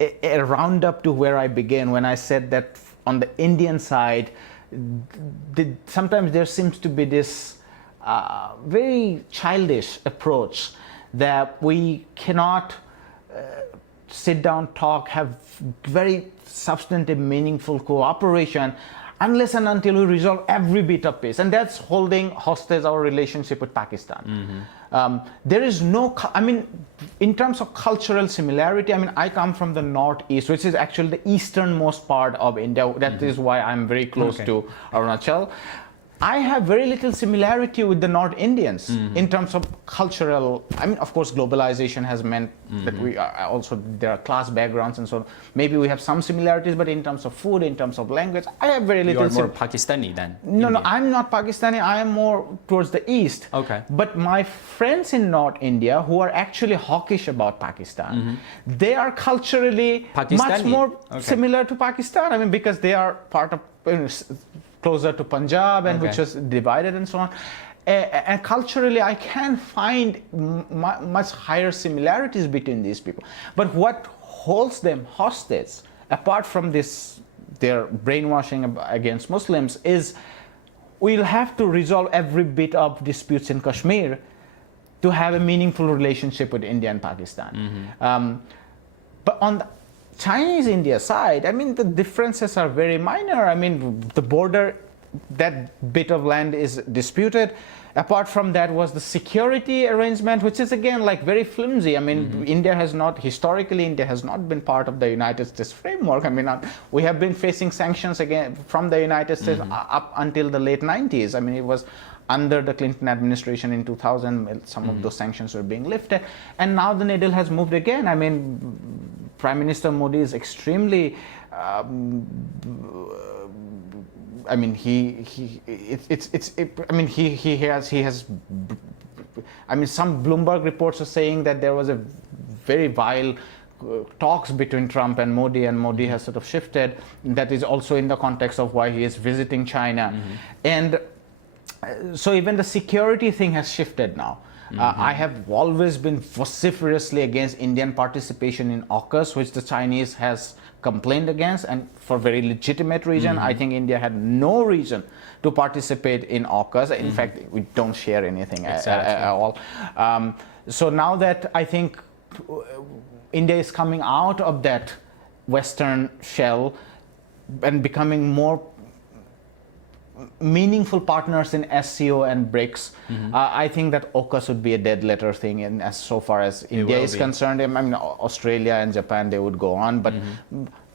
a roundup to where I began when I said that on the Indian side, sometimes there seems to be this very childish approach that we cannot sit down, talk, have very substantive, meaningful cooperation unless and until we resolve every bit of peace. And that's holding hostage our relationship with Pakistan. There is no, I mean, in terms of cultural similarity, I mean, I come from the northeast, which is actually the easternmost part of India. That is why I'm very close to Arunachal. I have very little similarity with the North Indians in terms of cultural. I mean, of course, globalization has meant that we are also, there are class backgrounds and so on. Maybe we have some similarities, but in terms of food, in terms of language, I have very little. You are more Pakistani than No, Indian. no, I'm not Pakistani. I am more towards the east. Okay. But my friends in North India who are actually hawkish about Pakistan, they are culturally much more similar to Pakistan. I mean, because they are part of, closer to Punjab, and which is divided and so on. And culturally, I can find much higher similarities between these people. But what holds them hostage apart from this, their brainwashing against Muslims, is we'll have to resolve every bit of disputes in Kashmir to have a meaningful relationship with India and Pakistan. But on the Chinese-India side, I mean, the differences are very minor. I mean, the border, that bit of land is disputed. Apart from that was the security arrangement, which is again like very flimsy. I mean, India has not, historically, India has not been part of the United States framework. I mean, we have been facing sanctions again from the United States up until the late 90s. I mean, it was under the Clinton administration in 2000, some of those sanctions were being lifted. And now the needle has moved again. I mean, Prime Minister Modi is extremely, I mean, he has, I mean, some Bloomberg reports are saying that there was a very vile talks between Trump and Modi has sort of shifted. That is also in the context of why he is visiting China. And so even the security thing has shifted now. I have always been vociferously against Indian participation in AUKUS, which the Chinese has complained against, and for very legitimate reason. I think India had no reason to participate in AUKUS. In fact, we don't share anything at all. So now that I think India is coming out of that Western shell and becoming more meaningful partners in SCO and BRICS, I think that AUKUS would be a dead letter thing, and as so far as India is concerned. I mean, Australia and Japan, they would go on, but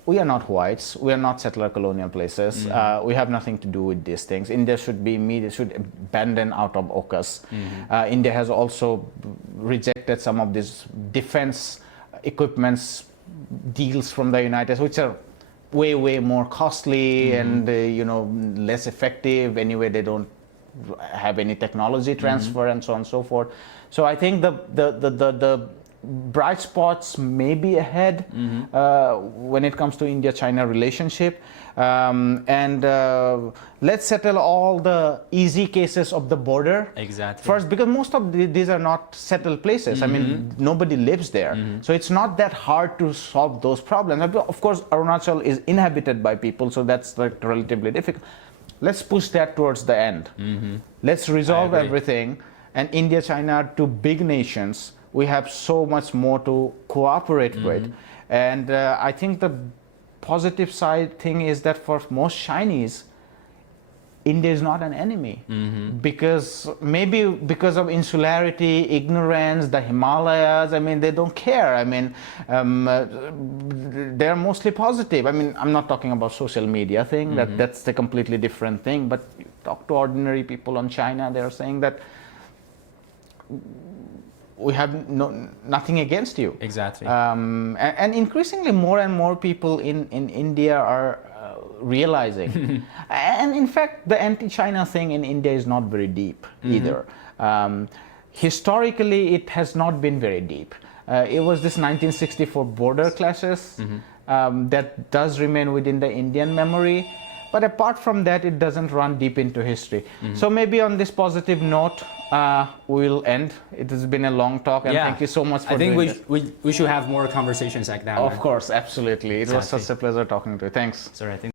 we are not whites. We are not settler colonial places. We have nothing to do with these things. India should be should abandon out of AUKUS. India has also rejected some of these defense equipments deals from the United States, which are way more costly and less effective. Anyway, they don't have any technology transfer and so on and so forth. So I think the bright spots may be ahead when it comes to India-China relationship. Let's settle all the easy cases of the border first, because most of these are not settled places. I mean, nobody lives there. So it's not that hard to solve those problems. Of course, Arunachal is inhabited by people, so that's like relatively difficult. Let's push that towards the end. Let's resolve everything. And India, China are two big nations. We have so much more to cooperate with. And I think the positive side thing is that for most Chinese, India is not an enemy, because maybe because of insularity, ignorance, the Himalayas, I mean, they don't care. I mean, they're mostly positive. I mean, I'm not talking about social media thing, that's a completely different thing, but you talk to ordinary people on China, they're saying that we have nothing against you. And increasingly more and more people in India are realizing. And in fact, the anti-China thing in India is not very deep either. Historically, it has not been very deep. It was this 1964 border clashes that does remain within the Indian memory. But apart from that, it doesn't run deep into history. So maybe on this positive note, we'll end. It has been a long talk, and thank you so much for doing this. I think we should have more conversations like that. Of course, absolutely. It was such a pleasure talking to you. Thanks. Sorry, I think